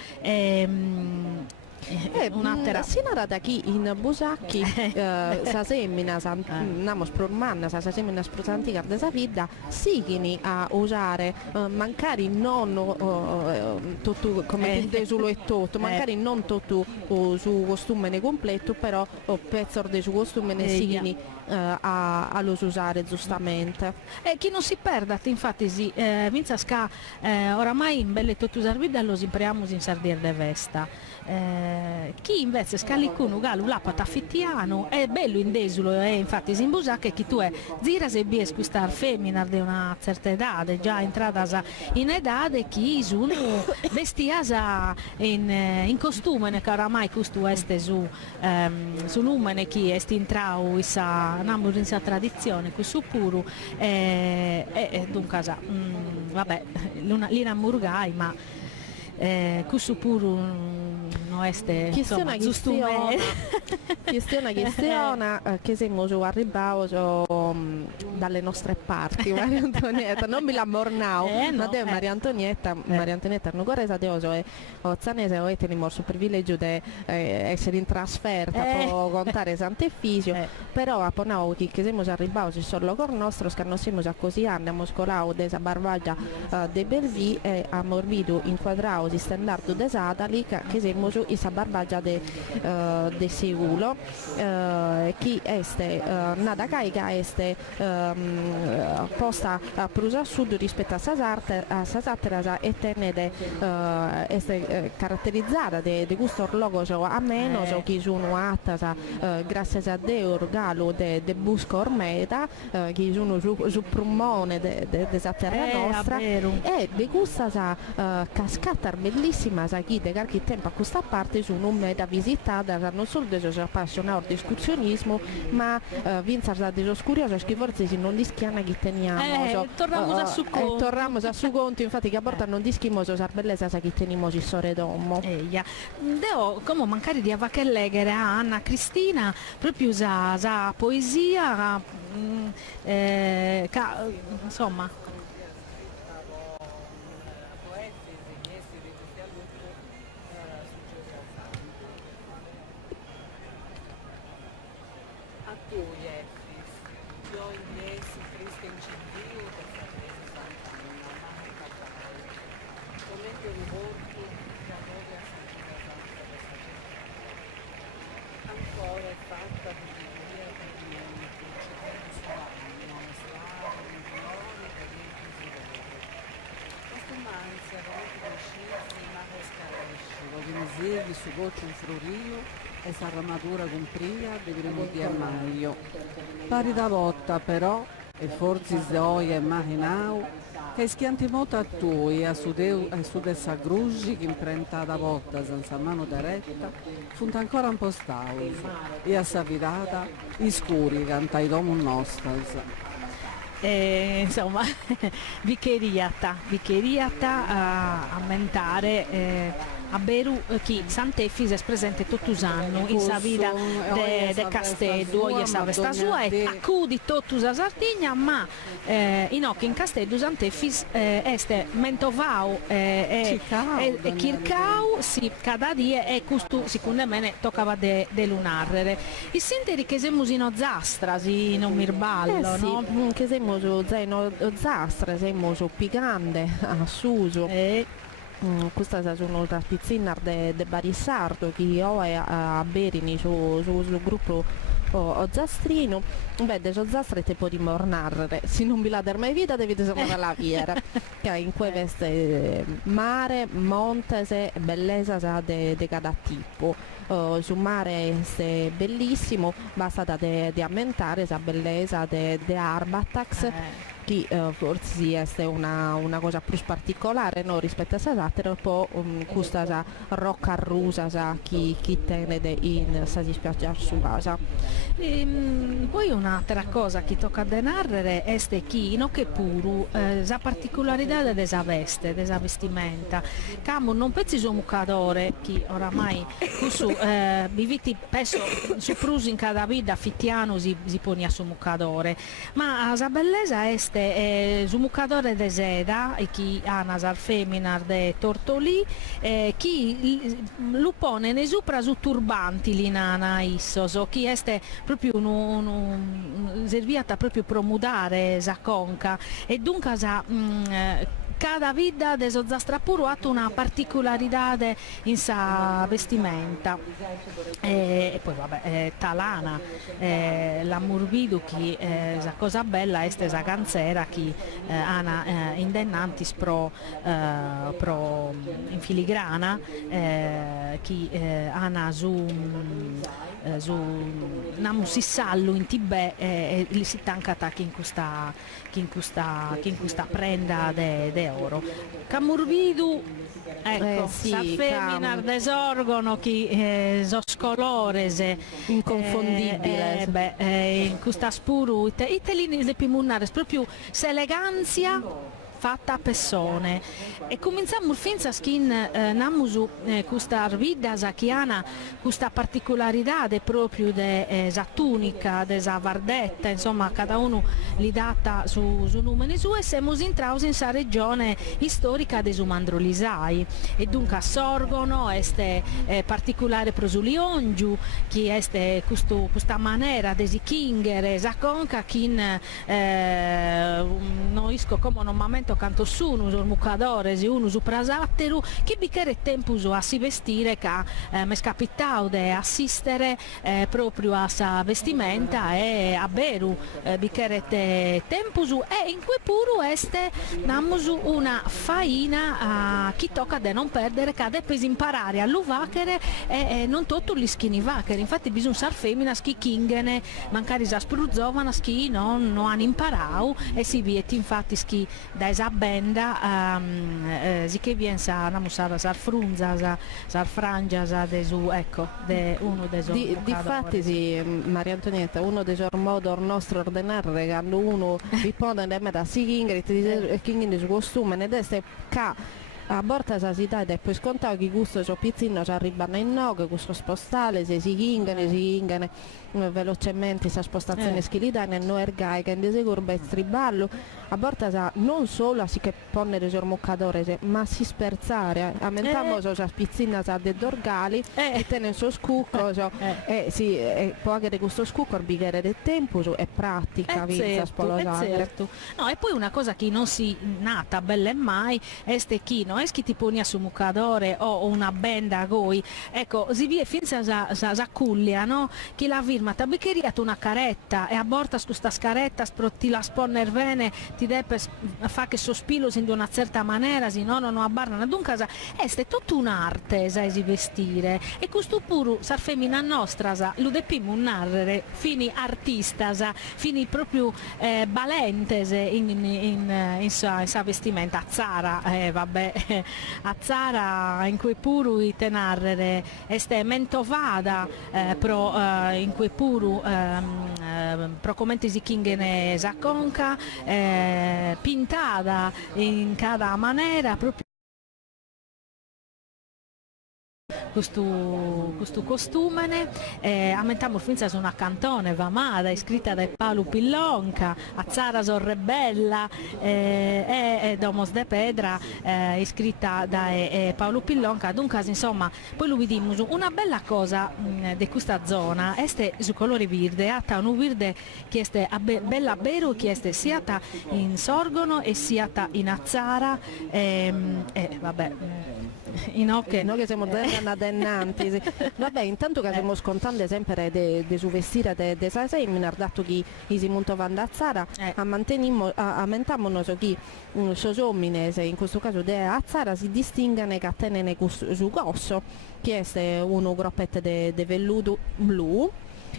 un'altra sinara da chi in Busacchi sa semina namos prormanna sa semina sprusantica de sa vita sigini a usare magari non tutto come il desulo e tutto magari non tutto su costume completo però pezzo de su costume ne sigini a lo usare giustamente e chi non si perda infatti sì vinza sca oramai in belle tutto usarvida lo impriamo in sardir de vesta chi invece scalicuno galu l'appa taffittiano è bello in desulo e infatti in Busacchi chi tu è zira se bies questa femmina di una certa età già entrata in età chi sono vestiasa in costume che oramai questo è su numene chi è intrau issa in sa tradizione questo puro dunque vabbè l'ina murgai ma questo puro no este questione che siamo arrivati dalle nostre parti Maria Antonietta non mi la mornau ma de Maria Antonietta non guarda Dio e Zanese ho tenuto il privilegio di essere in trasferta per contare Sant'Efisio però a Ponau che siamo arrivati solo con nostro che non siamo a così anni a Moscolau desa Barbaglia de Belvi e a Morbido inquadrao di standardo desatali che siamo isa Barbaglia de Seulo chi este nada caiga este posta prusa sud rispetto a Sasatteras e tenede este caratterizzata de gusto orlogoso a meno chi sono attasa grazie a Deo galo de busco ormeta chi sono su prumone de sa terra nostra e de gusta cascata bellissima sa chi de qualche tempo a questa parte sono un meta visitata non solo de so appassionato di escursionismo ma vinza de los curiosos che forse si non dischiana che teniamo tornamos a su conto infatti che a porta non dischimoso sa bellezza sa che teniamo ci sore domo deo come mancare di avachelleghere a Anna Cristina proprio sa poesia insomma su goccio in Florio e s'arramatura con pria di primo di maio. Pari da volta però, e forse zoi e marinau, che schiantimota a tui a su dessa gruggi che imprenta da volta senza mano diretta, funt ancora un po' stausi, e a sa virata, i scuri cantai domo nostras. Insomma, vicheriata a mentare a Beru chi Sant'Efis è presente tutt'usanno in sa vita de Castello e sa vesta sua e accudi tottusa Sardegna ma in Castello Sant'Efis este mentovau e Kirkau si cada dia e questo secondo me toccava de lunarrere i sinteri che siamo in Zastra si non mirballo no? Che siamo zaino Zastra siamo Pigande a Suso questa è una pizzina de Barissardo che io a Berini su gruppo Zastrino de Zastre te può dimornare se non vi la der mai vita devi sapere la viera che in cui veste mare, montese, bellezza de cada tipo su mare è bellissimo basta di aumentare la bellezza de Arbatax che forse è una cosa più particolare no, rispetto a Sasatero poi questa rocca rusa chi tiene in sa dispiacer su casa poi un'altra cosa che tocca da narrare è che no che puru la particolarità della veste della vestimenta camo non pensi su mucadore che oramai questo viviti penso su prus in cada vita fittiano si poni a su muccadore, ma la bellezza este su muccadore de seda e chi ha nasar feminar de tortolì chi lo pone ne supra su turbanti linana issoso chi este proprio serviata proprio promudare sa conca e dunque cada vita de Zastrapuru ha una particolarità in sa vestimenta e poi vabbè talana la murbidu chi sa cosa bella è sa canzera chi ana indennantis pro in filigrana chi ana su namu si sallu in Tibè e li si tancata chi in questa prenda de oro. Camurvidu ecco, sì, sa feminar desorgono chi soscolorese inconfondibile in questa spuru itelini le pimunnare proprio s'eleganzia fatta a persone e cominciamo finza skin namusu questa arvida zachiana questa particolarità proprio de tunica de vardetta insomma cada uno li data su numeri su e siamo intrausi in sa regione storica de Sumandrolisai e dunque assorgono este particolare prosuliongiu chi este questa maniera de sichingere zaconca kin noisco come normalmente canto su un muccadore si uno su prasatteru che bicchiere tempo a si vestire che mi è capitato di assistere proprio a sa vestimenta e a beru bicchiere tempo e in cui puro este namusu una faina chi tocca di non perdere che deve imparare a luvachere e non tutto gli schini vachere infatti bisogna sar femmina schi kingene mancari sa spruzzovana schi non hanno imparato e si vieti infatti schi da esa benda si che viene sa namusara sar frunza sar frangia sa de su ecco de uno de so difatti sì Maria Antonietta uno dei modo nostro ordinare quando uno vi pone da metà si ingrid king su costume ed è ca a borta sa si dà e poi scontato che questo so pizzino ci arrivano in no che questo spostale se si ingane velocemente sa spostazione schilita nel no ergai che in curva e striballo a borta sa non solo si che pone del sormoccadore ma si sperzare aumentiamo sa pizzina sa de dorgali e tene suo scucco sì può avere questo scucco al bicchiere del tempo è pratica vita sполosare certo. No e poi una cosa che non si nata bella e mai è chi no è che ti poni a su muccadore o una benda a goi ecco si vie finza sa cullia no chi la firma tabiccheria tu una caretta e a borta su questa scaretta ti la sponner bene ti deve fa che sospiro in una certa maniera si no non abbarrano dunque è tutta un'arte si vestire e questo puro sar femmina nostra lo deppiamo narrare fini artista fini proprio balentes in sa vestimenta a Zara vabbè a Zara in cui puro i tenarrere este mentovada pro in cui puro pro commenti si kingene zaconca pintata in cada maniera proprio questo costume aumentiamo finza su una cantone Vamada scritta da Paolo Pillonca a Zara Sorrebella e Domos de Pedra scritta da Paolo Pillonca dunque insomma poi lo vediamo una bella cosa di questa zona este su colore verde atta un verde che è bella vero che è sia in Sorgono e sia in Azzara vabbè noi che siamo adennanti sì. Vabbè intanto che stiamo scontando sempre de su vestire de sa seminar dato che si monto vandazzara aumentiamo so chi sosomine in questo caso de Azzara si distinguono che tenene su gosso che è uno groppette de velluto blu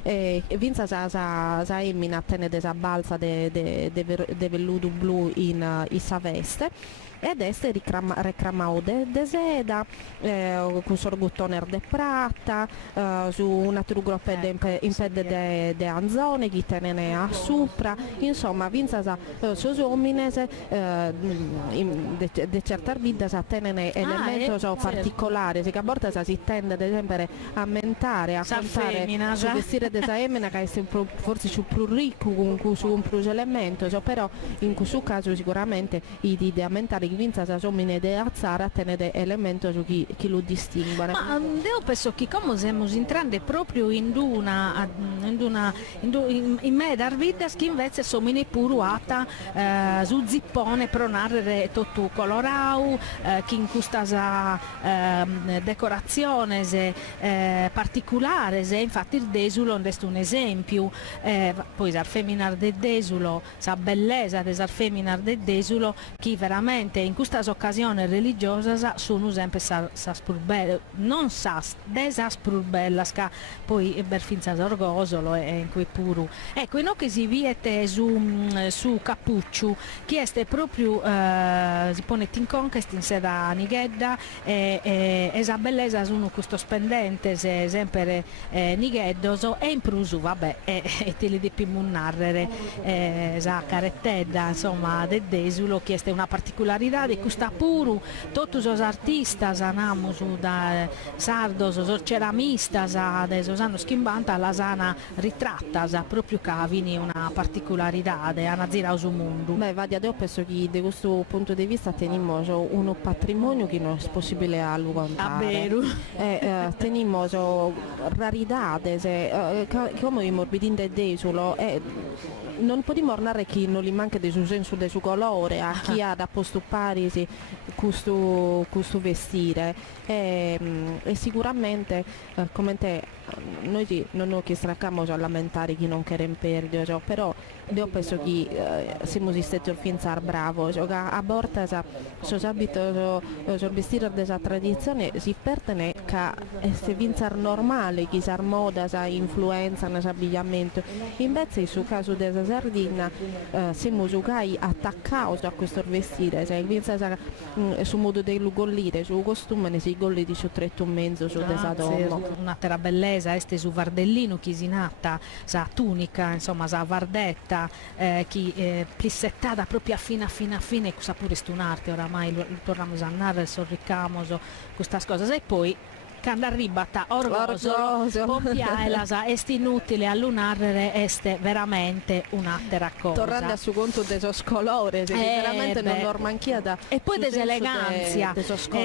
e vinza sa emmina tenne de sa balza de velluto blu in sa veste ed este reclamau de seda, con sorguttoner de prata, su un altro gruppo in pede de anzone, chi tenene a supra, insomma, vinza sos omines de certa vita tenene elementi particolari, che a volte si tende ad esempio a mentare, a contare su vestire desa emina che è forse più ricco su un più elemento, però in questo caso sicuramente i di aumentare che vinza sa somine de alzare tenere elemento su chi lo distinguono. Ma io penso che come siamo entrando proprio in me d'arvidas che invece somine puruata su zippone pro narrare tutto colorau che in questa decorazione particolare, infatti il desulo è un esempio, poi al feminar del desulo sa bellezza del feminar del desulo che veramente in questa occasione religiosa sono sempre sa spurbella, non sa desa spurbella poi per finza orgosolo e in cui puru ecco in che si viete su cappuccio che è proprio si pone in conquest in seda nighedda e esa bellezza sono questo spendente sempre nigheddoso e in prusu vabbè e te li devi munnarrere esa carettedda insomma del desulo che è una particolarità di questa puru tutti os artistas anamus da sardos os ceramistas de esos annos 50 la sana ritrattas proprio cavini una particolarità a nazira su mondo. Beh, Vadia, io penso che da questo punto di vista teniamo un patrimonio che non è possibile a contare. Teniamo raridades, come i morbidini del desulo, non possiamo narrare che non gli manca del suo senso, del suo colore, a chi ha da posto parisi questo vestire e sicuramente come te noi non che stracciamo a lamentare chi non chiede in perdio, però io penso che siamo stati finzar bravo, a borta sos abito sul vestire della tradizione si pertene che è vinzar normale, chi sar moda, sa influenza nell'abbigliamento, invece sul caso della Sardegna siamo giocati attaccati a questo vestire, cioè vinza su modo di gollire, su costume ne si golli di su 3 mezzo su desa domo. Una terra bellezza, este su vardellino chi si natta, sa tunica, insomma sa vardetta, chi plissettata proprio a fine, cosa pure stunarte oramai, torniamo a narrare, sorricamo, questa cosa, e poi quando arriva a orgoso, pompiaelasa, est inutile allunarre, est veramente un'altra cosa. Tornando a su conto dei suoi colori, veramente non normanchiata. E poi deseleganzia,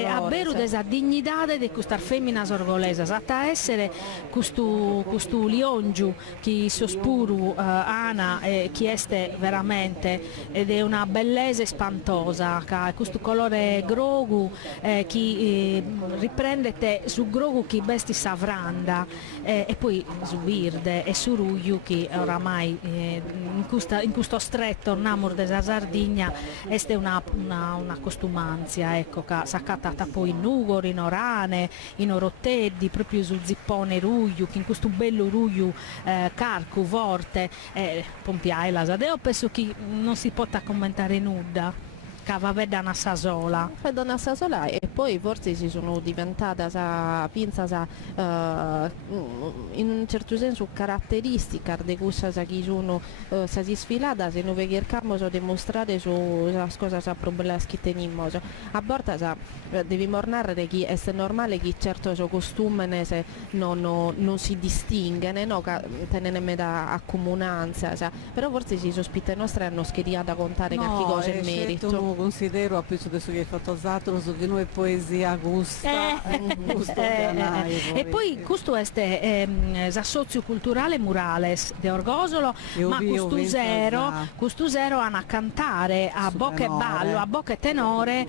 a vero desa dignità di questa femmina sorgolesa, satta essere questo liongiu che sospuru Ana, che este veramente, ed è una bellezza spantosa, questo colore grogu che riprendete su grogu che besti savranda e poi su virde e su ruglio che oramai in questo stretto namor della Sardegna è una costumanzia, ecco, che s'accattata poi in ugori, in orane, in oroteddi, proprio sul zippone ruglio, che in questo bello ruglio carco, vorte, pompiaela, io penso che non si possa commentare nulla. Vabbè da una sasola. Da una sasola e poi forse si sono diventata pinza in un certo senso caratteristica di questa che sono si sfilata se noi cerchiamo di dimostrare su cosa problemi che teniamo. A volte devi narrare che è normale che certo costume non si distingue, no? Tenene da accomunanza, però forse si sospita nostre hanno scheriata da contare che cosa è merito. Considero appunto adesso che hai fatto altro su di noi poesia gusta e poi questo è socioculturale murales de Orgosolo ma questo zero hanno a cantare a bocca e ballo a bocca e tenore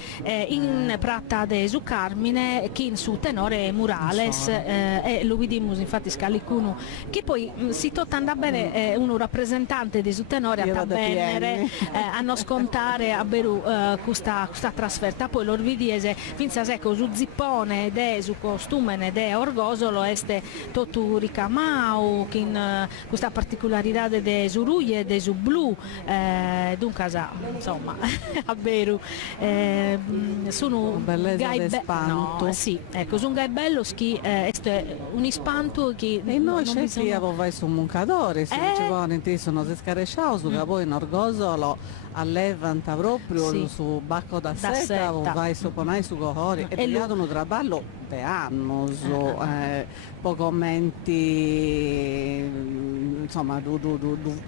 in pratta de su Carmine che in su tenore murales e lo vediamo infatti scalicuno che poi si totta bene uno rappresentante di su tenore a tabennere a non scontare a beru questa trasferta poi l'orvidiese finza ecco su zippone de su costume de orgosolo este totu ricamau in questa particolarità de su ruglie e de su blu dunque insomma a veru sono bellezza spanto. No, sì, ecco, sono gai bello che un ispanto che e noi scelti vai su Moncadore, se ci vuole sono scaresciato su che poi in orgosolo allevanta proprio sì. su bacco da seta vai su ponai su cohori e pigliato un traballo de anno poco menti insomma du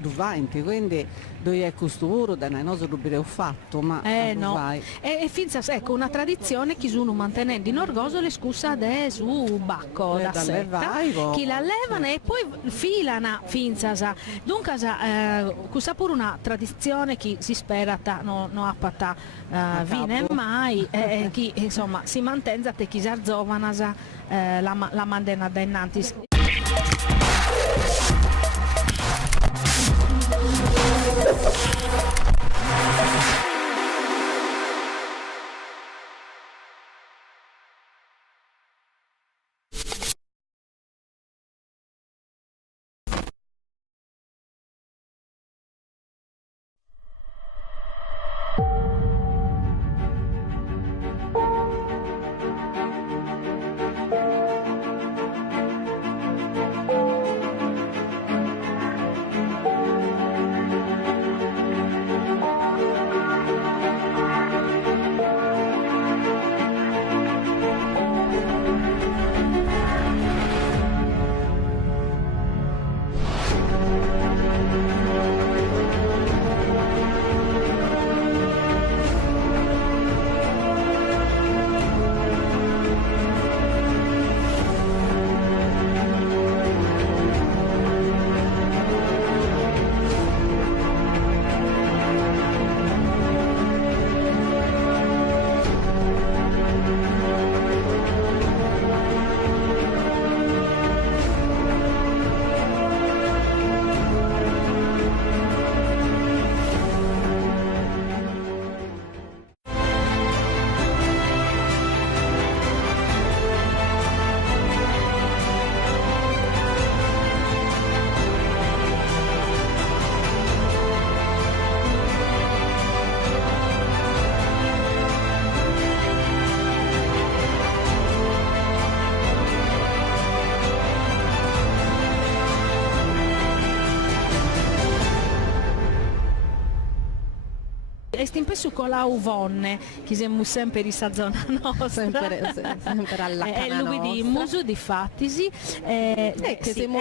20 quindi dove è questo puro da noi non ho fatto ma no vai. E finza ecco una tradizione che sono mantenendo in orgosole scusa de su bacco da seta chi la levano e poi filana finza dunque questa pure una tradizione che si spera non ha patà viene mai chi insomma si mantenza te chi zarzovanas la mandena da innanti. E stimpesso con la uvonne, che siamo sempre in questa zona nostra. sempre alla cana nostra. Muso di fattisi. Che siamo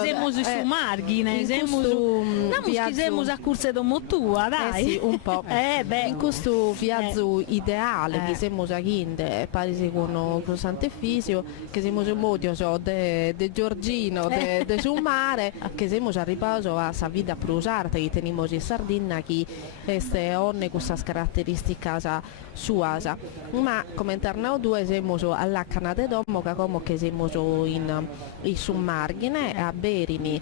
siamo su margine, siamo a corsa domo tua, dai. Sì, un po'. In questo viaggio ideale che siamo a Ghinde, parisi con Sant'Efisio, che siamo in modo de Giorgino, de sul mare, che siamo a riposo a sa vita prosarte, che teniamo in Sardegna, che este onne questa caratteristica sua, ma come tornavo due siamo alla Cana de Domo che siamo in su margine a Berini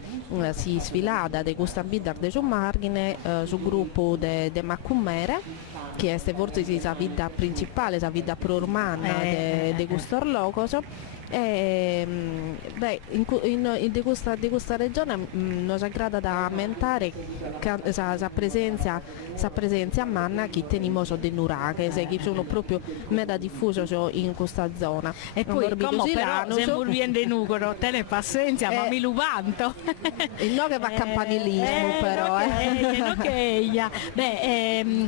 si sfilada di questa vita de su margine sul gruppo de Maccumere che è forse la vita principale, la vita pro-romana di questo loco. Di questa regione non si aggrada da aumentare la presenza a manna che teniamo di nuraghe che sono proprio meda diffuso in questa zona e poi come però se morviendo in Ugoro te ne pazienza ma mi luvanto il no che va campanilismo però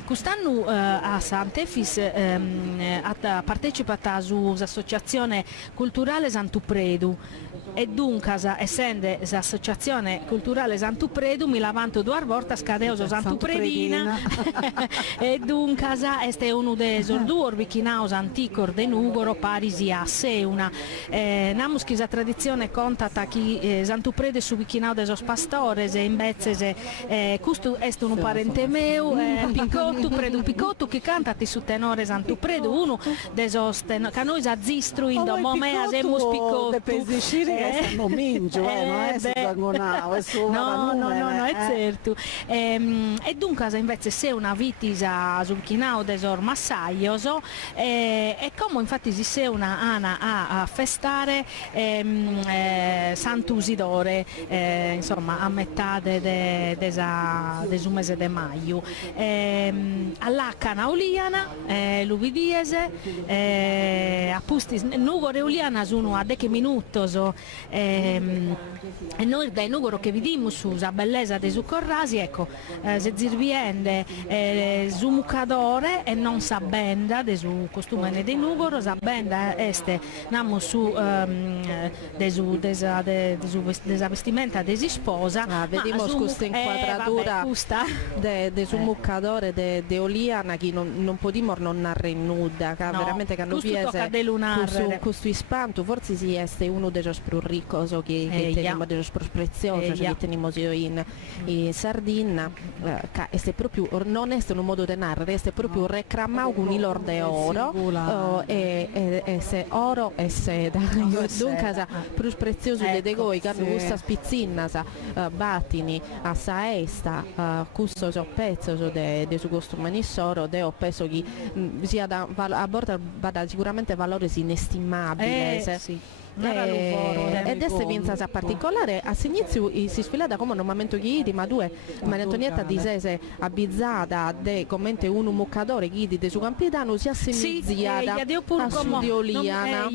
quest'anno a Sant'Efis ha partecipato all'associazione culturale Santupredu e dunque essendo l'associazione culturale Santupredu mi lavanto due volte scadeoso Santupredina e dunque è uno dei due vicinaus anticor de Nugoro parisi a Seuna namus che la tradizione contata che Santupredu su vichinau de sos pastores e invece questo è un parente meu Picotto Predu Picotto che cantati su tenore Santupredu uno dei sos che noi zistru in domome asemus Picotto non mingio, non è no, è certo. E dunque invece se una vitisa sul chinao desor massaioso e come infatti si se una ana a festare Sant'Usidore insomma a metà desu mese de maio all'Acana Uliana l'Ubidiese appusti Nugore Uliana sono a 10 minutos e noi dai Nugoro che vediamo su la bellezza dei su Corrasi ecco se zirviende su mucadore e non sa benda de su costume dei Nugoro sa benda este namo su desa vestimenta desi sposa vediamo questa inquadratura de su mucadore de Oliana che non podimo non narrare nuda che veramente che hanno questo ispanto forse si este uno dei più ricos che teniamo dei più preziosi che teniamo in Sardegna este proprio non è un modo di narrare este proprio reclamau con il de oro e se oro e seda dunque più prezioso de goi che hanno questa spizzina battini a saesta custo so pezzo de su costume nissoro de ho penso che sia a bordo vada sicuramente valore inestimabile ed è vinza particolare a inizio si sfilata come un momento che ma due Maria Antonietta di Sese abbizzata de commente un muccadore che di su campidano si assemizziata a su di Oliana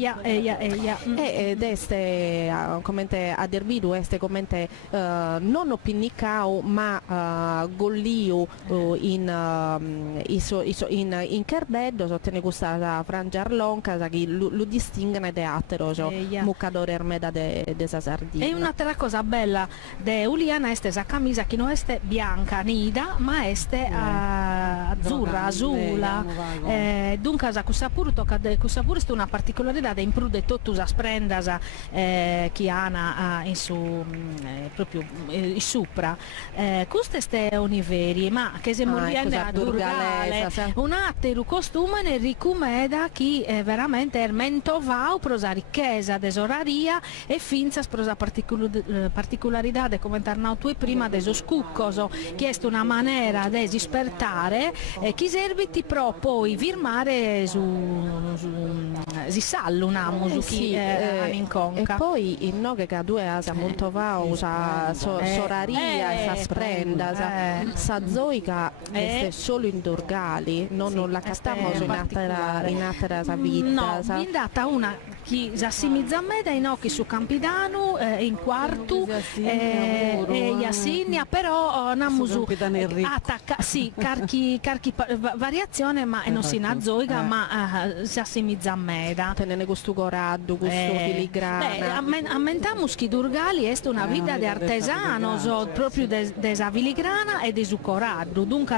ed este commente a dervidu este commente non opinnicao ma golliu in Kerbeddo sottene questa frangia arlonca che lo distingue de atero muccadore ermeda de Sardegna. E un'altra cosa bella de Uliana è esa camisa che non è bianca nida ma è azzurra, azula dunque questa pure tocca questa pure è una particolarità in più de tottusa sprendas che hanno in su proprio in sopra queste è univeri ma che se morviene a Durgale un altro costume ne ricumeda che veramente è mentovau prosa ricchezza desoraria e finza prosa particolarità de come tornau tu prima deso scuccoso che è una maniera de dispertare chi serviti pro poi virmare si sallunamo su chi inconca e poi in no che due asa montovau soraria sa sprenda sa zoica è solo in Durgali non la castiamo in altera sa vita no mi data una chi s'assimizza a me dai nocchi su Campidano in quarto e Iassinia però namusu attacca sì carchi variazione ma non si nazoiga ma si assimizza a me da tenene questo coraddo questo filigrana ammentamus che Durgali è una vita di artesano proprio desa filigrana e de su coraddo dunque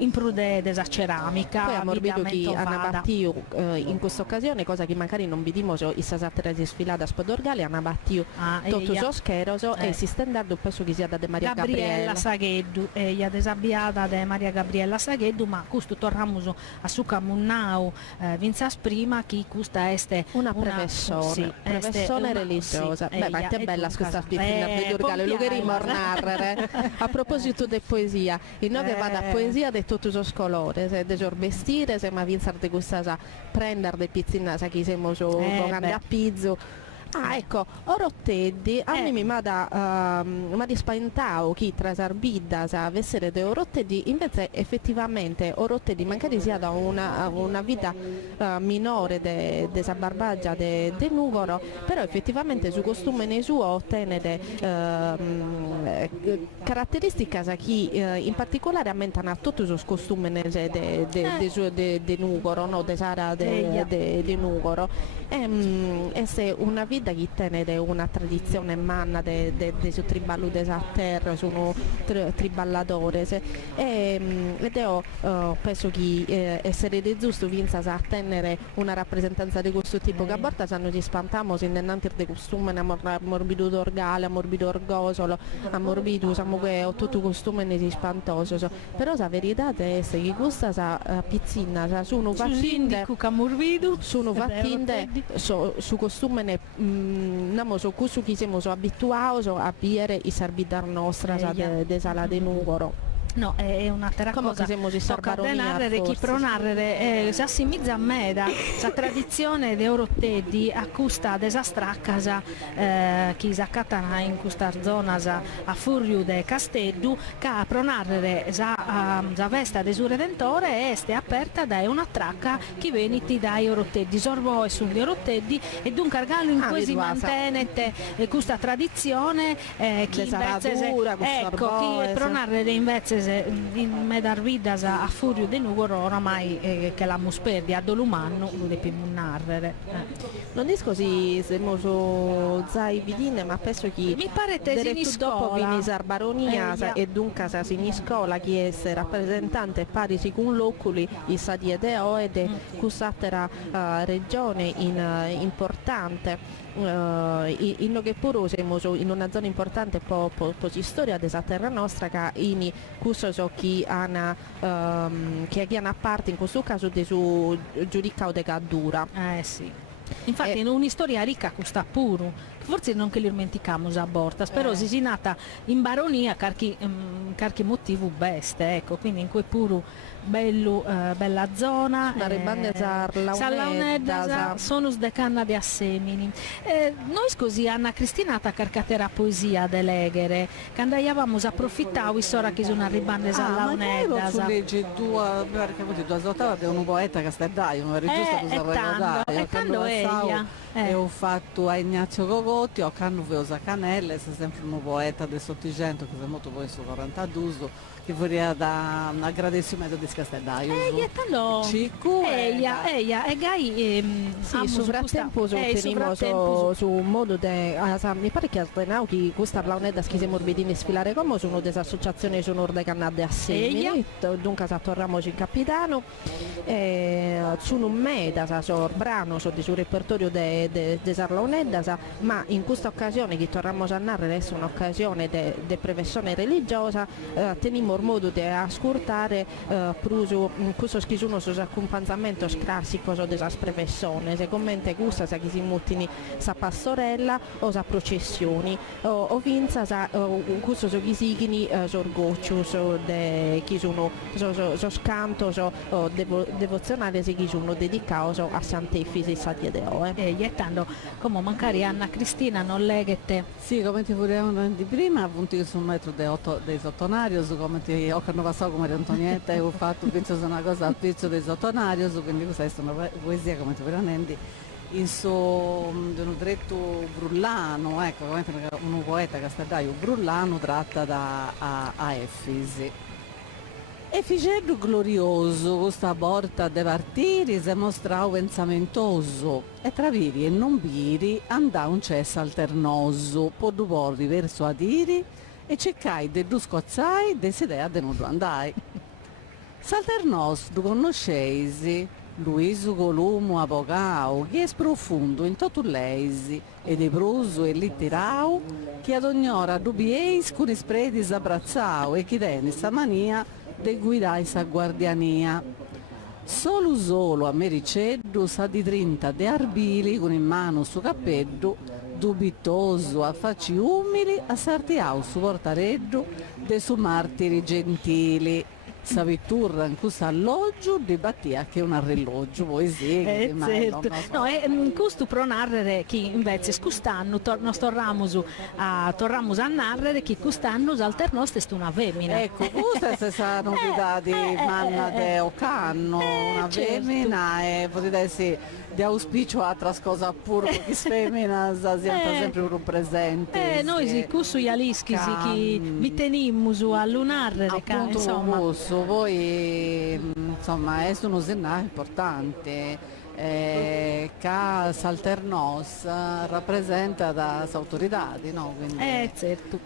in più desa ceramica poi ammorbito chi hanno battiu in questa occasione cosa che magari non vediamo i sasatre di sfilata spodorgali hanno battiu tutto so scheroso e si standardo penso che sia da De Maria Gabriella Sagheddu e desabbiata de Maria Gabriella Sagheddu ma questo tornamus a su Camunnau vinzas prima che questa este una prevessione religiosa beh ma è bella questa spizzina di Durgali lo che rimornare a proposito di poesia il no che vada a poesia di tutto so scolore se de vestire se ma vinzar de questa prendere de pizzina sa chi siamo so a pizzo ecco, Orotteddi a me mi ha spaventato chi tra Sarbidda sa essere de Orotteddi invece effettivamente Orotteddi magari sia da una vita minore de sa barbaggia de Nugoro però effettivamente su costume ne suo ottenere caratteristiche sa chi in particolare aumentano a tutto su costume de Nugoro no de Sara de Nugoro e se una vita che tiene una tradizione manna de su triballo de sa terra sono triballatore ed io penso che essere de giusto vinza a tenere una rappresentanza di questo tipo che a volte sanno ci spantamo se innanti de costume a morbido d'orgale a morbido orgosolo a morbido siamo che ho tutto costume ne si spantoso però la verità è che questa sa pizzina sono fattinde sono fattinde su costume ne so questo che siamo abituati a bere i sarbidar nostra de sala de Nugoro No, è un'altra Come cosa. siamo di Tocca Sarbaronia, narrare chi forse. pro narrare si assimizza a meda la tradizione de Oroteddi a custa desa straccasa chi s'accatana in questa zona a Furriu de Casteddu che pro narrare sa vesta de su Redentore este aperta da una tracca che veniti dai Oroteddi sorbo e sun di Oroteddi e dunque argalo in cui si mantenete questa tradizione chi invece ecco chi pro narrare invece in medarvidas a Furiu de Nugoro oramai che la musperdi a Dolumanno lo devi narrare. Non è così, siamo zai bidine, ma penso che mi pare tesi in dopo scuola vini Sarbaronia e dunque si in scuola chi è rappresentante pari con loculi i sadie de oede cusatera regione importante in che pure siamo in una zona importante po di storia della terra nostra che in questo so chi hanno che hanno a parte in questo caso di su giudicao de Gaddura. Sì. Infatti in un'istoria ricca questa pure, forse non che li dimentichiamo a Bortas, però si è nata in baronia carchi motivo beste, ecco, quindi in quel pure bella zona. La rebande Sallaunedda sono de canna di assemini. Noi così Anna Cristinata carcatera poesia de leghere, che andavamo a approfittare ora che sono ribande Sallaunedda. Ma leggi due, perché due zottava di un poeta che sta dai, non era giusto che e ho fatto a Ignazio Gogotti, ho cannuveosa Canelle, se sempre un poeta del Sottocento che è molto poi su 42 che vorrei da un agradecimento di Castellaio. Cicu e Gai su frattempo su un modo mi pare che allenau che questa launedda schise morbidini sfilare come sono delle associazioni sonore de cannade assemi dunque torniamo in capitano sono un meda so brano so di sul repertorio de Sarlaunedda ma in questa occasione che torniamo a narrare è un'occasione de professione religiosa teniamo modo di ascoltare questo schisuno su accompagnamento classico della professione secondo me questa sa che si muttini sa pastorella o sa processioni o vinza sa questo so chisigini so orgoglio so de chi sono so scanto so devozionale se chi sono dedicato a Sant'Efisi e Satiedeo e tanto come magari Anna Cristina non leghete sì come ti volevamo di prima appunto sul metro dei sottonarios come ti ho non so come Antonietta e ho fatto penso una cosa al pezzo dei sottonarios quindi questa è una poesia come ti veramente in suo dretto brullano ecco un poeta castellaio brullano tratta da a Efisi. Efigeddu glorioso, questa porta de partiri si mostrau pensamentoso e tra viri e non viri andà un cesso alternoso, po du porri verso adiri e cercai de du scozzai desidea de non andai. S'alternos du conosceisi, Luisu Columu Apogau, che è profondo in tutto leisi, ed è pruso e litterau, che ad ognora dubieis con ispredis abbrazzau e chi tenne sta mania de guidai sa guardiania. Solo a mericeddu sa di 30 de arbili con in mano su cappeddu, dubitoso a facci umili a sartiau su portareddu de su martiri gentili. Sa vitturra in questo alloggio dibattia che un arreloggio poi sì certo. No, questo pro narrare che invece quest'anno torniamo a narrare che quest'anno alternos è una femmina ecco questa è questa novità di manna de Ocanno una femmina e potete essere di auspicio a trascosa pure che femmina sempre un presente noi sì questo gli alischi che vi tenimmo a lunarre insomma poi insomma è un segnale importante che Salternos rappresenta da autorità no? Quindi, certo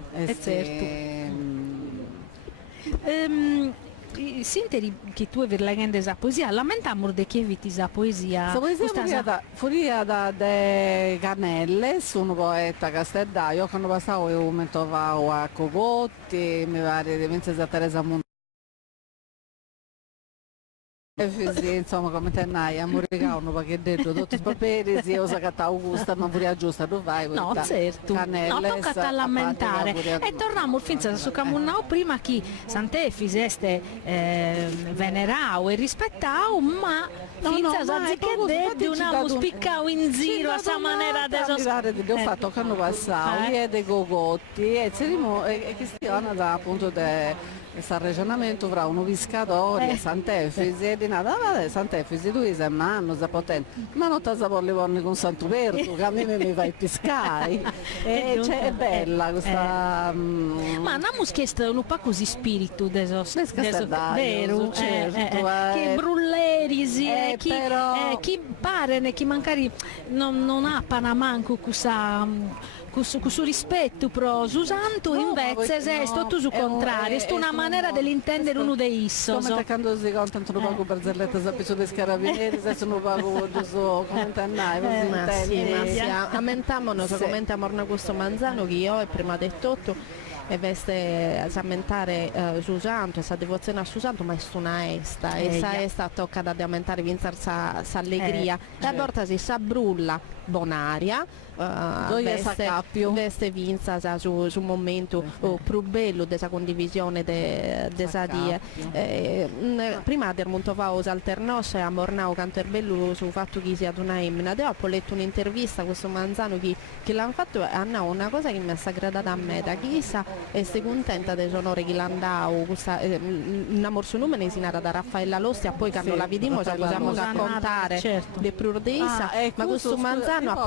Sinteri che tu hai leggendo questa poesia, lamentiamo di chi eviti questa poesia. Questa furia da de Canelle, sono poeta castellaio, quando passavo io mi trovavo a Cogotti, mi pare di Teresa Efisi, insomma, come te nai, a moricare un pacchetto, tutti i paperi, si usa che ti gusta, non pure giusta, tu vai, No, certo. No, tocca a lamentare. E torniamo finza su Camunnao prima che Sant'Efisi este venerau e rispettau, ma finza sa che detto una spiccau in giro a sa maniera di ho fatto quando passavo, via dei gogotti e Cristiana da appunto questo ragionamento fra uno pescatore e Sant'Efisi e di nada, Sant'Efisi tu sei manno, sei potente, ma non ti sapori con Sant'Uberto, che a me mi fai pescare e è bella questa... Ma non abbiamo chiesto un po' così spirito vero? Certo, che brulleri, chi, però... chi pare, chi magari non ha panamanco questo rispetto pro Susanto, invece è tutto su contrario, è una maniera dell'intendere uno dei issos. Come quando si contano un po' barzellette sapete dei carabinieri, se sono un po' giusto commentare, ma sì, ammentiamo come morna questo manzano che io è prima detto e veste a aumentare Susanto e sa devozione a Susanto, ma è una esta e sa esta tocca da aumentare vincer sa allegria e a volte si sa brulla bonaria veste vinza su un momento più bello della condivisione della die prima del Montovao alternosse a Mornao Canterbello sul fatto che si adunai ho letto un'intervista a questo Manzano che l'hanno fatto hanno una cosa che mi è sagrada a me da chissà e stai contenta del sonore che l'andau una morso numene si nata da Raffaella Lostia poi quando la vediamo ci possiamo raccontare le prurdessa ma questo Manzano ha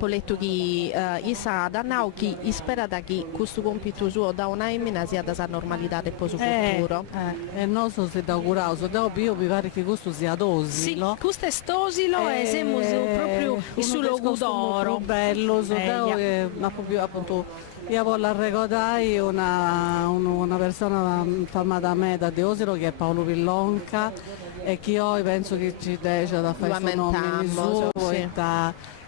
letto che Isa Danau che spera da che questo compito suo da un'aimina sia da sa normalità del suo futuro e non so se da curioso dopo io mi pare che questo sia dosilo sì, questo è stosilo e siamo proprio il suo d'oro bello ma proprio appunto io voglio ricordare una persona famata a me da Deosilo che è Paolo Villonca e che io penso che ci dice da fare questo nome suo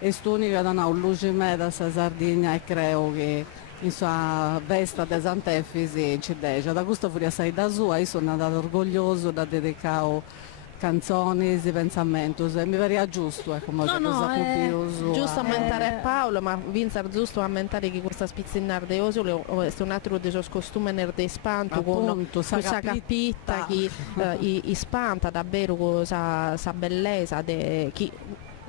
e st'unica da una luce me da Sardegna e credo che in sua vesta di Sant'Efisi ci dice da questo fuori assai da sua io sono andato orgoglioso da dedicare canzoni di pensamento e mi pare giusto come cosa più giusto aumentare Paolo ma Vinzar giusto aumentare che questa spizzinare di Osolo è un altro dei suoi costumi nel spanto con questa capitta che spanta davvero questa bellezza chi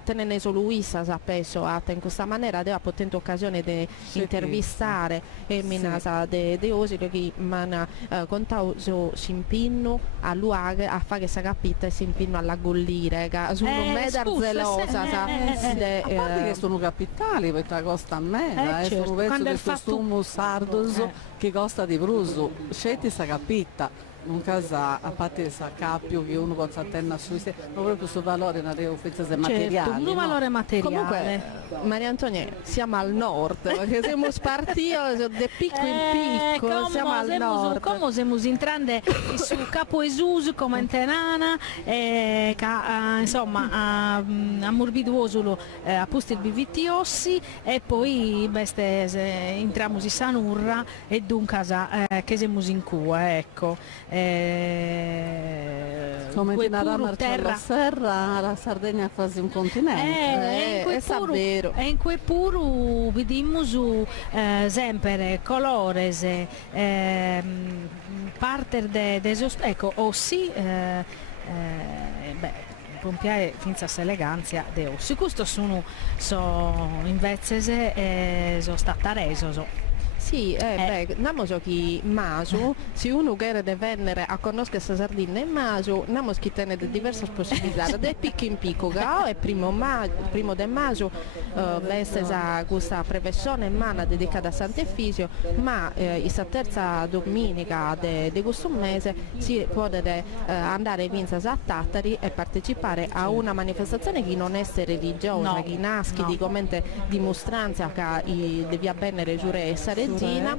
tenene solo Luisa sapesse in questa maniera aveva potente occasione di intervistare Minasa de Osilo che mana contau si impinno a luogo a fare questa capita e si impinno alla gollire su un medar zelosa a parte che sono capitali perché costa a me sono penso che questo sardos che costa di bruso scetti sta capita non casa a parte sa capio che uno può attenna su sé ma proprio questo valore non è offesa materiale un valore materiale comunque Maria Antonia siamo al nord perché siamo spartiti da picco in picco siamo al nord come siamo entrando su Capo Esus come in Tenana insomma a Morbiduosolo a posto il BVT Ossi e poi entriamo in Sanurra e dunque che siamo in Cua ecco come Tinara Marcello Serra la Sardegna è quasi un continente e in cui pure vediamo sempre colores parte ecco ossi pompiare finza eleganza de ossi questo sono invece sono stata reso sì, abbiamo che Masu, se uno vuole venire a conoscere questa Sardegna in Masu, abbiamo che tenere diverse possibilità, da picco in picco, e primo del Masu, questa professione in mano dedicata a Sant'Efisio, ma questa terza domenica di questo mese si può andare in Vinzas a Tattari e partecipare a una manifestazione che non è religiosa, che nasce di come dimostranza che devi bene giure e Regina.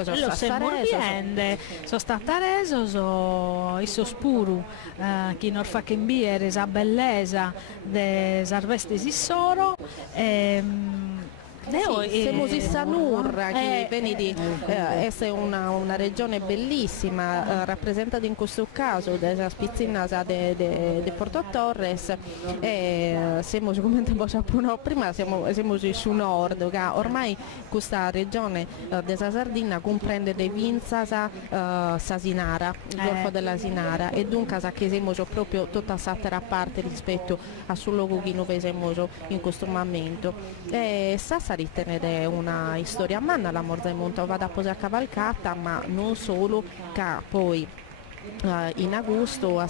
ecco, lo stiamo morbiende, sono stata reso, il sospuru che non fa che imbiere esa bellezza de sarvesti sissoro. Siamo in Sanurra, che vedi, è una regione bellissima, rappresentata in questo caso dalla spizzina di Porto Torres, e siamo, come prima siamo su nord, ormai questa regione della Sardegna comprende le Vinzasa Sasinara, il Golfo della Sinara, e dunque che siamo proprio tutta a parte rispetto a sul luogo che noi siamo in questo momento. Ritenere una storia manna la Morza Monta va da posare cavalcata, ma non solo, che poi in agosto,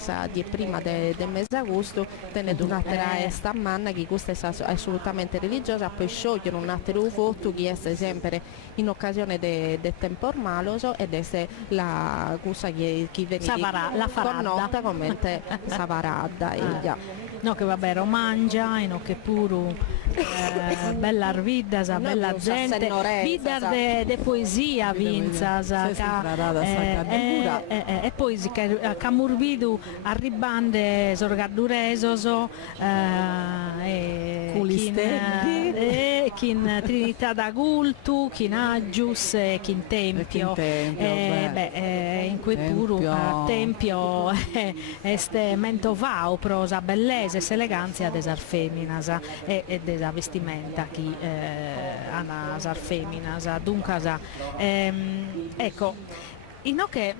prima del mese agosto, tenete un'altra esta manna che questa è assolutamente religiosa, poi sciogliere un altro voto che è sempre in occasione del tempo maloso, ed è la cosa che viene connota come Savaradda. No, che vabbè, romangia, no, che puru bella arvida, bella gente, vida de poesia vinzasa, e poi che murbidu arribande sorgadduresoso, kin Trinità d'Agultu, kin Agius, kin Tempio, in cui puru a Tempio este mentovau prosa bellezza e eleganza desar feminas e desa vestimenta chi ana sar feminas dunque ecco che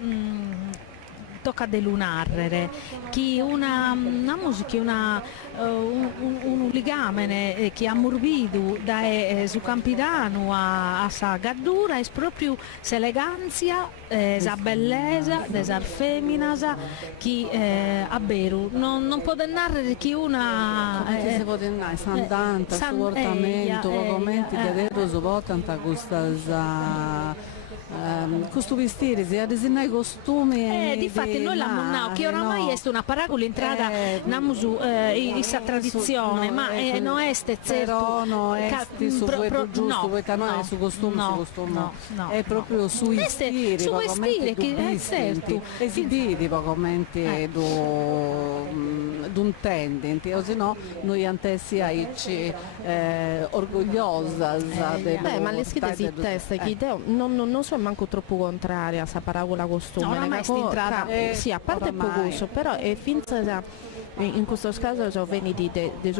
tocca delunarrere chi una musica un ligamene che ha morbido da su Campidano a sa gaddura è proprio s'eleganza sa bellezza desar feminas chi a beru non può narrare chi una si può denare sandanta suortamento commenti che detto so tanta questa questo vestire, si ha disegnato i costumi. Difatti noi l'abbiamo che oramai è una paragola entrata namusu questa tradizione, ma non è però no è su quello giusto, perché non è su costume, è proprio sui vestire che è certo esibiti commenti d'un tendente, o se no noi antessi aici orgogliosa ma le schede si testa che non so manco troppo contraria a questa paragola costume, sì, a parte poco, però è finta in questo caso viene di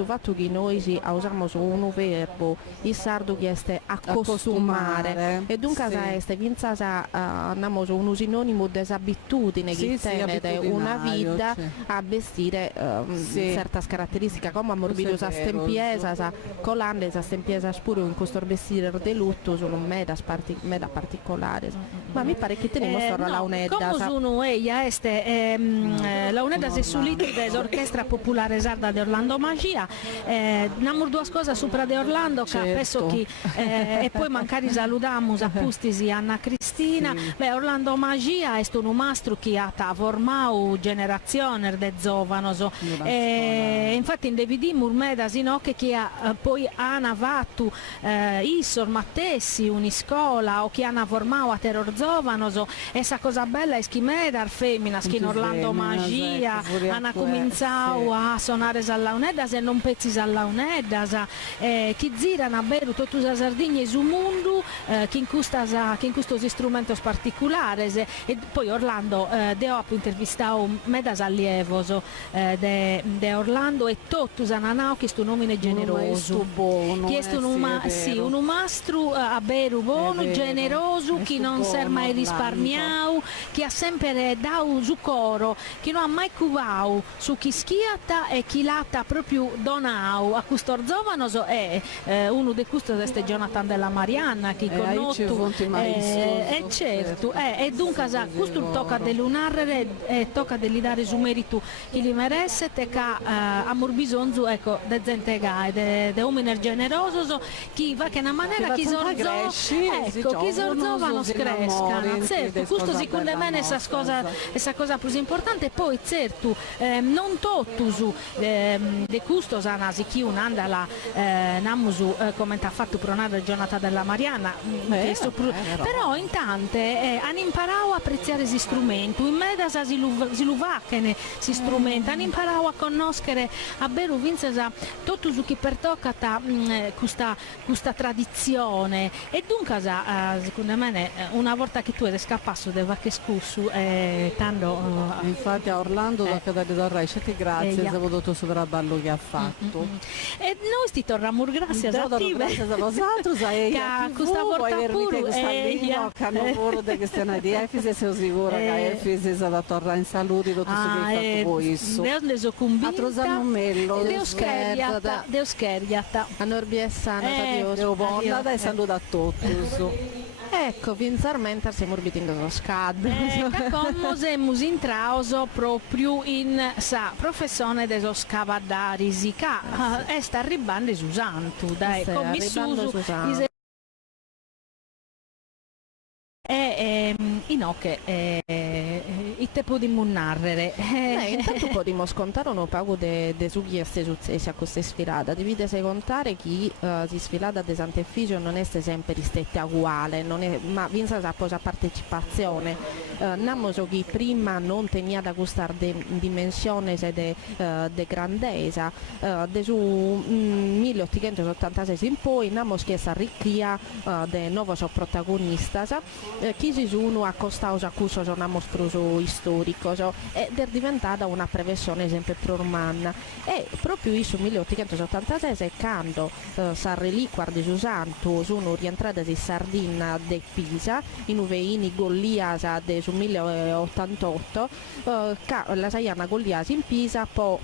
fatto che noi usiamo un verbo il sardo che è accostumare, e dunque è abbiamo un sinonimo di abitudine che tiene una vita a vestire certe caratteristiche, come a morbido sa stempiesa colande sa stempiesa pure in questo vestire de lutto sono meda particolare, ma mi pare che teniamo solo la unedda come sono ella la unedda se sulito dell'orchestra popolare sarda di Orlando Magia, abbiamo due cose sopra di Orlando che penso che e poi magari salutiamo a Pustisi Anna Cristina. Orlando Magia è un mastro che ha formato generazione de giovani, infatti in DVD Murmeda Sinocche che poi hanno fatto Issor Mattessi uniscola o che hanno formato a terror giovani, e essa cosa bella è che Medar femmina che in Orlando Magia hanno cominciato a suonare alla Unedas e non pezzi alla Unedas, che girano a beru tutta la Sardegna su mondo, che in questo strumento particolare, e poi Orlando ho intervistato medas allievoso de Orlando e tutto sananao che sto nome generoso, che è un mastro a beru buono, generoso, che non si è mai risparmiato, che ha sempre dato su coro, che non ha mai cuvato su chi schiata e chi l'ha proprio donato a questo giovane, è uno di questi è Jonathan della Marianna che conosco, certo, e dunque questo tocca dell'unarre e tocca di dare su merito che gli meresse, che ha bisogno di gente di uomini generosi che va che una maniera che sorzovano crescano, certo, questo secondo me è questa cosa più importante. Poi certo non tottusu de custos anasi chi un'andala namusu come ha fatto pronare la giornata della Mariana, però intanto hanno imparato a apprezzare questi strumenti, in medasa si luvacchene si strumenti, hanno imparato a conoscere a beru vinzesa tutto su chi pertoccata questa tradizione e dunque secondo me una volta che tu eri scappato da vacche scussu tanto infatti a Orlando tocca da ridorrai grazie se avevo tutto sul traballo che ha fatto e noi ti torniamo grazie a grazie a vosaltros che questa porta pure che hanno pure da questione di Efisi sono sicura che Efisi è da tornare in salute tutto ciò che hai fatto voi ne sono convinta Deo scherziata a Norbiessana Deo buona e saluto a tutti ecco, vinzarmente siamo orbitando lo scad. Come siamo intrauso proprio in sa professione dello scavadarisi che sta arrivando su santo, dai, come su Inoche il tempo di munnarrere intanto potremmo scontare un pago de sughi e successi a questa sfilata divide se contare chi si sfilata de Sant'Efficio non è sempre stata uguale ma vinsa sa posa partecipazione namoso che prima non tenia da gustare dimensione de grandezza de su 1886 in poi namos che si arricchia de nuovo protagonista chi si sono accostato a questo sono mostruoso storico ed è diventata una previsione sempre più romana e proprio in 1886 quando sa reliquia di Susanto sono rientrate in Sardegna de Pisa in uveini Gollias del 1088 la saiana Gollias in Pisa poi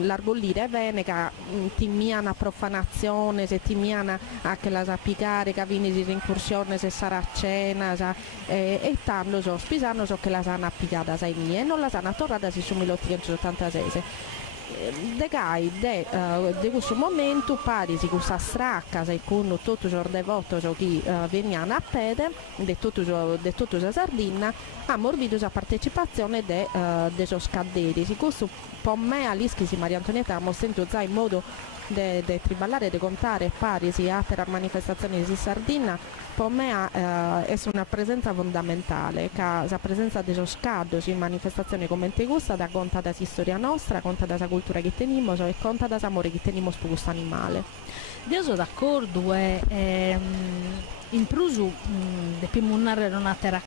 l'argollire Veneca timiana profanazione se timiana anche la sapicare che viene di incursione se saracena e tanto spisano che la sana applicata sai mie e non la sana tornata su 1886 de gai de questo momento pari si questa stracca sai con tutto il devoto che venivano a pede de tutto la Sardegna ha morbito la partecipazione de so scadderi si questo po' me all'ischi si Maria Antonietta abbiamo sentito in modo de triballare de contare pari si ha per manifestazioni di Sardegna per me è una presenza fondamentale che la presenza dello scaddo in manifestazioni come te gusta da conta da storia nostra conta da cultura che teniamo e conta da amore che teniamo per questo animale io sono d'accordo in prusu de pimunare una terra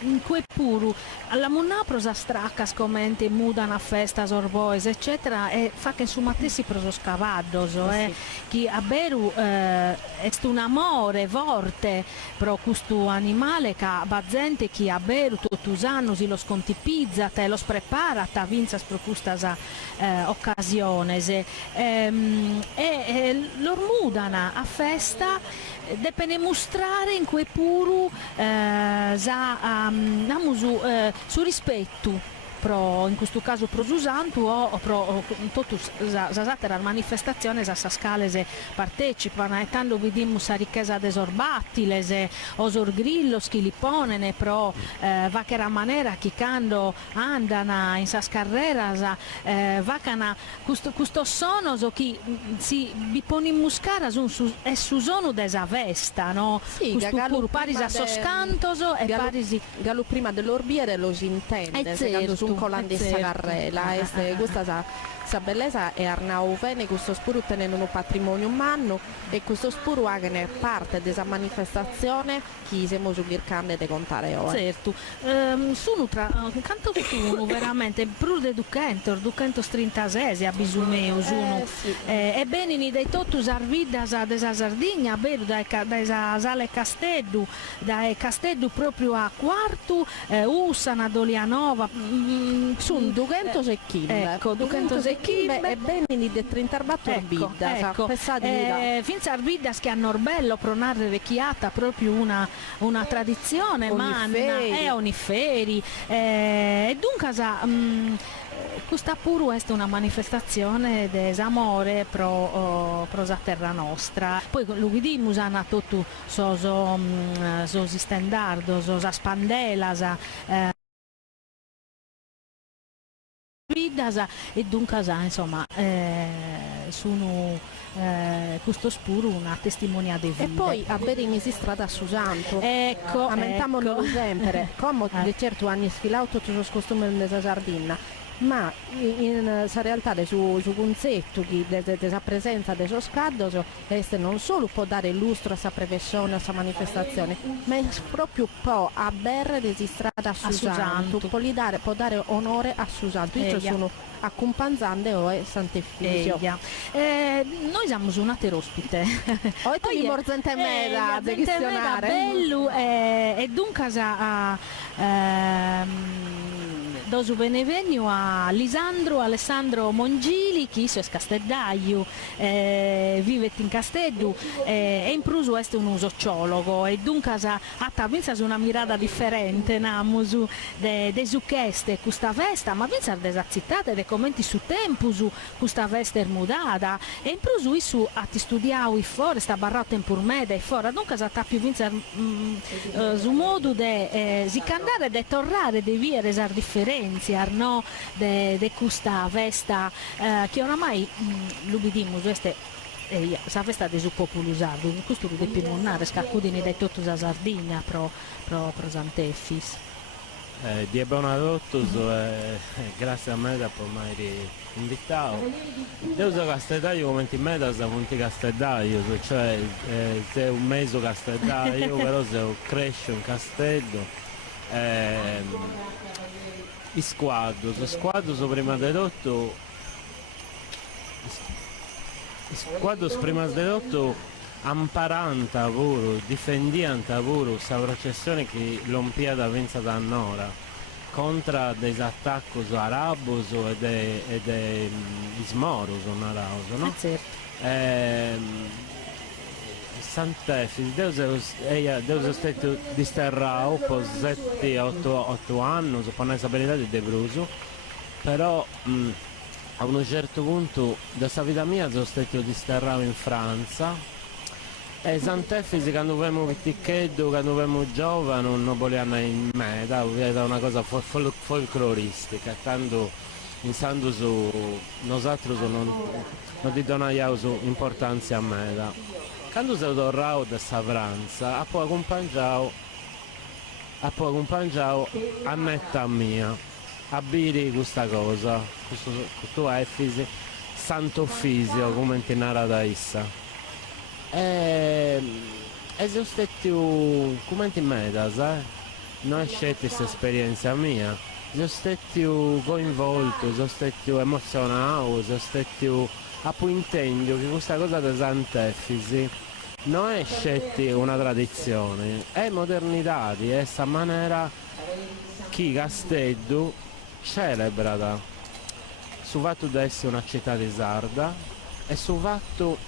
in cui puru alla munna prosa stracca scomente muda una festa sorboes eccetera e fa che su mattessi proso scavaddo chi a beru è un amore forte pro questo animale che bazzente chi a beru tutt'usanno si lo scontipizza te lo prepara ta vinzas pro questa occasione e lor mudana a festa depende mostrare in cui puru su rispetto in questo caso pro Susantu o pro la manifestazione sa scale partecipano e tanto vediamo la ricchezza desorbattile o sorgrillo schiliponene pro va che era maniera che quando andano in sa carrera vacana questo sono che si pone in muscara e su sono desa vesta no sì pur parisa soscantoso e parisi gallo prima dell'orbiere lo si intende un colandessa carrella questa sa bellezza è Arnau Vene questo spuru tenendo un patrimonio umano e questo spuru ha che è parte della manifestazione che siamo cercando di contare oggi certo sono tra canto sono veramente pur de ducento strintasesi a bisumeo sono e bene dei totus arvidas desa Sardegna vedo dai sale Casteddu dai Casteddu proprio a quarto Ussana Dolianova sono 200 secchine ecco 200 secchine e bene di 30 orbida finza arvidas che hanno bello pronare vecchiata proprio una tradizione manna e oniferi e dunque questa pure è una manifestazione d'amore pro la terra nostra poi lo vediamo usano tutto so stendardo so spandela vidas e dunque insomma sono questo spuro una testimonianza di vita. E poi a Berini si strada a Susanto. Ecco, aumentamolo sempre, come di certo anni sfilauto tutto il costume della Sardegna, ma in realtà su concetti della presenza dei suoi scaddos non solo può dare lustro a questa professione, a questa manifestazione, ma proprio può avere registrata a Susanto, può dare onore a Susanto. Io sono accompagnante o Sant'Efisio. Noi siamo un altro ospite. Oggi mi morzente meda di questionare. Bello e dunque dosu benevenio a Lisandro Alessandro Mongili, che è Casteddaio, vive in Casteddu e in pruso è un sociologo e dunque ha una mirata differente namusu de su cheste questa festa, ma vinsa desa città de commenti su tempo su questa festa mudata e in pruso su a ti studiao i fuori sta barrato in purmeda e fuori dunque ha più vinsa su modo de si candare de tornare de via resar differenze no de questa festa che oramai l'ubidimus queste questa festa è su popolo usardo questo lo deve nonnare scaccudini dai tutto la Sardegna pro Sant'Efis di buonadotto grazie a me per mai invitato io sono Casteddaio come in meta sono punti Casteddaio cioè sei un mese Casteddaio però se cresce un castello i squadros prima di tutto amparanta pure, difendianta pure questa processione che l'Olimpiade vinta da Nora contro degli attacchi arabos e dei smoros no? Sant'Efis, Deus è stato disterrato per 7-8 anni, per non sapere di Bruso, però a un certo punto della vita mia sono stato disterrato in Francia e Sant'Efis quando avevamo picchetto, quando avevamo giovane non volevano in me, era una cosa folcloristica, tanto pensando su nosaltros non ti donaiamo importanza a me. Quando sono tornato da Savranza, ho accompagnato a netta mia a bere questa cosa, questo Efisi, Santo Fisio, come ti narra da essa. E sono stato come ti medas, non è scelta questa esperienza mia, sono stato coinvolto, sono stato emozionato, sono stato appuntendo che questa cosa da Sant'Efisi non è scelta una tradizione, è modernità, è questa maniera che Casteddu celebra sul fatto di essere una città di sarda e sul fatto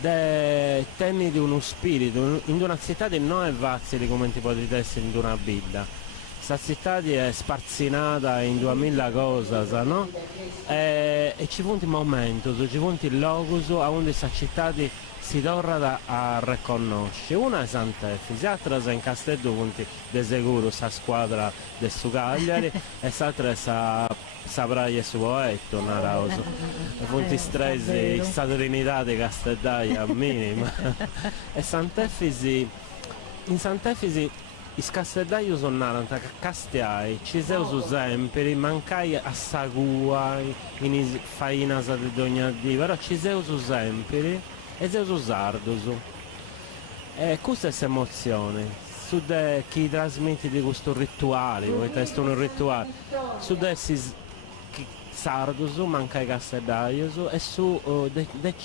di tenere uno spirito in una città che non è facile come ti potete essere in una villa. Questa città è sparzinata in 2000 cose, no? E ci vuole un momento, ci vuole il locus a cui questa città si torna a riconoscere. Una è Sant'Efisi, l'altra è in Casteddu, punti di sicuro questa squadra del su Cagliari e l'altra è sa Praia su Oetto, Narauso. Punti stresi, stata Trinità di Casteddaia minima. E Sant'Efisi, in Sant'Efisi i Casteddaiu sono nati a Castiai, ci sono sempre, mancai a Sagua, in fainas di ogni dì, però ci sono sempre e sono sardos. E questa è l'emozione, su chi trasmette di questo rituale, questo è un rituale, su essi sardos, mancai Casteddaiu e su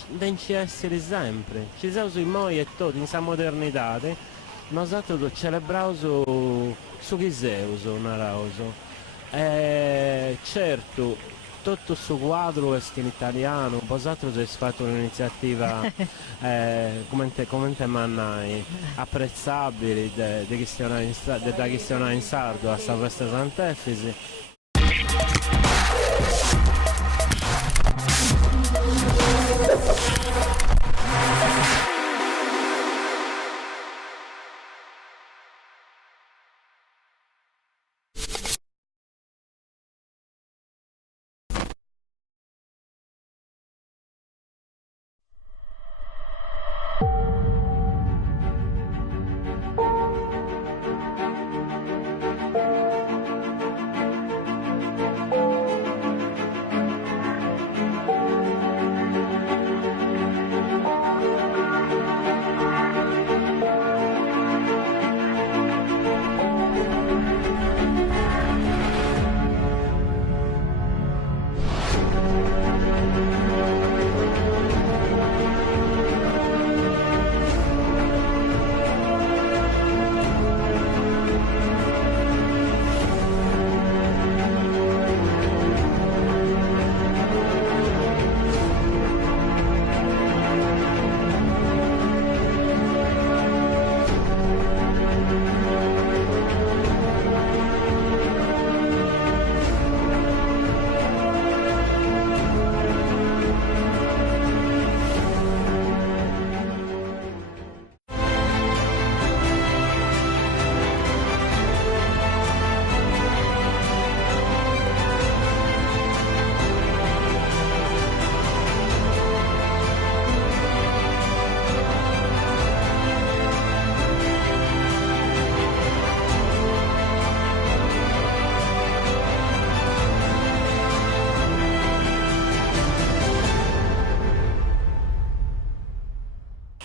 denci essere sempre, ci sono i moi e tutti, in questa modernità. Noi celebriamo su Chiseus, Narauso. Certo, tutto questo quadro è in italiano, vosaltros avete fatto un'iniziativa come te mannai, apprezzabile da Cristiana in Sardo a San Festa Sant'Efisi.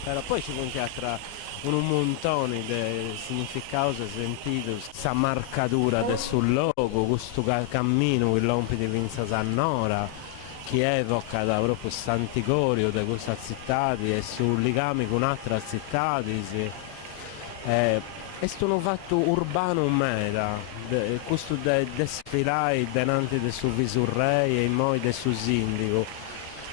Però poi ci punti tra un montone di significati sentiti, questa marcatura del sul logo, questo cammino che l'ompi di Vinza Sannora, che evoca da proprio Sant'Igorio di questa città e sul legame con altre città. È stato fatto urbano mera, questo desfilare davanti del suo visurrei e poi del suo sindaco.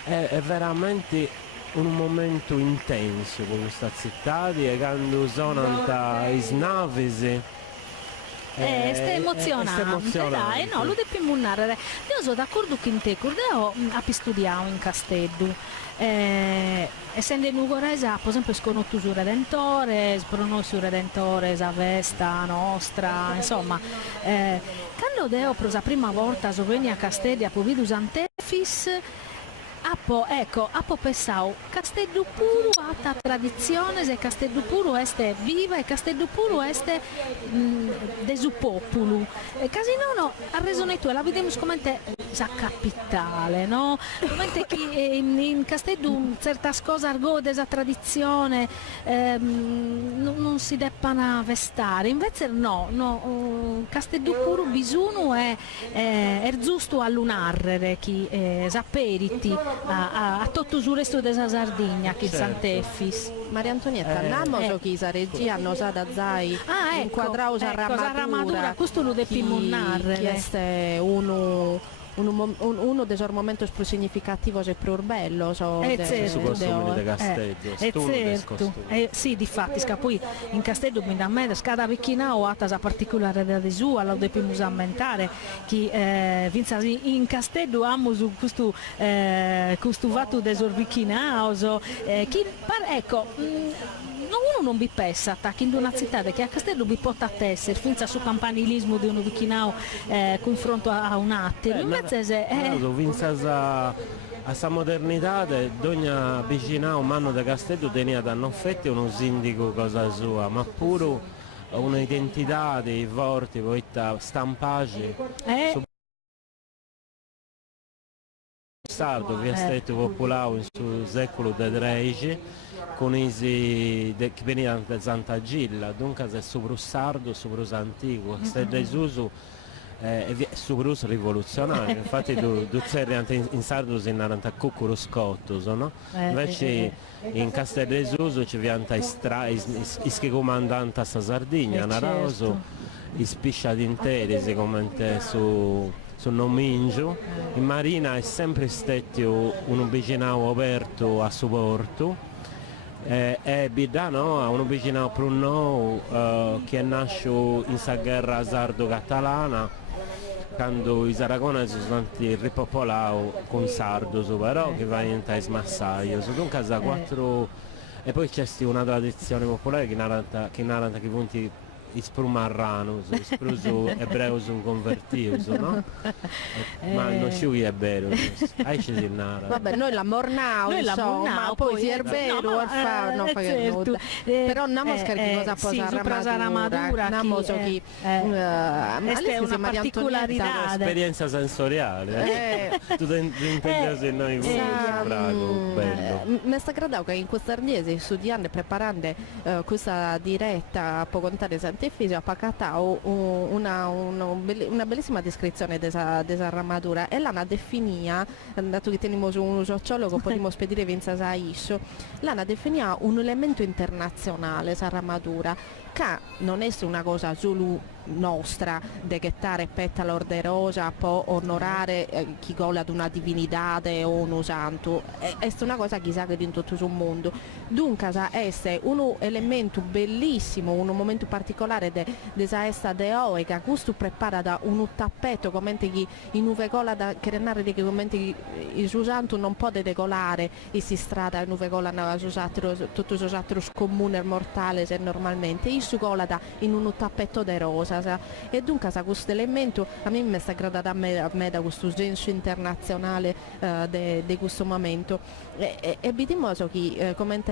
È veramente un momento intenso con questa città e quando sono i snavi è emozionante, dai, no, lo devo narrare. Io sono d'accordo con te, io ho studiato in Casteddu, essendo in Ugorese, per esempio, sconosciuto sul Redentore, sul Redentore, la Vesta nostra, insomma, quando ho preso la prima volta a venire a Casteddu a Povidu Sant'Efis, Appo pensavo, Casteddu puro ha tradizione, e Casteddu puro este viva e Casteddu puro este de su popolo. E casi no, ha reso noi tu, la vediamo come la capitale, no? Come che in Casteddu certa cosa argo desa tradizione non si deppano vestare, invece no, Casteddu puro bisogno è giusto all'unarrere chi saperiti a tutto il resto della Sardegna che Sant'Efis. Maria Antonietta, andiamo chi sa regia hanno da zai inquadrato armatura, questo lo dobbiamo narrare. Questo uno dei momenti più significativi e più bello su costume di Casteddu. Sì, difatti, poi in Casteddu mi da me scada vicina o altra particolare di sua, lo dobbiamo ammentare che in Casteddu amo su questo fatto desorvichinao, chi ecco. Uno non vi pensa in una città che a Casteddu vi porta a essere finza su campanilismo di uno vichinao confronto a un attimo invece a sta modernità ogni vicino umano di Casteddu tenia da non fette uno sindaco cosa sua ma pure un'identità dei vorti poi stampati sardo che è stato popolare sul secolo XIII con isi che venivano da Santa Gilla, dunque è sopra sardo, sopra antico, questo è Gesù sopra rivoluzionario, infatti tu sei in sardo si narra a cucuro scotto, no? Invece in Castel Gesù ci viene i comandante a Sardegna, Naraso, i spisciati interi, come su Nomingio, in Marina è sempre stato un vicinato aperto a supporto e Bidano ha un vicinato più nuovo che nasce in questa guerra sardo-catalana quando i saragoni sono stati ripopolati con sardo però che va in smassaio dunque a quattro e poi c'è una tradizione popolare che narra che punti isprummarrano, spruso ebreo sono convertito, no? Ma non ci è vero, hai ci si narra. Vabbè, noi la mornau, insomma, poi si è vero, non fa che nulla. Però andiamo a scaricare cosa può armatura, andiamo a chi è una particolarità. Esperienza sensoriale, tu intendi se noi bello. Mi sta gradando che in questa ardiese studiando e preparando questa diretta può contare Sant'Efisio ha pagato una bellissima descrizione della armatura e l'hanno definita, dato che teniamo un sociologo potremmo spedire Vinza Saisso, l'hanno definita un elemento internazionale questa armatura che non è una cosa solo nostra de gettare petalo orderosa può onorare chi gola ad una divinità o uno santo è una cosa chissà che in tutto il mondo dunque è un elemento bellissimo un momento particolare de esa de oe che questo prepara da un tappeto come chi in uve gola da che renare di che come il suo santo non può decolare e si strada in uve gola tutto i altri comuni mortale se normalmente il suo gola da in un tappeto de rosa cantas e dunque questo elemento a me mi sta gradando a me da questo senso internazionale di questo momento e vediamo che come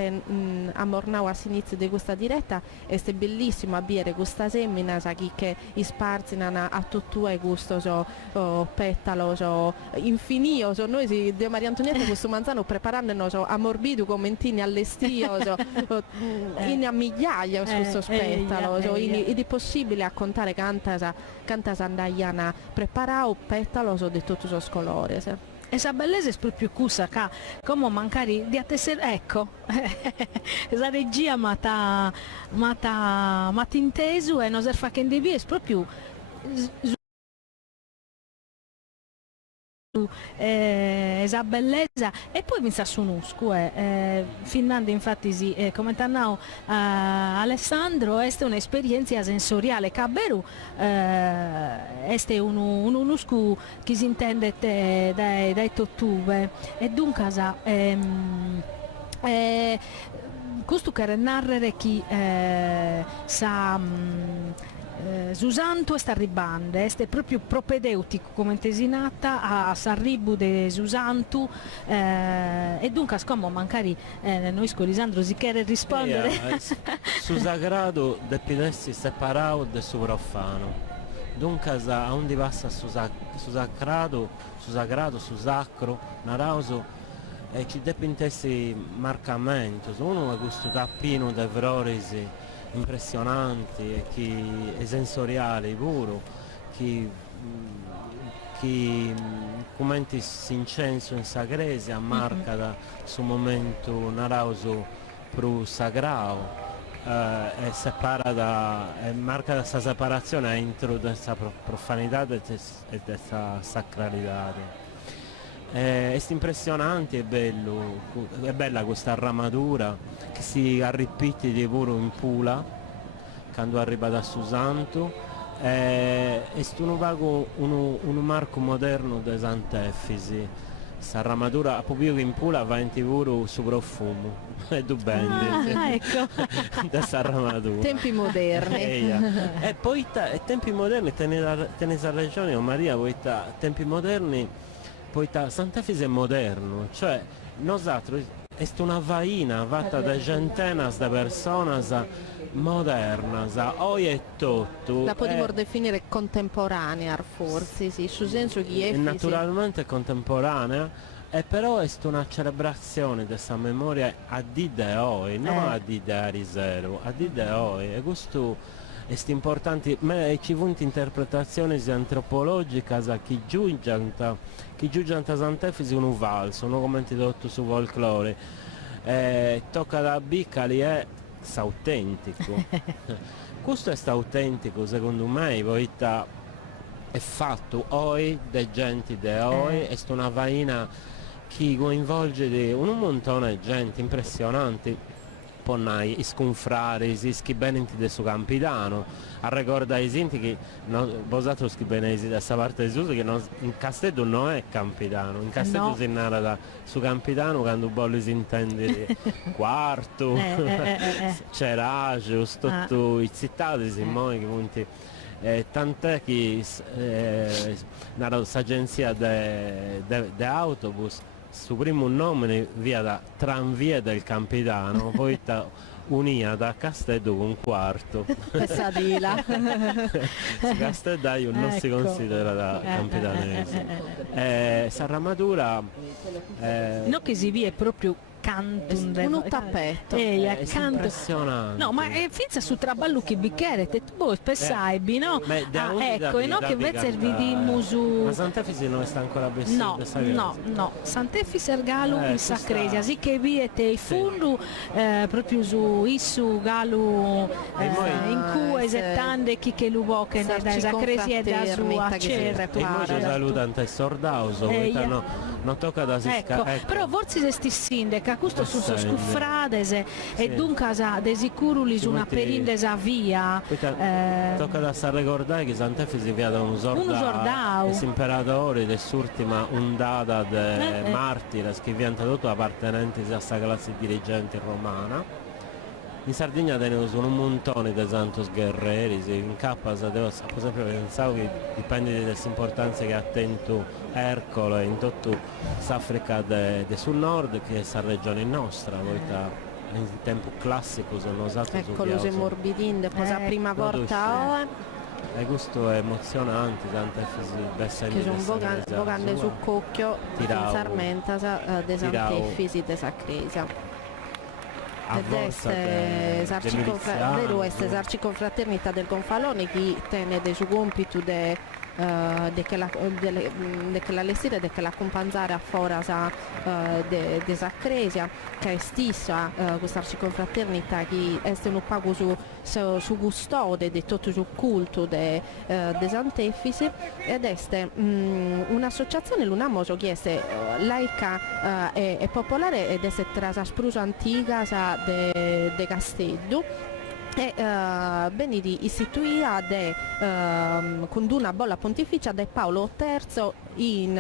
amornavo all'inizio di questa diretta è bellissimo avere questa semina che sparzinano a tutto e questo petalo infinito noi di Maria Antonietta questo manzano preparando a morbido commentini all'estio in a migliaia questo spettalo ed è possibile a contare cantas andaiana preparao petalo di tutti i colori. Esa bellezza è proprio cusa, come magari di attesser, ecco, esa regia mata inteso e non si fa che in è proprio esa bellezza e poi mi sa su Nuscu Finlandia infatti come tannao Alessandro è un'esperienza sensoriale Caberu è un Nuscu che si intende dai tottube e dunque questo che narrare chi sa Susanto sta arribando, è proprio propedeutico come tesinata a s'arribu de Susanto e dunque come magari noi con Lisandro si chiede rispondere. Su sagrado depidessi separato del su profano, dunque a onde passa su sagrado, su sacro, narauso e ci depintessi marcamento, uno è questo cappino de vrorisi impressionanti e sensoriali puro che commenti incenso in sagrese ammarca da su momento narauso pro sagrao e separa e marca da questa separazione entro questa profanità e questa sacralità. È impressionante, è bella questa armatura che si arrippiti di puro in Pula quando arriva da Susanto è un marco moderno di Sant'Efisi. Questa armatura proprio in Pula va in puro su profumo e tu bendi ecco. questa armatura tempi moderni e poi tempi moderni tenere la ragione Maria poi tempi moderni poi Sant'Efisi è moderno, cioè nosotros è una vaina fatta da centenas di persone modernas, oggi è tutto. La potremmo definire contemporanea forse, sì, su senso che è naturalmente contemporanea, e però è una celebrazione di questa memoria a di de oggi, non a di de risero, a di de oggi, e questo è importante, ci sono interpretazioni antropologiche che giudiano Sant'Efisi un valso, non come detto su folklore, tocca da bicca lì è autentico. Questo è autentico secondo me, poi è fatto oggi da gente di oggi, è una vaina che coinvolge un montone di gente impressionante. Poi sconfrare, si schibbenenti del suo campidano, a ricordare i sinti che vosato schibbenesi da questa parte di Suso che in Castello non è campidano, in Castello no. Si narra da su campidano quando bolli si intende quarto, c'eragio, tutto i zittati si muovono che punti. Tant'è che questa agenzia di autobus su primo nome via da Tranvia del Campidano, poi unia da Castello con quarto. Pessadila. Castello non si considera da campidanese. S'armatura no che si via è proprio un tappetto impressionante. No, ma finza su traballo che bicchiere te voi pensai no? Ecco, e no che invece vediamo su ma Sant'Efisi non sta ancora vestito. No, Sant'Efisi er galo in sacresia, sì che viete il fundu proprio su issu galo in cui esettande chi che luvo che da sacresia da sua certo. E poi ci salutano il sordauso, non tocca da sicca. Però forse questi sindaca questo sono scuffradese e dunque de sicuro li sono perindesa via. Tocca da ricordare che Sant'Efisi via da un sordau, l'imperatore dell'ultima ondata de martire che viene tutto appartenenti a questa classe dirigente romana in Sardegna tenemos un montone di santos guerrieri, in cappa sempre pensavo che dipende dall'importanza che ha tenuto Ercole in tutta l'Africa del sul nord, che è questa regione nostra, in tempo classico sono usati ecco l'uso morbidinde, cosa prima volta e questo è emozionante, tante fisi che sono vogande su cocchio sarmenta de Sant'Effisi de Sacresia ed est esarciconfraternita del Gonfalone che tiene de su compito de che la lessire de che la companzare a forasa de Sacresia che è stessa questa arciconfraternita che è un pago su custode di tutto il culto de Sant'Effisi ed è un'associazione l'unamoso che è laica e popolare ed è trasa spruso antica de Castello e venì istituita con una bolla pontificia da Paolo III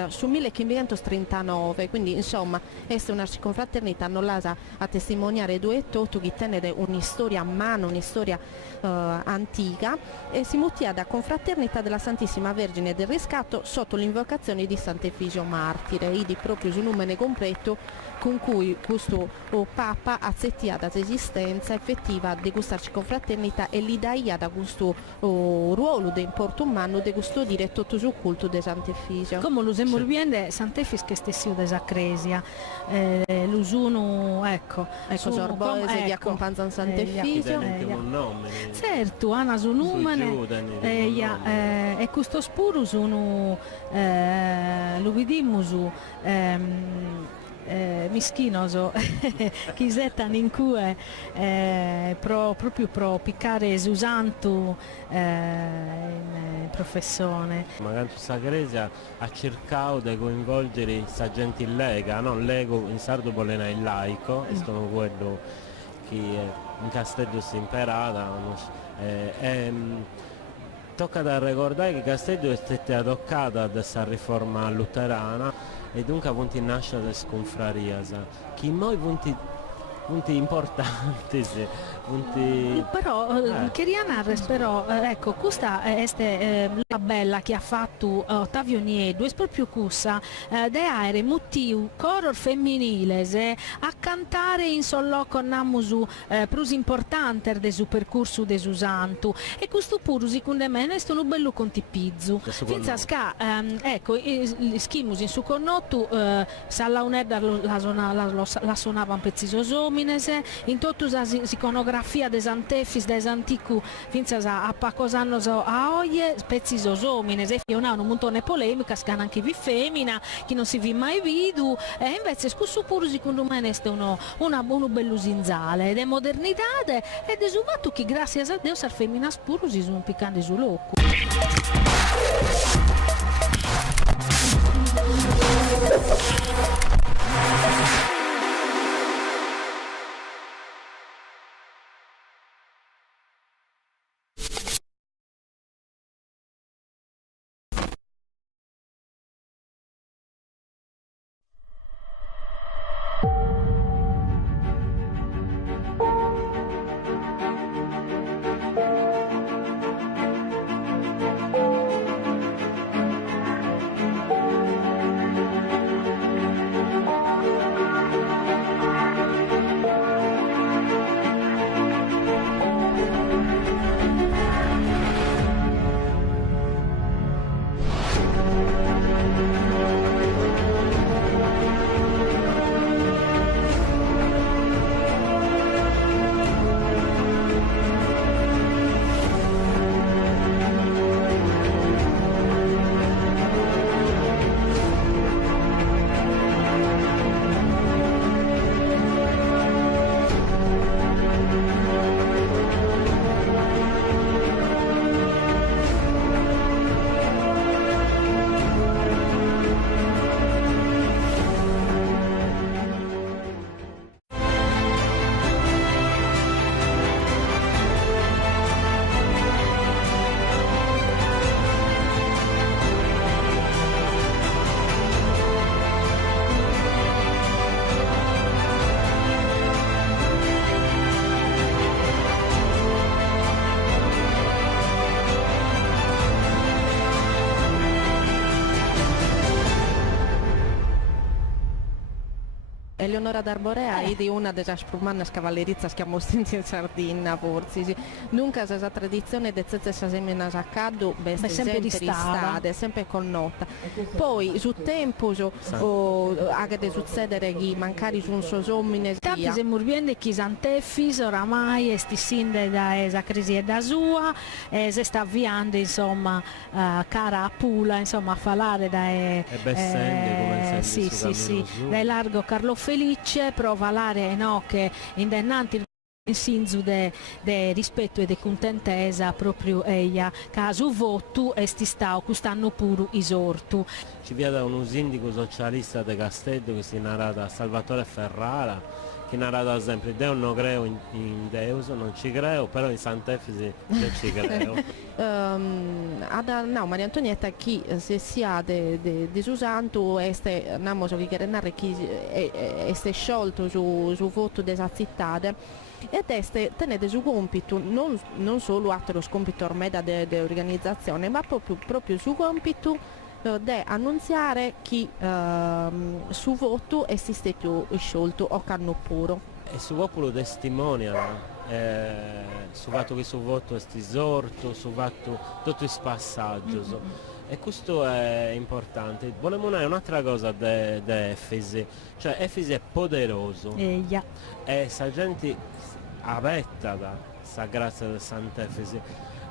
su 1539, quindi insomma è una confraternita non la a testimoniare due e tutto che tenere un'istoria a mano, un'istoria antica e si mutia da confraternita della Santissima Vergine del Riscatto sotto l'invocazione di Sant'Efisio Martire, di proprio su numero completo con cui questo Papa accettia da esistenza effettiva di questa confraternita e gli daia da questo ruolo di importo umano di questo dire tutto sul culto di Sant'Efisio. Come l'usiamo viene Sant'Efis che stessio de Sacresia, l'usuno ecco Sorboese che accompagnano Sant'Efisio. Certo, hanno su numene e questo spuro sono lo vediamo su mischinoso chisetan in cui proprio pro piccare Susanto in professione. Magari Sacresia ha cercato di coinvolgere sa gente in lega, no? L'ego in sardo volena il laico, e sono quello che in Castello si imperata. Tocca da ricordare che Castello è stata toccata da questa riforma luterana e dunque punti nasce da sconfraria, che noi punti importanti, sì, punti... Però Chierianares però ecco questa è la bella che ha fatto Ottavio Niedu è proprio cussa de aere motiu coror femminile a cantare in sollo con namusu prus importante de su percorso de su santo e questo pure secondo me è un bello contipizzo finza sca ecco schimus in su connotto salla unedda la suonava un pezziso omines in totto iconografia de Sant'Effis de Santicu finza a pacosano a oie pezzi omines e una un montone polemica scana anche vi femmina che non si vi mai vidu e invece scusso pure secondo me è uno bellusinzale ed è modernità ed è subato che grazie a Dio sar femmina spuro si sono piccando su locco. Eleonora d'Arborea è di una delle sprumane cavallerizza che abbiamo in Sardegna, forse. Sì. Nunca questa tradizione di zezze semina accaddu, è sempre ristada, è sempre connota. Poi, sul tempo, anche di succedere che magari su un sosomine. Tanti se murbiende chi santeffis, oramai è stissinde da esa crisi da sua, si sta avviando, insomma, cara a Pula, insomma, a falare da dai largo Carlo Felice, prova l'area no che indennanti il sinzu de rispetto e de contentesa proprio eia caso votu e sti stau quest'anno puru isortu. Ci viene da un sindaco socialista di Castello che si narra da Salvatore Ferrara, che narra ad esempio Deo non creo in Deus, non ci creo, però in Sant'Efisi ci creo. No, Maria Antonietta chi se si ha di Susanto este namo so che narra chi este sciolto su voto della città ed este tenete su compito non solo altro compito ormai da organizzazione ma proprio su compito di annunziare chi su voto esiste più sciolto o canno puro e su popolo testimonia su fatto che su voto è stisorto, su fatto tutto il passaggio e questo è importante. Volevo dire un'altra cosa di Efesi, cioè Efesi è poderoso e sa gente avetta da sa grazia di Sant'Efesi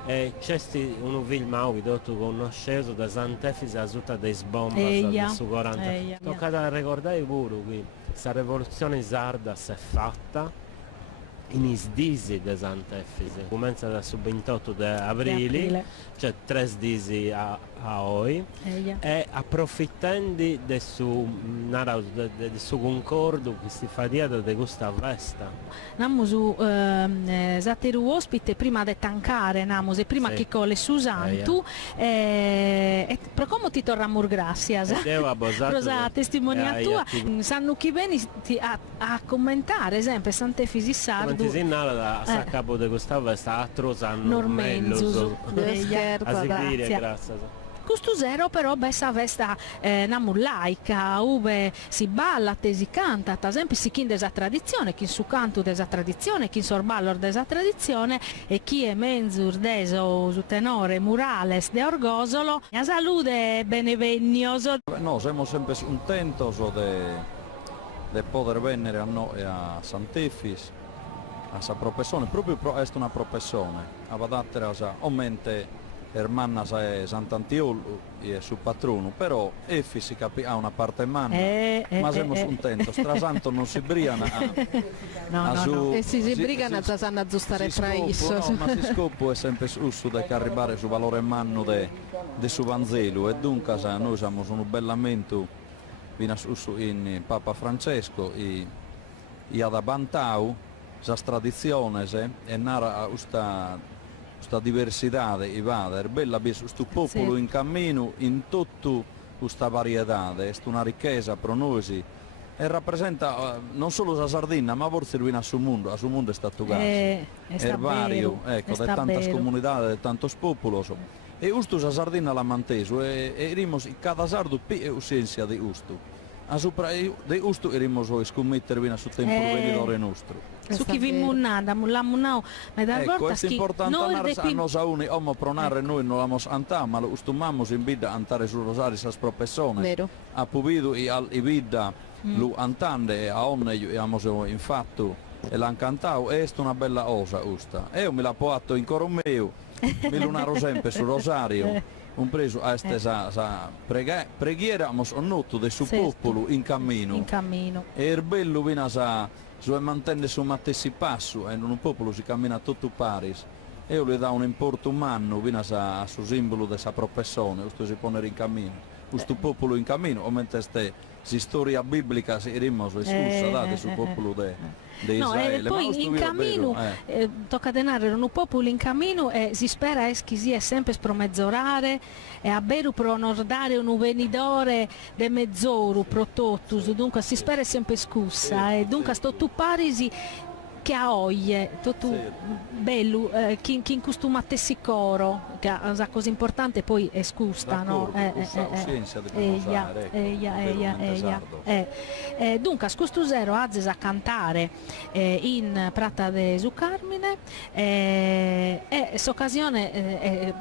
e c'è un film che tu conoscevo da Sant'Efesi a tutta dei sbombi su 40 tocca da ricordare pure che questa rivoluzione sarda si è fatta in isdisi di Sant'Efesi, comincia dal 28 di aprile, cioè 3 disi a oggi, e approfittando del suo concordo che si fa dietro di questa festa. Namus Zatteru ospite prima di tancare, namus e prima che con le Susantu, e per come ti torniamo grazie la testimoniatura, sanno chi bene a commentare, esempio Sant'Efesi sardo. Ti si nada a capo di questa festa, altro sanno meglio. Grazie. Questo zero però bessa vesta laica, ove si balla, si canta, ad esempio si chi desa tradizione, chi su canto desa tradizione, chi sorballo desa tradizione e chi è menzur deso su tenore murales de orgosolo. A salute benevegnoso. No, siamo sempre contentos de poter venire a noi a Sant'Efis, a sa professione, proprio è una professione, a vadattere a omente Ermanna è Sant'Antiol è suo patrono, però Effi si ha una parte manna, ma siamo contenti, Strasanto non si brigano e si brigano a Zasanna a giustare traisso. No, ma si scopo è sempre usso da arrivare su valore manno de su Vangelo e dunque noi siamo un bellamento in Papa Francesco e ad Abantau, la tradizione e narra questa diversità è bella, questo popolo in cammino in tutta questa varietà, è una ricchezza per noi e rappresenta non solo la Sardegna ma forse il mondo è stato caso, è vario, ecco, da tante comunità, da tanti popoli e questo la Sardegna l'ha manteso e cada sardo è essenza di questo. A sopra di questo iremo scommettere sul tempo venidore nostro. Su chi vi munnada, mullammunao, ma da ecco, è importante a noi a pronare noi non l'abbiamo antato, ma lo stumamos in vita andare sul rosario sa professione. A puvido i vita lo antande a onne e abbiamo infatti e l'han cantato è una bella cosa questa. Io me l'ho portato in coro mio, mi lunaro sempre sul rosario. Un preso a questa preghiera onnotto del suo popolo in cammino e il bello viene a mantenere su mattessi passo e in un popolo si cammina tutto paris e io le dà un importo umano viene a suo simbolo della professione questo si pone in cammino questo popolo in cammino o mentre si storia biblica si rimos esclusa date sul popolo di Israele. E poi in cammino tocca denaro un popolo in cammino e si spera che sia sempre spromezzorare e a beru pro dare un venidore de mezzoru pro totus dunque si spera sempre scussa e dunque sto tu parisi che a oglie, tutto Sì. bello, chi in costume tessicoro, che è una cosa importante, poi è scusta, no? Scienza di pronunciare, Dunque, questo zero azes a cantare in Prata de Zucarmine, e s'occasione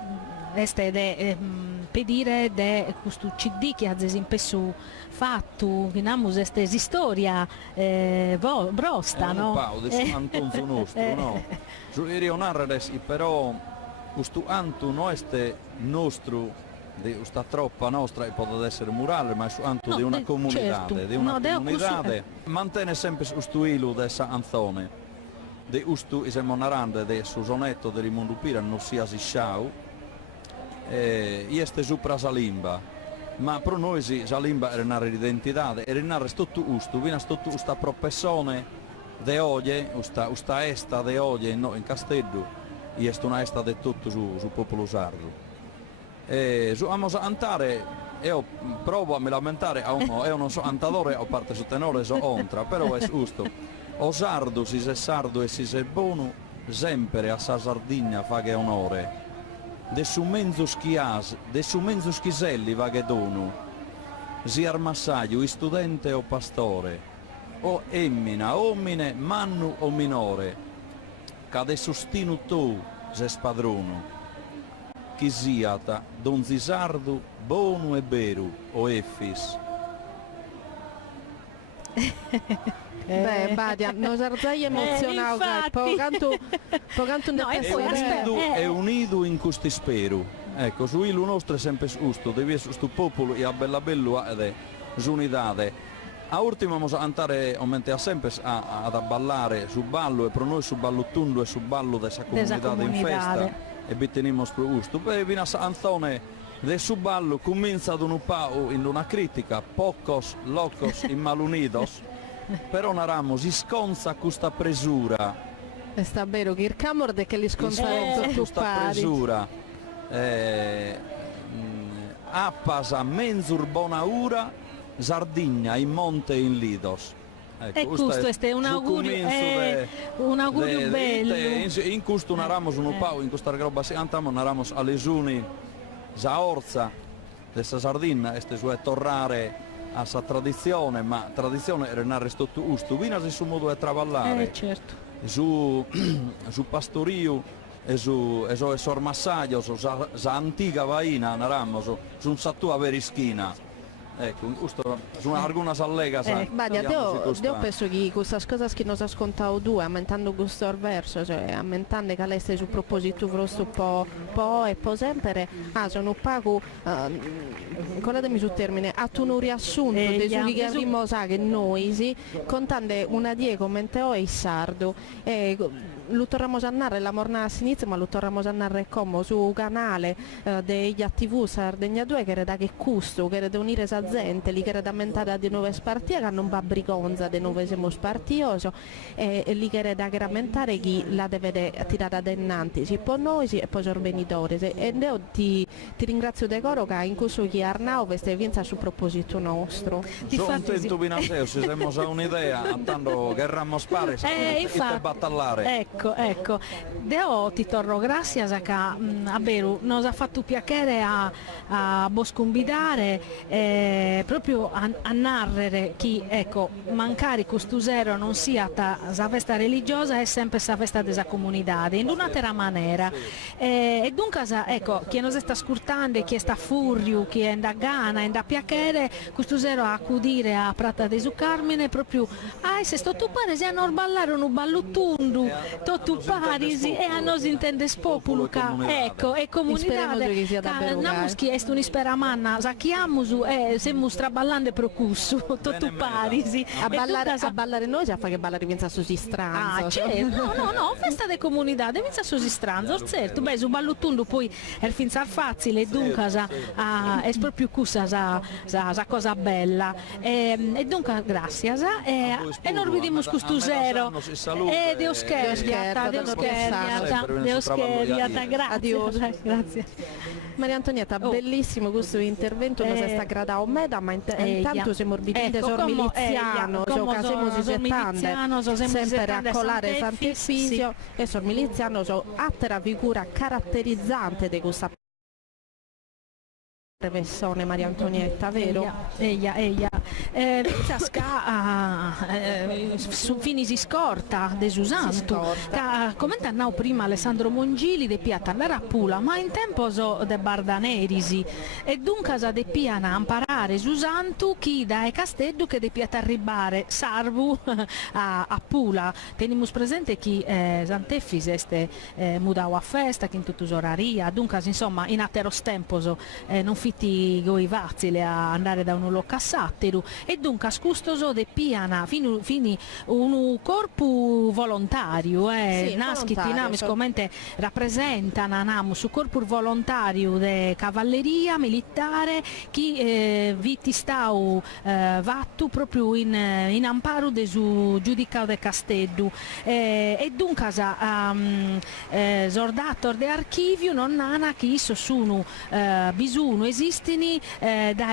este de pedire de questo CD che azes in pessu fatto, chinamus este storia brosta, no? Un po' di antunzo nostro, no? Io narrare però questo antu non è nostro di questa troppa nostra, e può essere murale, ma è antu di una comunità, certo. di una comunità, così, mantiene sempre questo ilu dessa anzone, di questo siamo narrando di su sonetto di Rimondupira non sia si sciau, este sopra sa limba, ma per noi sa limba è una identità, è una tutto questo, viene tutto questa professione de oggi, questa esta de oggi in Castello, è una esta di tutto su popolo sardo. Amo a cantare, io provo a mi lamentare, io non so cantatore, a parte su tenore so ontra, però è giusto. O sardo si sei sardo e si sei buono, sempre a sa Sardegna fa che onore. De su mezzo schias, de su mezzo schiselli va che dono, si armassaio, studente o pastore, o emmina, omine, mannu o minore, ca de sostinu tu se spadrono, chi siata, donzi sardu, buono e beru, o effis. Beh, Badia, non sarai emozionato, poi canto No, e poi È unido in questi speru. Ecco, su ilu nostro è sempre giusto, deve essere questo popolo e a bella bella ed è unidade. A ultimo vamos a andare a sempre ad ballare su ballo, e per noi su ballo tundu e su ballo dessa comunità in festa, e vi teniamo per gusto. Poi viene a canzone del su ballo, comincia ad un pao in una critica, pocos locos immalunidos, però naramo si sconza questa presura. Sta vero che il camor de che li sconzare tutto Questa pari. presura appasa menzur bona ura Sardegna in monte in lidos. Ecco, e questo è un augurio bello. In questo naramo un po' in questa roba si andiamo naramo alle giuni za orza dessa Sardegna este su tornare a sa tradizione, ma tradizione era narre tutto usto vina se su modo di travallare Certo. su pastorio e su ormassaglio su sa antica vaina naramo su un sattua verischina. Ecco, questo sono alcune allega Badia, io penso che queste cose che non si ascoltano due, aumentando questo verso, cioè aumentando che lei stai su proposito grosso po' e po' sempre, sono pago, colletemi sul termine, a tu un riassunto dei sughi che abbiamo che noi, sì, contando una die come te e sardo, lo torniamo a narrare la mornata a sinistra, ma lo torniamo a narrare come su canale degli ATV Sardegna 2 che era da che custo, che era da unire sa gente, lì che era da aumentare di nuove spartie, che non va brigonza di nuove siamo spartioso, e lì che era da aumentare chi la deve tirare adenanti, sì, poi noi sì, e poi sono venitori. E io ti ringrazio di coro che in questo che Arnau questa vinza su proposito nostro. Sono contento binaseo, se siamo già un'idea, tanto che rammo spare, e battallare. Ecco, Deo ti torno grazie a Beru, nos ha fatto piacere a boscombidare, proprio a narrare chi, ecco, mancare questo zero non sia la festa religiosa, è sempre la festa della comunità, in una terra maniera. E dunque, ecco, chi nos sta ascoltando, chi sta furio, chi è da gana, è da piacere, questo zero a accudire a Prata de Zucarmine, proprio, se sto tu pare, se hanno ballare un balluttundu, tutto parisi e a noi intende spopolo, ecco, e comunità namuschi è un'ispera manna sacchiamusu e siamo straballando pro cussu tutto parisi a ballare noi già fa che ballare pensa così strano no festa de comunità deve pensa così strano certo beh su balluttundu poi è finza facile dunque è proprio cussa sa cosa bella e dunque grazie e noi vediamo questo zero e Dio scherzi grazie. Maria Antonietta, bellissimo questo intervento, non si sta gradando meda, ma intanto siamo orbitati sul miliziano, sempre a colare Sant'Efisio e sul miliziano altra figura caratterizzante di questa persone, Maria Antonietta, vero? Su fini si scorta de Susantu, come annò prima Alessandro Mongili de Piata andare a Pula, ma in tempo de Bardanerisi e dunque sa de Piana imparare Susantu chi da Castello che de Piata arribare Sarvu a Pula. Tenimus presente chi Sant'Effis este mudau a festa, chi in tutto oraria, dunque insomma in ateros temposo non fitti goi facile a andare da un locassateru e dunque scustoso de Piana fini un corpo volontario naschi namis commente rappresentano namus su corpo volontario de cavalleria militare chi viti stau vattu proprio in amparo de su giudicato de Castello e dunque sordator de archivio non nana che isso sono bisuno esistini da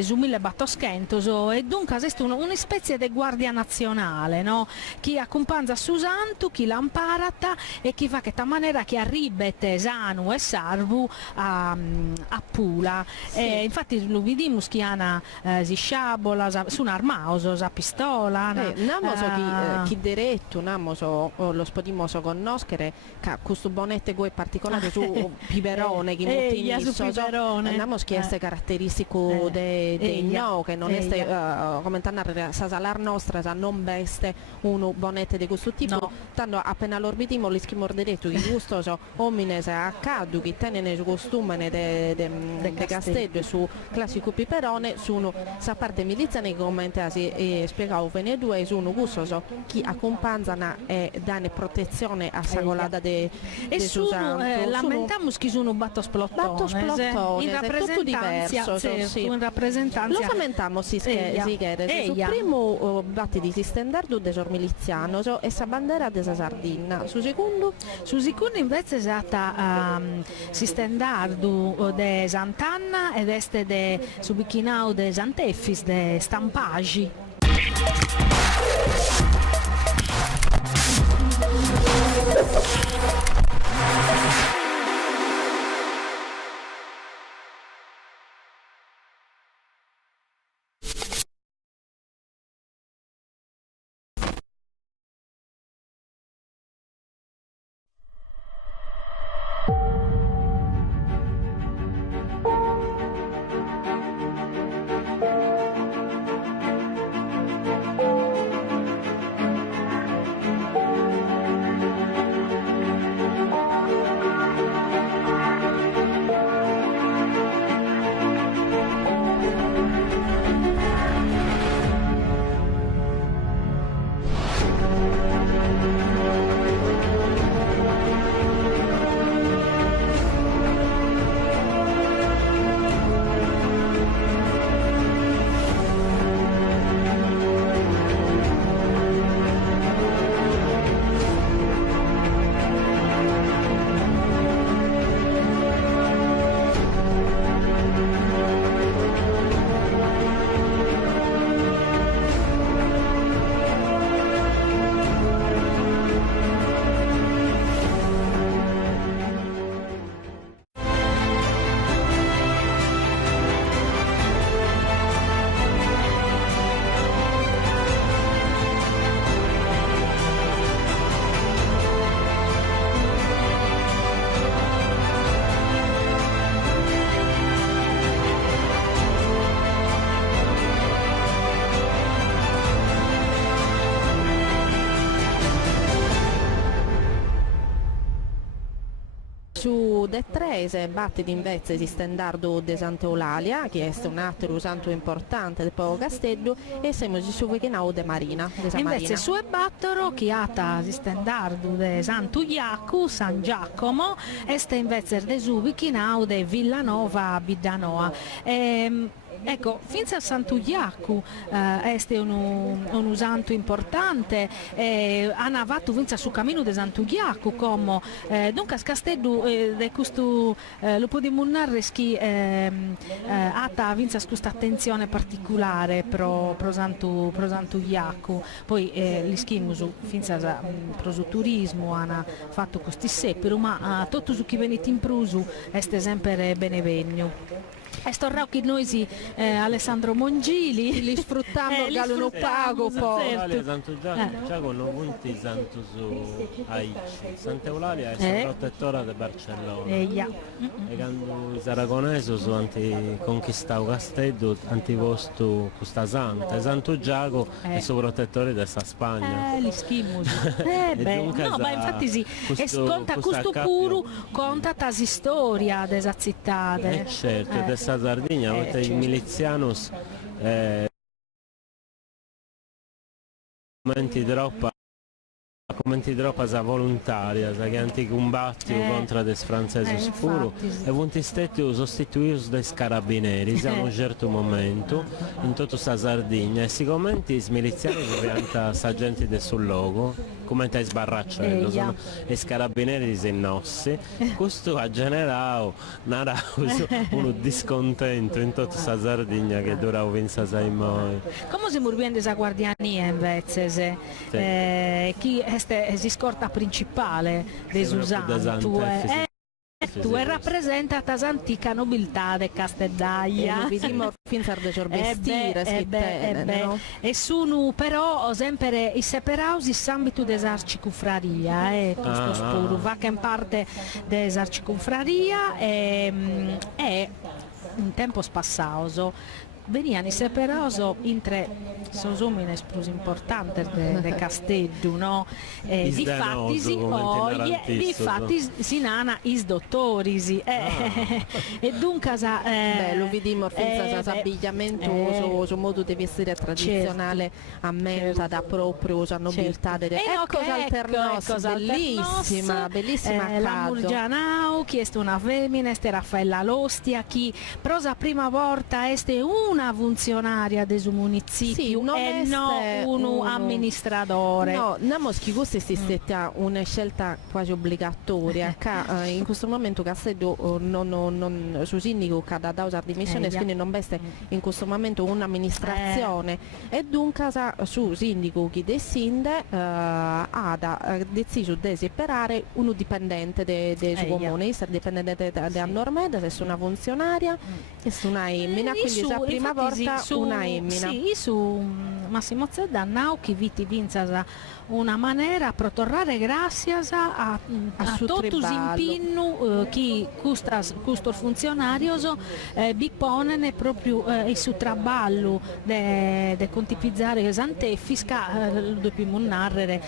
su 1400 e dunque è una specie di guardia nazionale, no? Chi accompagna Susantu, chi l'amparata e chi fa che ta maniera che arribete Sanu e Sarvu a Pula. Sì. Infatti lo vediamo che hanno si sciabola, sono armauso, sa pistola. Chi diretto, lo spodimmo conoscere questo bonette gue particolare su Piberone, chi andiamo che caratteristico de no che non è come tornare a salar nostra sa non beste uno bonette di questo tipo no. Tanto appena l'orbitimo li schimorderetto che gustoso omines a cadu che tenene su costume de Castello su classico Piperone su uno sa parte miliziana che commenta si spiegavo bene due su uno gustoso chi accompagna e danno protezione a sagolada de Susantu lamentiamo che sono batto splottone in rappresentanza in rappresentanza lo lamentiamo si chiede sul primo batti di Sistendardo de Miliziano e sa bandera de Sardina su secondo invece è stata Sistendardo de Sant'Anna ed este de Subichinau de Sant'Effis de Stampagi. Su de Trese batte invece di Stendardo de Sant'Eulalia, che è un altro santo importante del Povo Castello, e siamo su Vichinau de Marina. Invece su e battero chi ha di Stendardo de Santo Iacu, San Giacomo, e sta invece de su Vichinau de Villanova Biddanoa. ecco, finza a Sant'Ugliacu è un santo importante, hanno fatto finza su cammino di Sant'Ugliacu, come dunque a Casteddu di questo lo possiamo narrare che ha vinto questa attenzione particolare pro Sant'Ugliacu, poi gli schimus finza pro su turismo hanno fatto questi seppero, ma tutto su chi venite in prusu è sempre benevegno. E storrau che noi Alessandro Mongili li sfruttiamo il gallo pago poi. Sant'Ugliaco non punti santo su Aici. Sant'Eulalia è protettora di Barcellona. E quando i aragonesi sono anticonquistato Casteddu, antiposto questa santa. E Sant'Ugliaco è suo protettore di questa Spagna. Gli schimus. No, ma infatti sì. E conta questo puro, conta tasi storia della città. Certo, dessa Sardegna, i milizianos commenti troppo sa volontaria, che anticombattiu contro des franceses puro e punti stetti sostituiti dai carabinieri a un certo momento in tutta la Sardegna e si commenti i miliziani diventano agenti del sul logo come i sbarraccello sono i carabinieri disennossi questo ha generato uno discontento in tutta la Sardegna che dura 26 mesi. Come si muoviendo la guardiania invece chi è si scorta principale dei usanti tu rappresenta l'antica nobiltà de Casteddaia e sono però sempre i separati s'ambito dell'arcicufraria questo spuro va che in parte dell'arcicufraria è un tempo spassato venivano separati in tre sosomines più importanti di Casteddu, no? Difatti si nana is dottori e dunque lo vediamo senza abbigliamento su modo di vestire tradizionale a menta da proprio la nobiltà delle cosa alternosa bellissima la Murgianau chi è una femmina è Raffaella Lostia chi prosa prima volta è una funzionaria del suo municipio e non un amministratore. No, Namoschi questa è stata una scelta quasi obbligatoria. In questo momento Casteddu non su sindaco che ha dato dimissione, quindi non veste in questo momento un'amministrazione e dunque su sindaco che decide ha deciso di separare uno dipendente del suo comune, essere dipendente da Normeda, essere una funzionaria e una emmina, quindi la prima volta una emmina. Sì, su Massimo Zeddannau che viti vinza una maniera per tornare grazie a tutti gli impegni che questo funzionario vi pone proprio il suo traballo di contipizzare Sant'Efisca dobbiamo narrare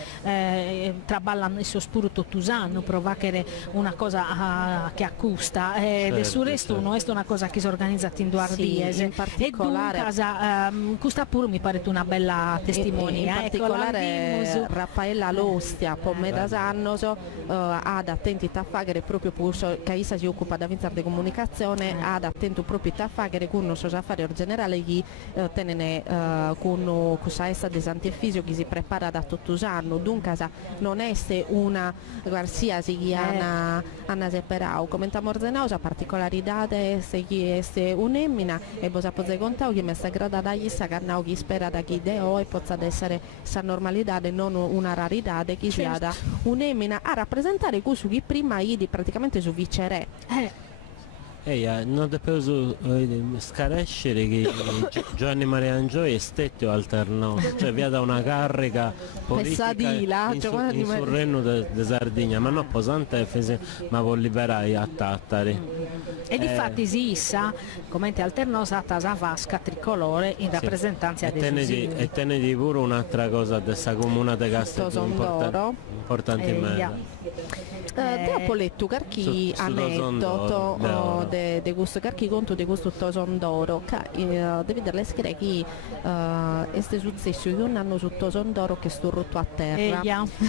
traballano il suo spirito tutusano provare una cosa che accusta del suo resto non è una cosa che si organizza in Duardiese in particolare questa pure mi pare una bella testimonia in particolare Raffaella Lostia Pomeda Sannoso ad attenti taffaghere proprio che essa si occupa da vincere di comunicazione ad attento proprio taffaghere con un affari generale che tenene con questa essa di Sant'Efisio che si prepara da Tottusano dunque non è una qualsiasi che hanno separado commenta Morzenausa particolarità se chi è un'emmina e cosa potete contare che mi sta gradata issa che chi spera da chi deo e possa essere sa normalità e non una rarità che sia da un'emmina a rappresentare questo che prima di praticamente su viceré non devo scarescere che Giovanni Maria Angioi è stato alternato, cioè via da una carica politica in sul Regno di Sardegna, ma non posante ma vuol liberare a Tattari. E difatti si issa, come alternosa a sa vasca tricolore in rappresentanza e tenete pure un'altra cosa di questa comune di Casteddu importante in me. Dopo letto carchi aneddoto de questo carchiconto di questo Tosondoro, che devi dire che è successo che un anno su Tosondoro che sto rotto a terra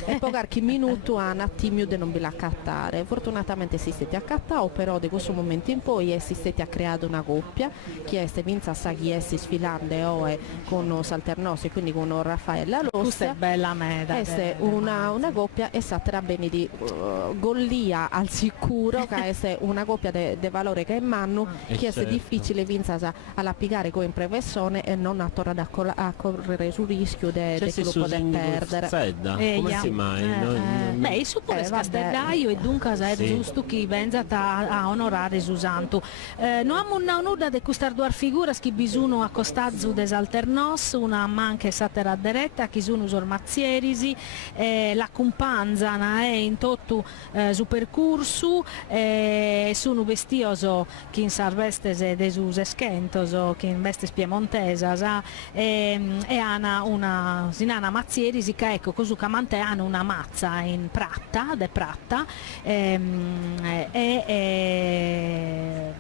e poi qualche minuto a un attimio di non vi accattare. Fortunatamente si siete accattato, però da questo momento in poi si siete creato una coppia che è Vinza sa chi è sfilando con Salternossi, quindi con Raffaella Rossi. Questa è bella meda. È una coppia e satera bene di Gollia al sicuro che è una coppia di valore che è manno che è difficile Vinza alla piegare con imprevessione e non a tornare a correre sul rischio di sviluppo del perdere. Come si mai? Beh, io suppone scastellaio e dunque è giusto che venga a onorare Susanto. Non abbiamo nulla di questa due figure che bisogna accostazzo des alternos, una manca satera diretta che sono sormazzierisi, la companza è in tutto su percorso, sono vestioso che in sarveste de sus eschentoso che in veste piemontesas e hanno una sinana mazzierisi che ecco così che hanno una mazza in pratta de pratta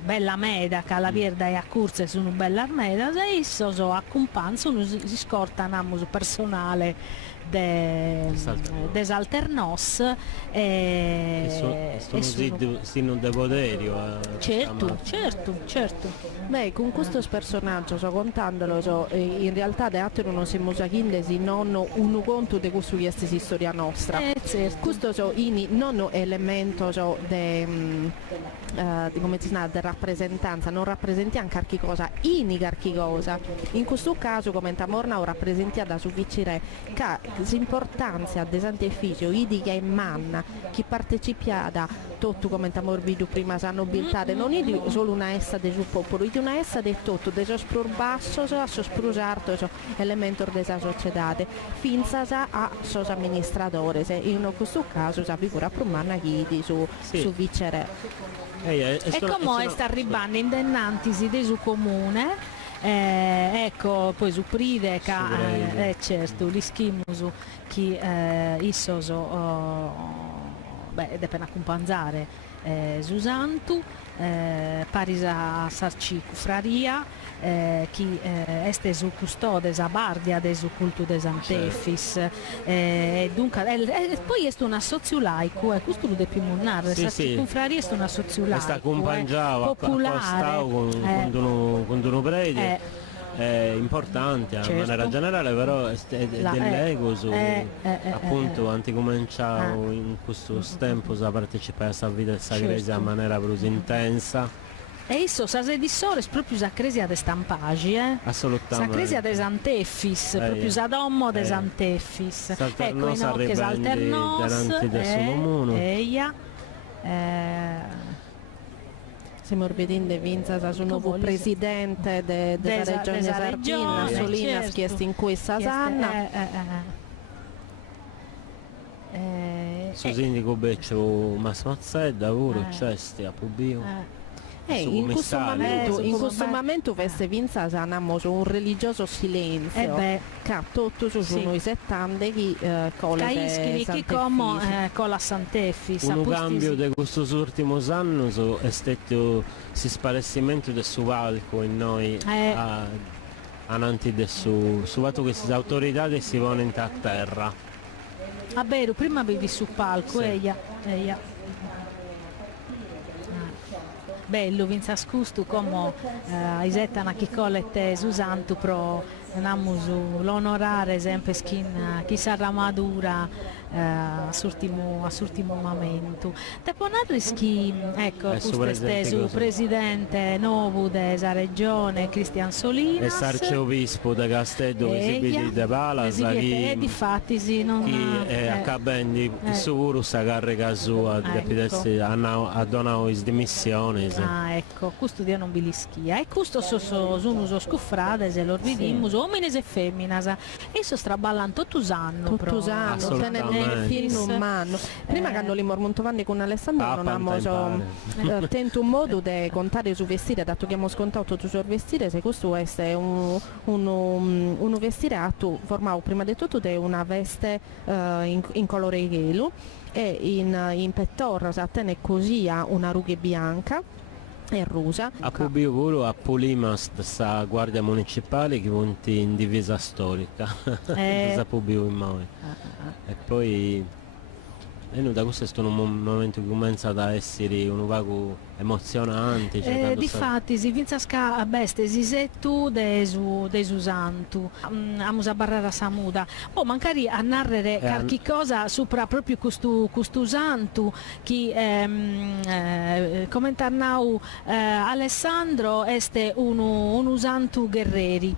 bella meda che alla vierda e a curse sono bella armeda e isso accompagnano si scortano su personale des alternos sono de poderio certo. Beh, con questo personaggio contandolo in realtà de altro non siamo chindesi non un conto di questo che è storia nostra certo. Questo non elemento di come si chiama, di rappresentanza, non rappresentiamo qualche cosa, qualche cosa. In questo caso, come Morna, rappresentiamo da sufficiere che l'importanza del santificio, che è manna, chi partecipa da tutto, come morbido prima, sa nobiltà, non è solo una essa del suo popolo, è una essa del tutto, del suo sprurbasso, a suo sprusarto, elemento della società, finza a suo amministratore, in questo caso, sa figura prumana chi su vicere. E come sta arrivando indennantisi del suo comune, ecco poi su pride che certo l'ischimosu chi issoso deve accompagnare Susantu Parisa Sarcicu Fraria chi este su custode sa bardia de su culto des antefis dunque poi è una soziolaico questo lo devi munare Sarcicu Fraria è una soziolaico sta accompagnava popolare con uno predi è importante a maniera generale, però è dell'ego appunto anticominciavo in questo tempo a partecipare a questa vita sagresa in maniera più intensa. E isso sa di sores proprio sa cresia de stampagi, assolutamente. Sa cresia des antefis, proprio sa domo des antefis. Ecco, i no che salternos, stiamo vedendo Vinza su nuovo presidente della regione Sardegna, Solinas che è in questa sanna. Su sindaco Beccio Massimo Zedda, lavoro, cesti a Pubio. In questo momento veste Vinza abbiamo un religioso silenzio che tutto sono i 70 che con la Sant'Effis un cambio di questo ultimo anno è stato il sparessimento del suo palco in noi avanti del suo fatto che queste autorità si vanno a terra vero prima avevi su palco bello Vinza Scustu come isettana chi collette Susantu pro l'onorare sempre chi sarà madura a s'ultimo momento. Dopo rischi ecco questo è su presidente nuovo della regione Cristian Solinas e sarciovescovo da Castello esibiti da Palas e di fatti sì non chi accabendi sicuro sa carica sua ha donato le dimissioni ecco questo dia non vi schia e questo sono scuffrade se lo vediamo uomini e femminas e so straballano tutto usano prima che hanno li mormontovandi con Alessandro non abbiamo tento un modo di contare su vestire dato che abbiamo scontato tutto sul vestire se questo è un vestire formato prima di tutto di una veste in colore gelo e in pettorra tenne così una rughe bianca e rusa. A Pubiuguru, a Pulimas, sta guardia municipale che punti in divisa storica, a Pubiu in Maui. E poi da questo è stato un momento che comincia ad essere un vago emozionante. Difatti si vinzasca a beste sisettu desu santu amus a barrara samuda magari a narrare qualche cosa sopra proprio questo santu che commenta now Alessandro este unu santu guerreri.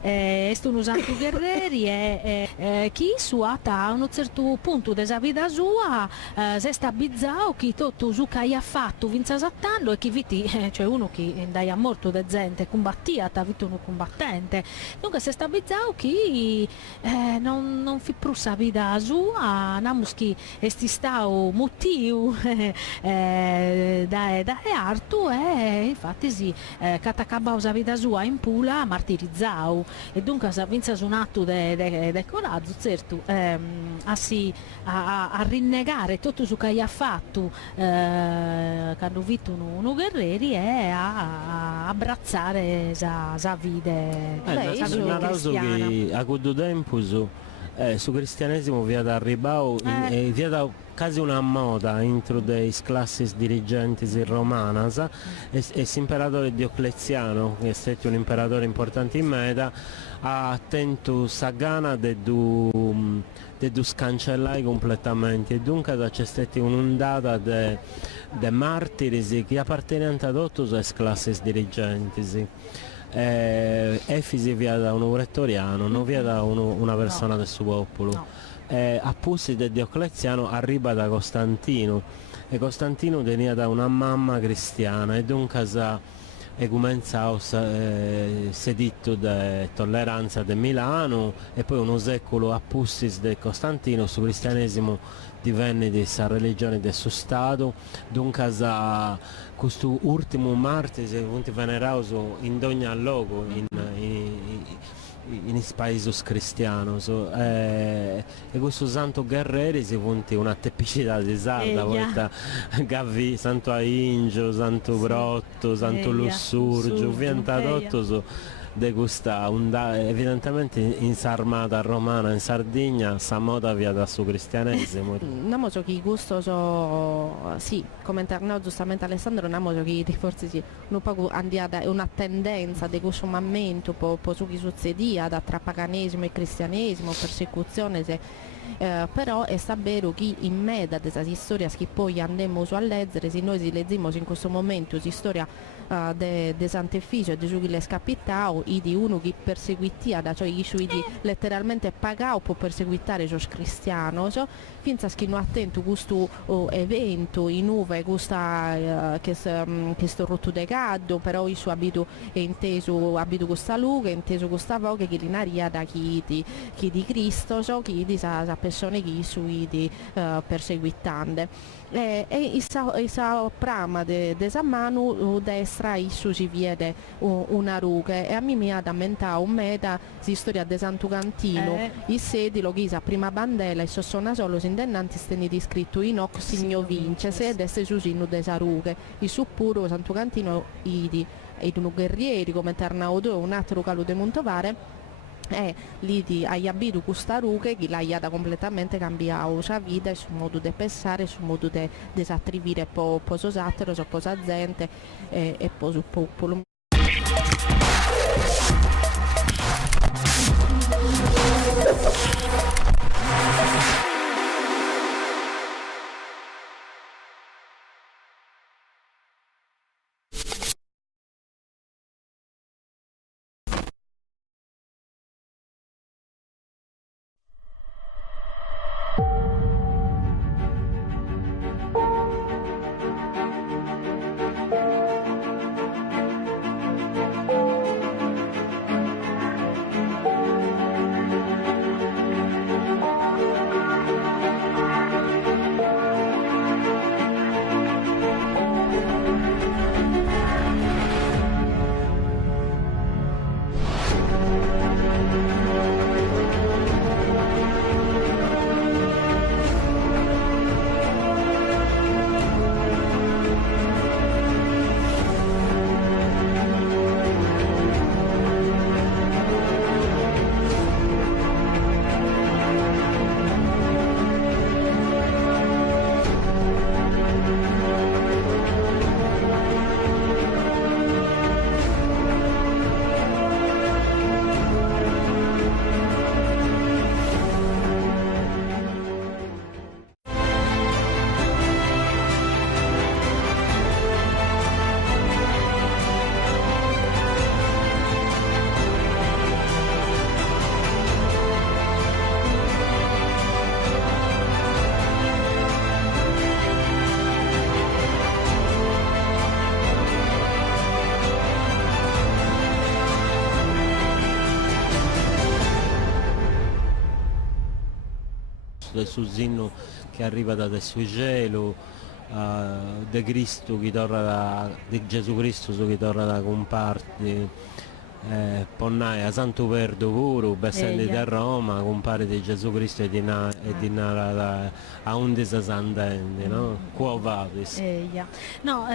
Est un santo guerrieri e chi suata a un certo punto della vita sua si è stabilizzato che tutto su che ha fatto vinza sattando e che viti cioè uno che andava morto da gente combattia ha avuto un combattente dunque si è stabilizzato che non fi più sa vita sua namus che è stato motivo da arto e infatti si catacabba la vita sua in Pula martirizzato e dunque se vince un atto di coraggio certo a rinnegare tutto ciò che ha fatto quando visto uno guerrieri e a abbracciare la vita cristiana a questo tempo su cristianesimo via da arribao via da quasi una moda entro dei classi dirigenti romanas e l'imperatore Diocleziano, che è stato un imperatore importante in Meda, ha attento sa gana di scancellare completamente e dunque c'è stata un'ondata di martiri che appartenenti ad tutte le classi dirigenti. Efisi via da un pretoriano, non via da una persona del suo popolo. A Pussi di Diocleziano arriva da Costantino e Costantino veniva da una mamma cristiana e dunque è cominciato seditto di tolleranza di Milano e poi uno secolo a Pussi di Costantino sul cristianesimo divenne questa religione del suo Stato dunque questo ultimo martire si è venerato in ogni luogo in paesi cristiani e questo santo guerrieri si punti una tepicità di salda volta Gavi, Santo Aingio, Santo Brotto, Santo Lussurgio, vientadotto di questa evidentemente in Sarmata romana in Sardegna sa moda via da suo cristianesimo. Non so chi gusto sì, come tornò giustamente Alessandro, non so chi forse sì, un po' una tendenza di questo momento po su chi succedia tra paganesimo e cristianesimo, persecuzione però è vero che in mezzo delle storie che poi andiamo a leggere, se noi leggiamo in questo momento la storia de Sant'Efisio e di ciò che le è capitato e di uno che perseguitia cioè che letteralmente pagò per perseguitare i cristiani finché non attento questo evento in uve questo rotto de gaddo però il suo abito è inteso questa luce è inteso questa voce che l'inaria da chi di Cristo chi di sa persone che sui perseguitande e sa prama de Sammanu destra issu si vede una ruga e a me ha ammentato un meta di storia de Santo Cantino i sedi lo ghisa prima bandela e sono solo indennanti steniti scritto in hoc signo vince se desse susino de saruche il suppuro Santo Cantino ed uno guerrieri come Ternaudo un altro calo de Montovare e lì hai abito questa ruga che l'ha completamente cambiato la sua vita, il suo modo di pensare, il suo modo di desattrivire poso satero, posa gente e poso popolo. de su sinno che arriva da su cielo, de Cristo che torna di Gesù Cristo che torna da comparti, ponnai a Santo Verdo pure, bessendi da Roma, compare di Gesù Cristo e di nara a un desasandente, no? Quo vadis. No,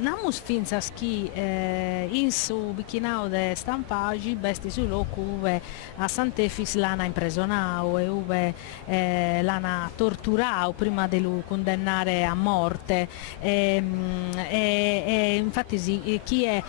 namus finza schi in su bichinao de stampagi besti su locu uve a Sant'Efis l'ana impresonao e uve l'ana torturao prima di lu condannare a morte e infatti chi è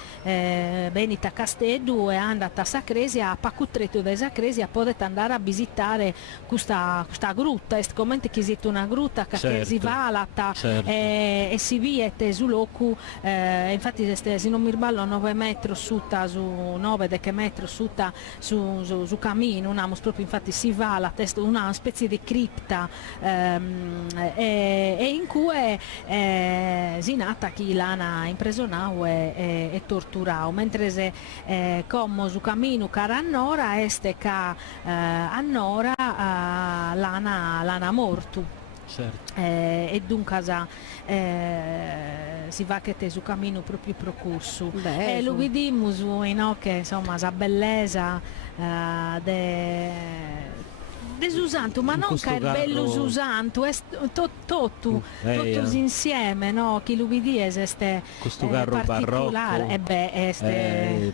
venita a Casteddu e andata a Sacresia, a Pacutretto da Sacresia potete andare a visitare questa grutta, è come che esiste una grutta che si valata e si viete su locu, infatti se non mi sbaglio 9 metri sutta su 9 metri sutta su cammino, proprio infatti si valata, è una specie di cripta e in cui si nata chi l'ana impresonao e torturao, mentre se come su cammino cara annora este ca annora l'ana mortu. Certo. E dunque si va che te su cammino proprio procurso e lo vediamo no, che insomma la bellezza desusanto, ma non che è bello usanto, è tutto insieme, no? Chi lo vedi è questo carro barocco è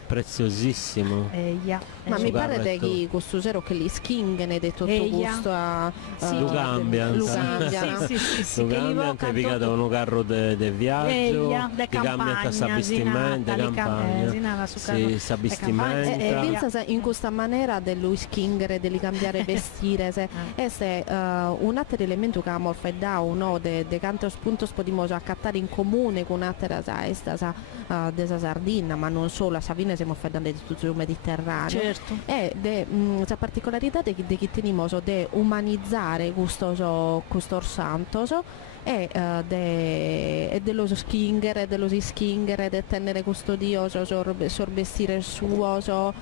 preziosissimo. Ma mi pare che questo zero che li schingene di tutto gusto a lo cambiano. Sì, lo cambiano, ti piccato un carro di viaggio, ti cambiano sta vestimenta, campagna. Sì, sta vestimenta. E pensa in questa maniera dello schingere, di cambiare vestire, è un altro elemento che abbiamo fatto, no? De quanto spunto podemos accattare in comune con altre della Sardegna, ma non solo, a Savina siamo fatto di tutto il Mediterraneo. Certo. E la particolarità di che teniamo di umanizzare questo santo e dello schinger, dello schinger, di tenere questo dio sorbestire il suo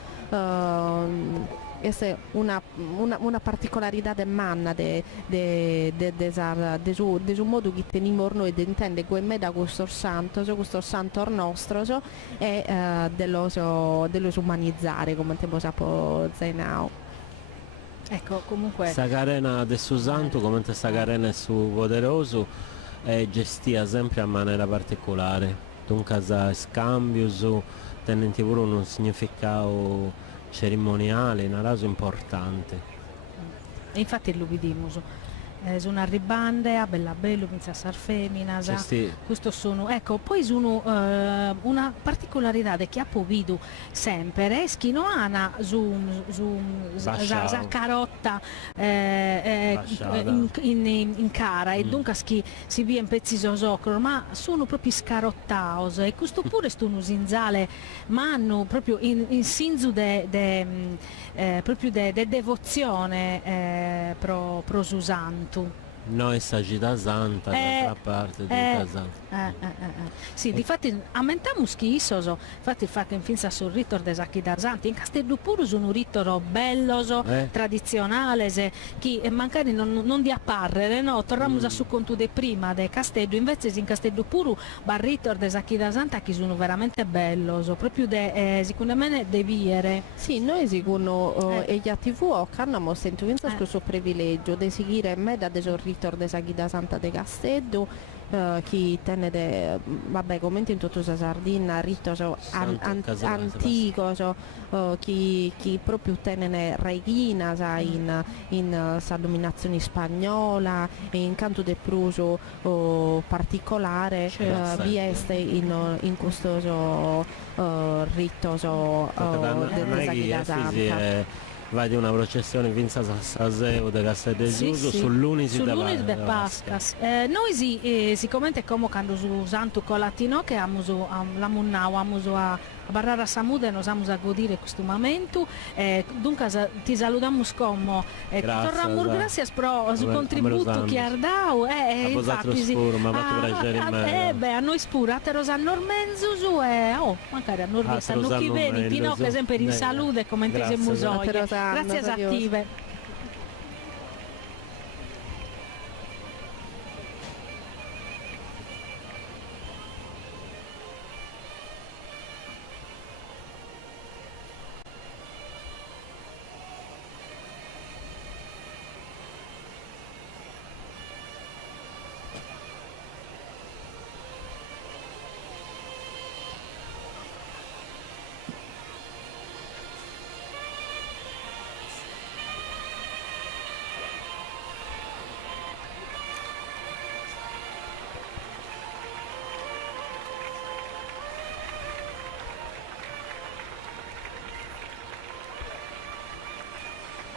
questa è una particolarità del manna de su modo che teniamo noi di intendere come da questo santo nostro e dello umanizzare come te possiamo dire. Ecco, comunque questa carena del suo santo come questa carena è su poderoso è gestita sempre a maniera particolare, dunque scambio su tenente pure un significato cerimoniale, un raso importante. E infatti lo vediamo su una ribande a bella bello, pensa a sarfemina, questo sono, ecco, poi sono una particolarità che ha povido sempre è schinoana su carotta in cara e dunque si via in pezzi socro, ma sono proprio scarottaos e questo pure sto un usinzale ma hanno proprio in senso proprio de devozione pro susanto. Noi sagita santa d'altra parte sì, difatti aumentiamo schisoso, infatti fa che infine sul ritor de Sacchida Santa in Castello pure sono un ritor bello tradizionale che magari non di apparrere, no, torniamo a su conto de prima de Castello, invece in Castello pure bar ritor de Sacchida Santa che sono veramente bello, proprio secondo me de viere. Sì, noi secondo e gli TV hanno sentito questo privilegio di seguire me da ritor de Sacchida Santa de Castello chi tenne vabbè come in tutta la Sardegna rito antico chi proprio tenne reghina in sa dominazione spagnola e in canto del pruso particolare vi este in questo rito della Sacchida Santa. Va di una processione vinta a Saseo de Castel del Giuso sull'Unis de Pascas. Noi siccome come quando su Santo Colatino che la munnao a barrare a Samude nos vamos a godere questo momento dunque ti salutiamo come torniamo grazie per il contributo che hai dato infatti a noi spura a te rosa normenzo su magari a noi sanno chi veni Pino che sempre in salute come te siamo grazie attive.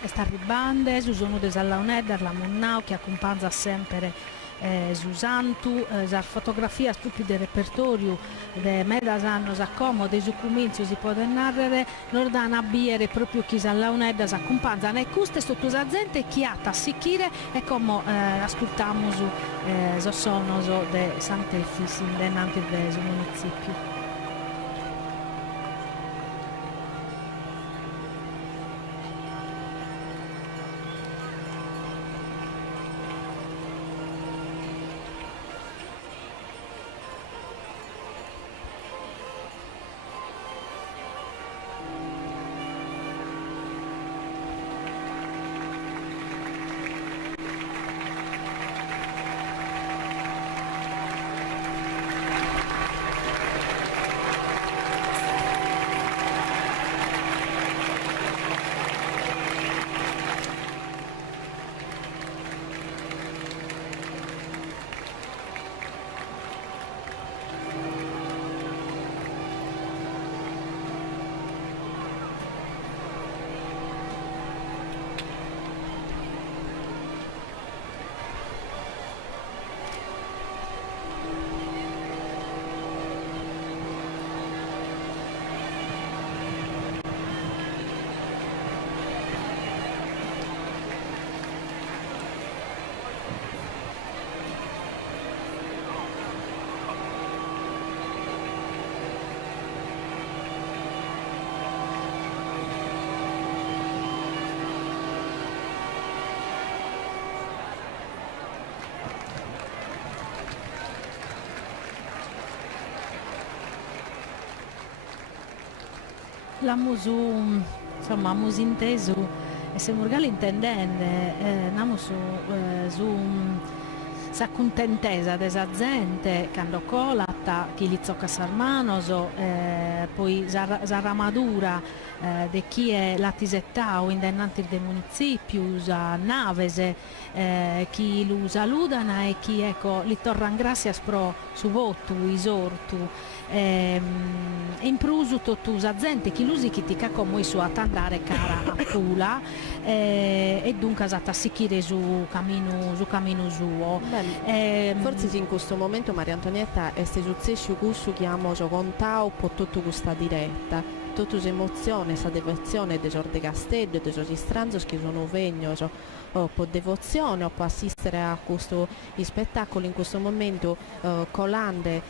sta ribande, su sono de Sallaunedda, la Munnau che accompagna sempre su Santu, la fotografia proprio del repertorio de medas annos a como de su comincio si può narrare l'ordana a biere proprio chi Sallaunedda si accompagnano e queste sotto la gente chi ha tassichire e come ascoltiamo su sono de Sant'Efis in Nanti del municipio. Insomma, abbiamo inteso e se Murgali intendende andiamo su sa contentesa desa gente quando colata chi li zocca sarmanoso poi sa ramadura di chi è la tisetta o indennanti del municipio usa navese chi lo saludana e chi ecco li torran gracias pro su voto isortu in prusu tottusa gente chi l'usi chi ti come su a andare cara a Pula e dunque sa tassichire su cammino suo forse in questo momento Maria Antonietta è successo questo che abbiamo contato per tutta questa diretta tutta l'emozione, la devozione dei giorni castello, dei giorni stranzi che sono venuti per devozione o per assistere a questo spettacolo in questo momento colande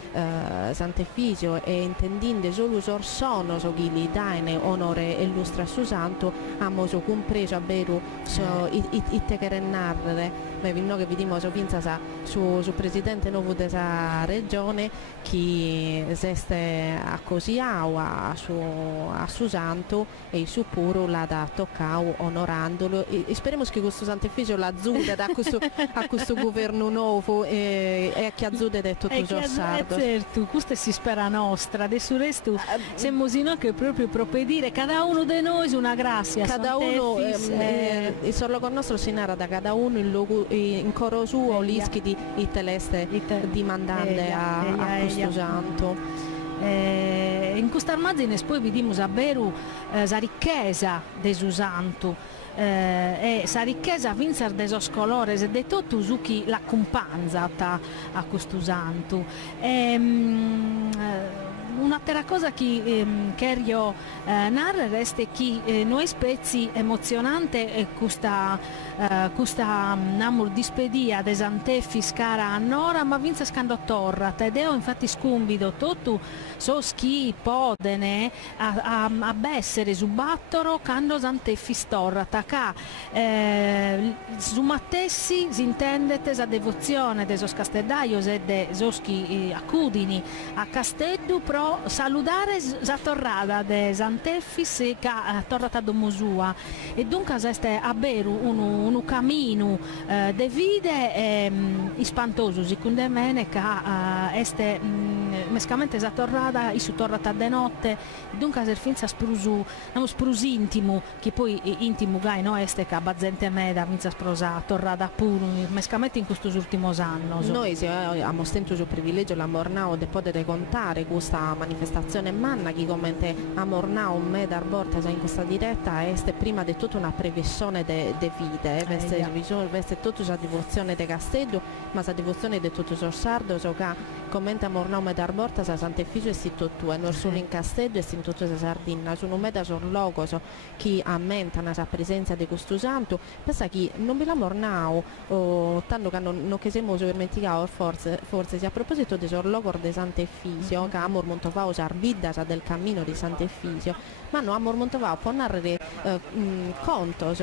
Sant'Efisio e intendendo solo sono che gli danno onore e illustra su santo abbiamo compreso a vero i techerennarre ma vi che vediamo su presidente nuovo della regione che esiste a così a su santo e su puro la da toccare onorandolo e speriamo che questo Sant'Efisio l'azzude a questo governo nuovo e a chi azzude detto tutto sardo certo questa si spera nostra adesso resto siamo sino che proprio dire cada uno di noi una grazia cada uno il solo con nostro si narra da cada uno il logo in coro suo l'ischi di teleste di mandande a questo santo in questa armazine poi vediamo davvero la ricchezza del santo e sa ricchezza vincer de sos colores e de tutto su chi l'accompagna a questo santo un'altra cosa che io narro è che noi spezzi emozionante è questa namur dispedia de Sant'Efis cara a Nora ma vince scando torra Tedeo infatti scumbido tutto so chi podene a bessere su battoro quando Sant'Efis torra tacà su Mattessi si intende la devozione de sos casteddaios e de soschi accudini a Casteddu pro saludare la torrada de Sant'Efis che torrata domosua e dunque è a beru un cammino de vide spantoso secondo me che este mescamente sa torrata, su torrata de notte, dunque ser finza sprusu, sprus intimu, che poi intimu gai no este ca bazzente meda, finza sprosa torrata puru, mescamente in questi ultimi anni. Noi abbiamo stento il privilegio la Mornau di poter contare questa manifestazione manna, che commente a Mornau meda arborta in questa diretta este prima di tutto una previsione de vite, veste tutta la devozione de Castello, ma la devozione di tutto il sardo, che commenta a Mornau meda arborta sa Sant'Efisio e si tutto, e non solo in Castello e in tutta la Sardegna, sono meda sorlogos che ammentano la presenza di questo santo, pensa che non vi la Mornau, tanto che non che siamo dimenticato forse se a proposito di sorlogor di Sant'Efisio, che Amor Montovao Sarbidda del cammino di Sant'Efisio, ma no, Amor Montovao può narrare contos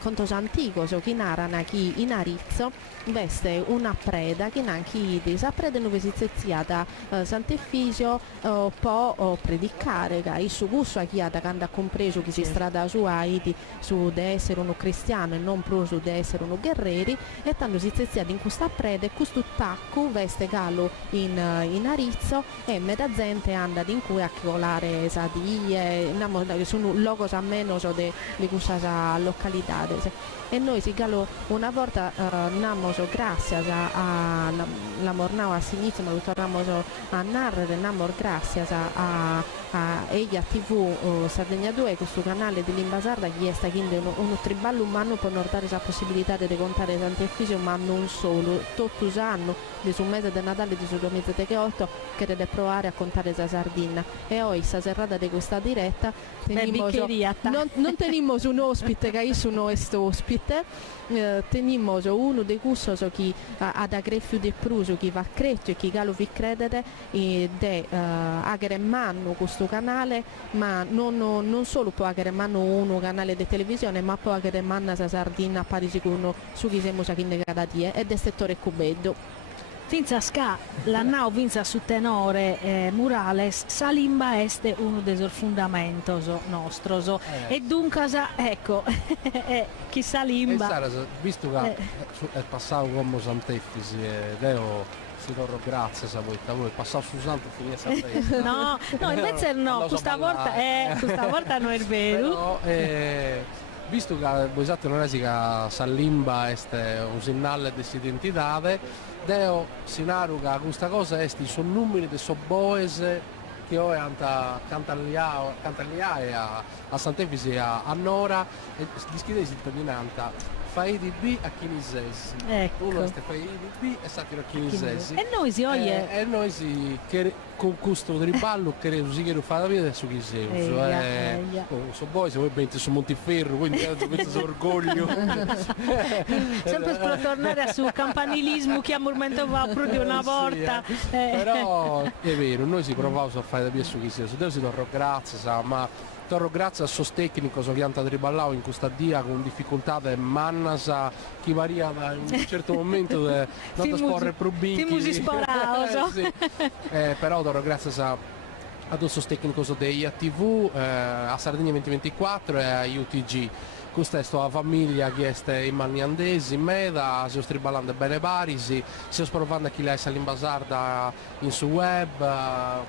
contos antichi che narrano che in Arizzo veste una preda che anche questa preda non si da Sant'Efisio può predicare che il suo gusto a chi ha compreso che si strada sua su di essere uno cristiano e non proprio di essere uno guerrieri, e tanto si zeziata in questa preda e questo tacco veste gallo in Arizzo e meda gente anda in cui a colare sadie, sono logos a meno di questa località. E noi si gallo una volta namos grazie a la Mornau a Sinizio, ma lo torniamo a narrare, namos grazie a Eia TV Sardegna 2, questo canale di Limba Sarda, che sta quindi uno triballo umano per notare la possibilità di contare Sant'Efisio, ma non solo, tutti i anni di su mese di Natale di su 2008 che deve provare a contare la Sardegna, e oggi sta serrata di questa diretta non teniamo un ospite che sono questo ospite, teniamo uno dei cussos che ad agrefio di pruso che va cretto e che gallo vi credere de agere manno questo canale, ma non solo può agere manno uno canale di televisione, ma può agere manna sa Sardegna a Parisi su chi siamo in cada dia e del settore cubeddo. Finza sca la nau vinza su tenore murales, sa limba este uno dei fondamentos nostros e dunque ecco chi sa limba visto che è passato come Sant'Efisi ed si loro grazie a voi passato su Santo finire Sant'Efisi no invece no questa volta non è vero visto che voi sapete non è che sa limba è un segnale di identità, deo sinaruga questa cosa è sono numeri di sobboese che ora cantagliare a Sant'Efisi a Nora e di schede cittadinanza fai di B a chinisesi, uno è fai di B e satiro a chinisesi e noi si e noi si che con questo riballo che si che fa la vita su chi sei so voi se voi benti su Montiferro quindi questo orgoglio sempre per tornare sul campanilismo che a momento va più di una volta però è vero noi si provavamo a fare da via su chi sei su si torno grazie ma torno grazie al sos tecnico che hanno riballavo in questa dia con difficoltà de mannasa chi varia da un certo momento non da sporre probinchi però torno grazie ad un sos tecnico di IATV a Sardegna 2024 e a UTG. Questa è la famiglia che è in Maniandesi, in Meda, si sta triballando bene Parisi, si sta provando a chi lei sa l'Imbasarda in su web,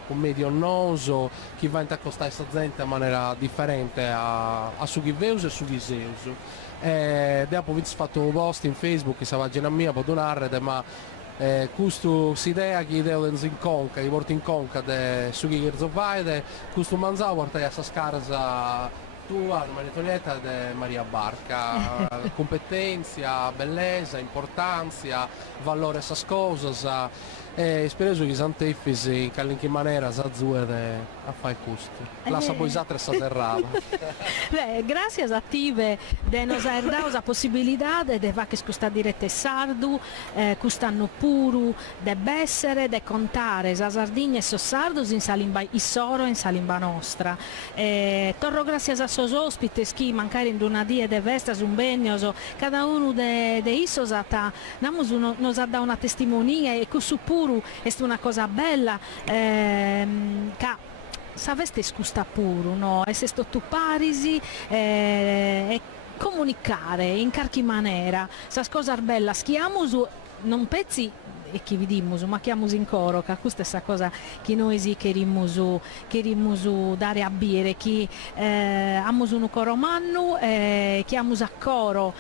con medio noso, chi va in accostare questa gente in maniera differente a su chi veus e su chi seus. E dopo ho fatto un post in Facebook che si va a mia, può donare, ma questo idea che devo in conca, che porta in conca su chi che questo mangiavo porta a scarsa tua, Maria Antonietta de Maria Barca, competenza, bellezza, importanza, valore essas cosas e spero che Sant'Efisi in qualche maniera s'azzuede a fare questo. La saboisata e saterrava. Grazie attive de nos dato la possibilità de fare questa diretta sardu, quest'anno puru de bessere, de contare la Sardegna e so sardos in salimba Issoro in salimba nostra. Torro grazie a sos ospiti che mancare in una dia de vestas un begnoso, cada uno de issos nos ha dato una testimonia e questo puru è una cosa bella che saveste scusta puro, no? E se sto tu Parisi e comunicare in qualche maniera, sa cosa bella, schiamo su non pezzi e chi vediamo, ma chiamo in coro, che questa è questa cosa che noi sì che dare a bere, che amos un coro mannu, chiamo a coro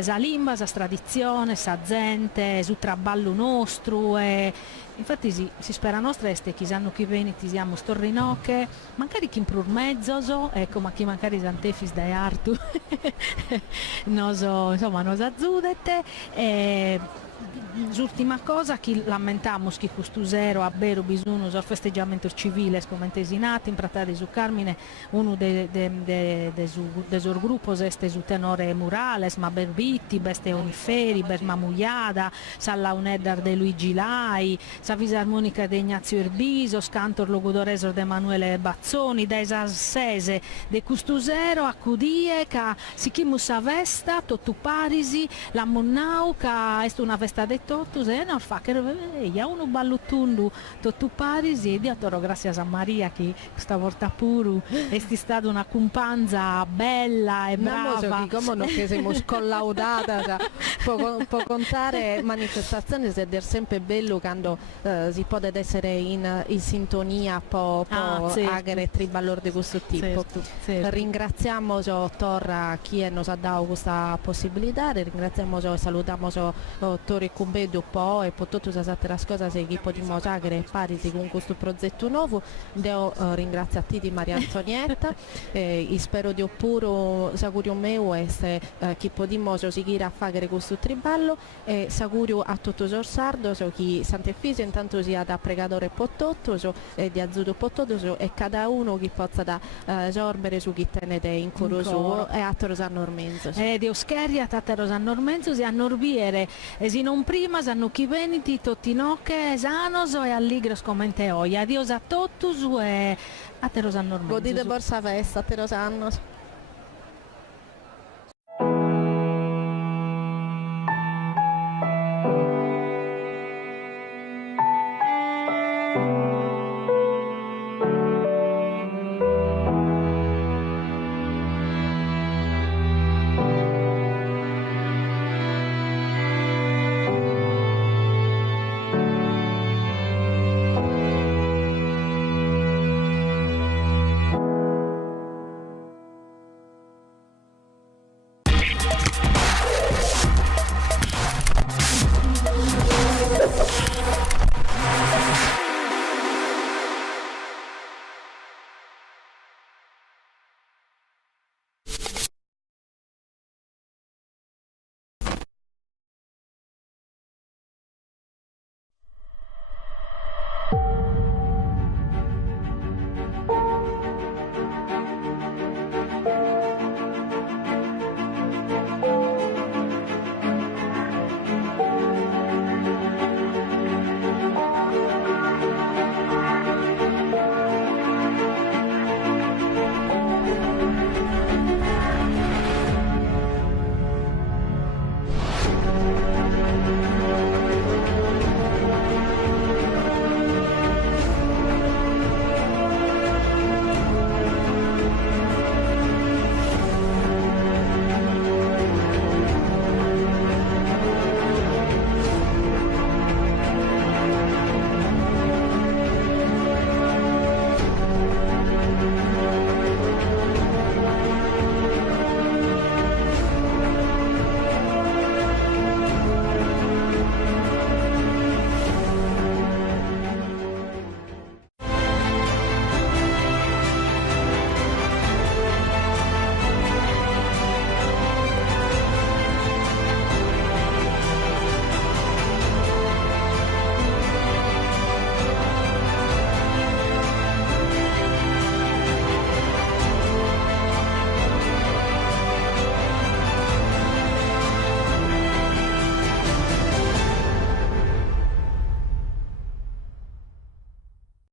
sa limba, sa tradizione, sa gente, su traballo nostro, infatti si spera nostra este chi sanno chi veni ti siamo storrinoche, magari chi in prur mezzo, ecco, ma chi magari santefis dai artu noso, insomma nos azzudete. L'ultima cosa che lamentiamo che questo zero a vero bisogno del festeggiamento civile scomentesinati in Pratà di su Carmine, uno dei suoi gruppi è su tenore murales, ma berbitti, beste oniferi, bermamugliada, salla uneddar de Luigi Lai, sa fisarmonica de Ignazio Erbiso, scantor logodoresor de Emanuele Bazzoni, da esassese de questo zero accudie che si chiamus a vesta, tottu parisi, la monnau che è una festa de totus e non fa che ja uno balluttundu tottu parisi e di attoro grazie a San Maria che questa volta puru è stata una companza bella e brava come non che siamo scollaudata può contare manifestazioni ed è sempre bello quando si può essere in sintonia agere e triballor di questo tipo certo. Ringraziamo Torra chi nos ha dato questa possibilità, ringraziamo e salutiamo Torre Cumbedo e per tutte le altre cose che chi possiamo agere parisi con questo progetto nuovo. Io ringrazio a te di Maria Antonietta e spero di oppure s'augurio mio e se chi possiamo seguire a fare questo triballo e s'augurio a tutti i sardos chi Sant'Efisio intanto sia da pregatore pototto e di azzudo pototto e cada uno che possa da sorbere su chi tenete in coro suo e a Rosanno Ormenzo di Oscheria a Rosanno Ormenzo si a Norbiere e si non prima sanno chi veniti tutti nocche sanos e alligros come oia adios a totus e a Rosanno Ormenzo godite borsa festa a Rosanno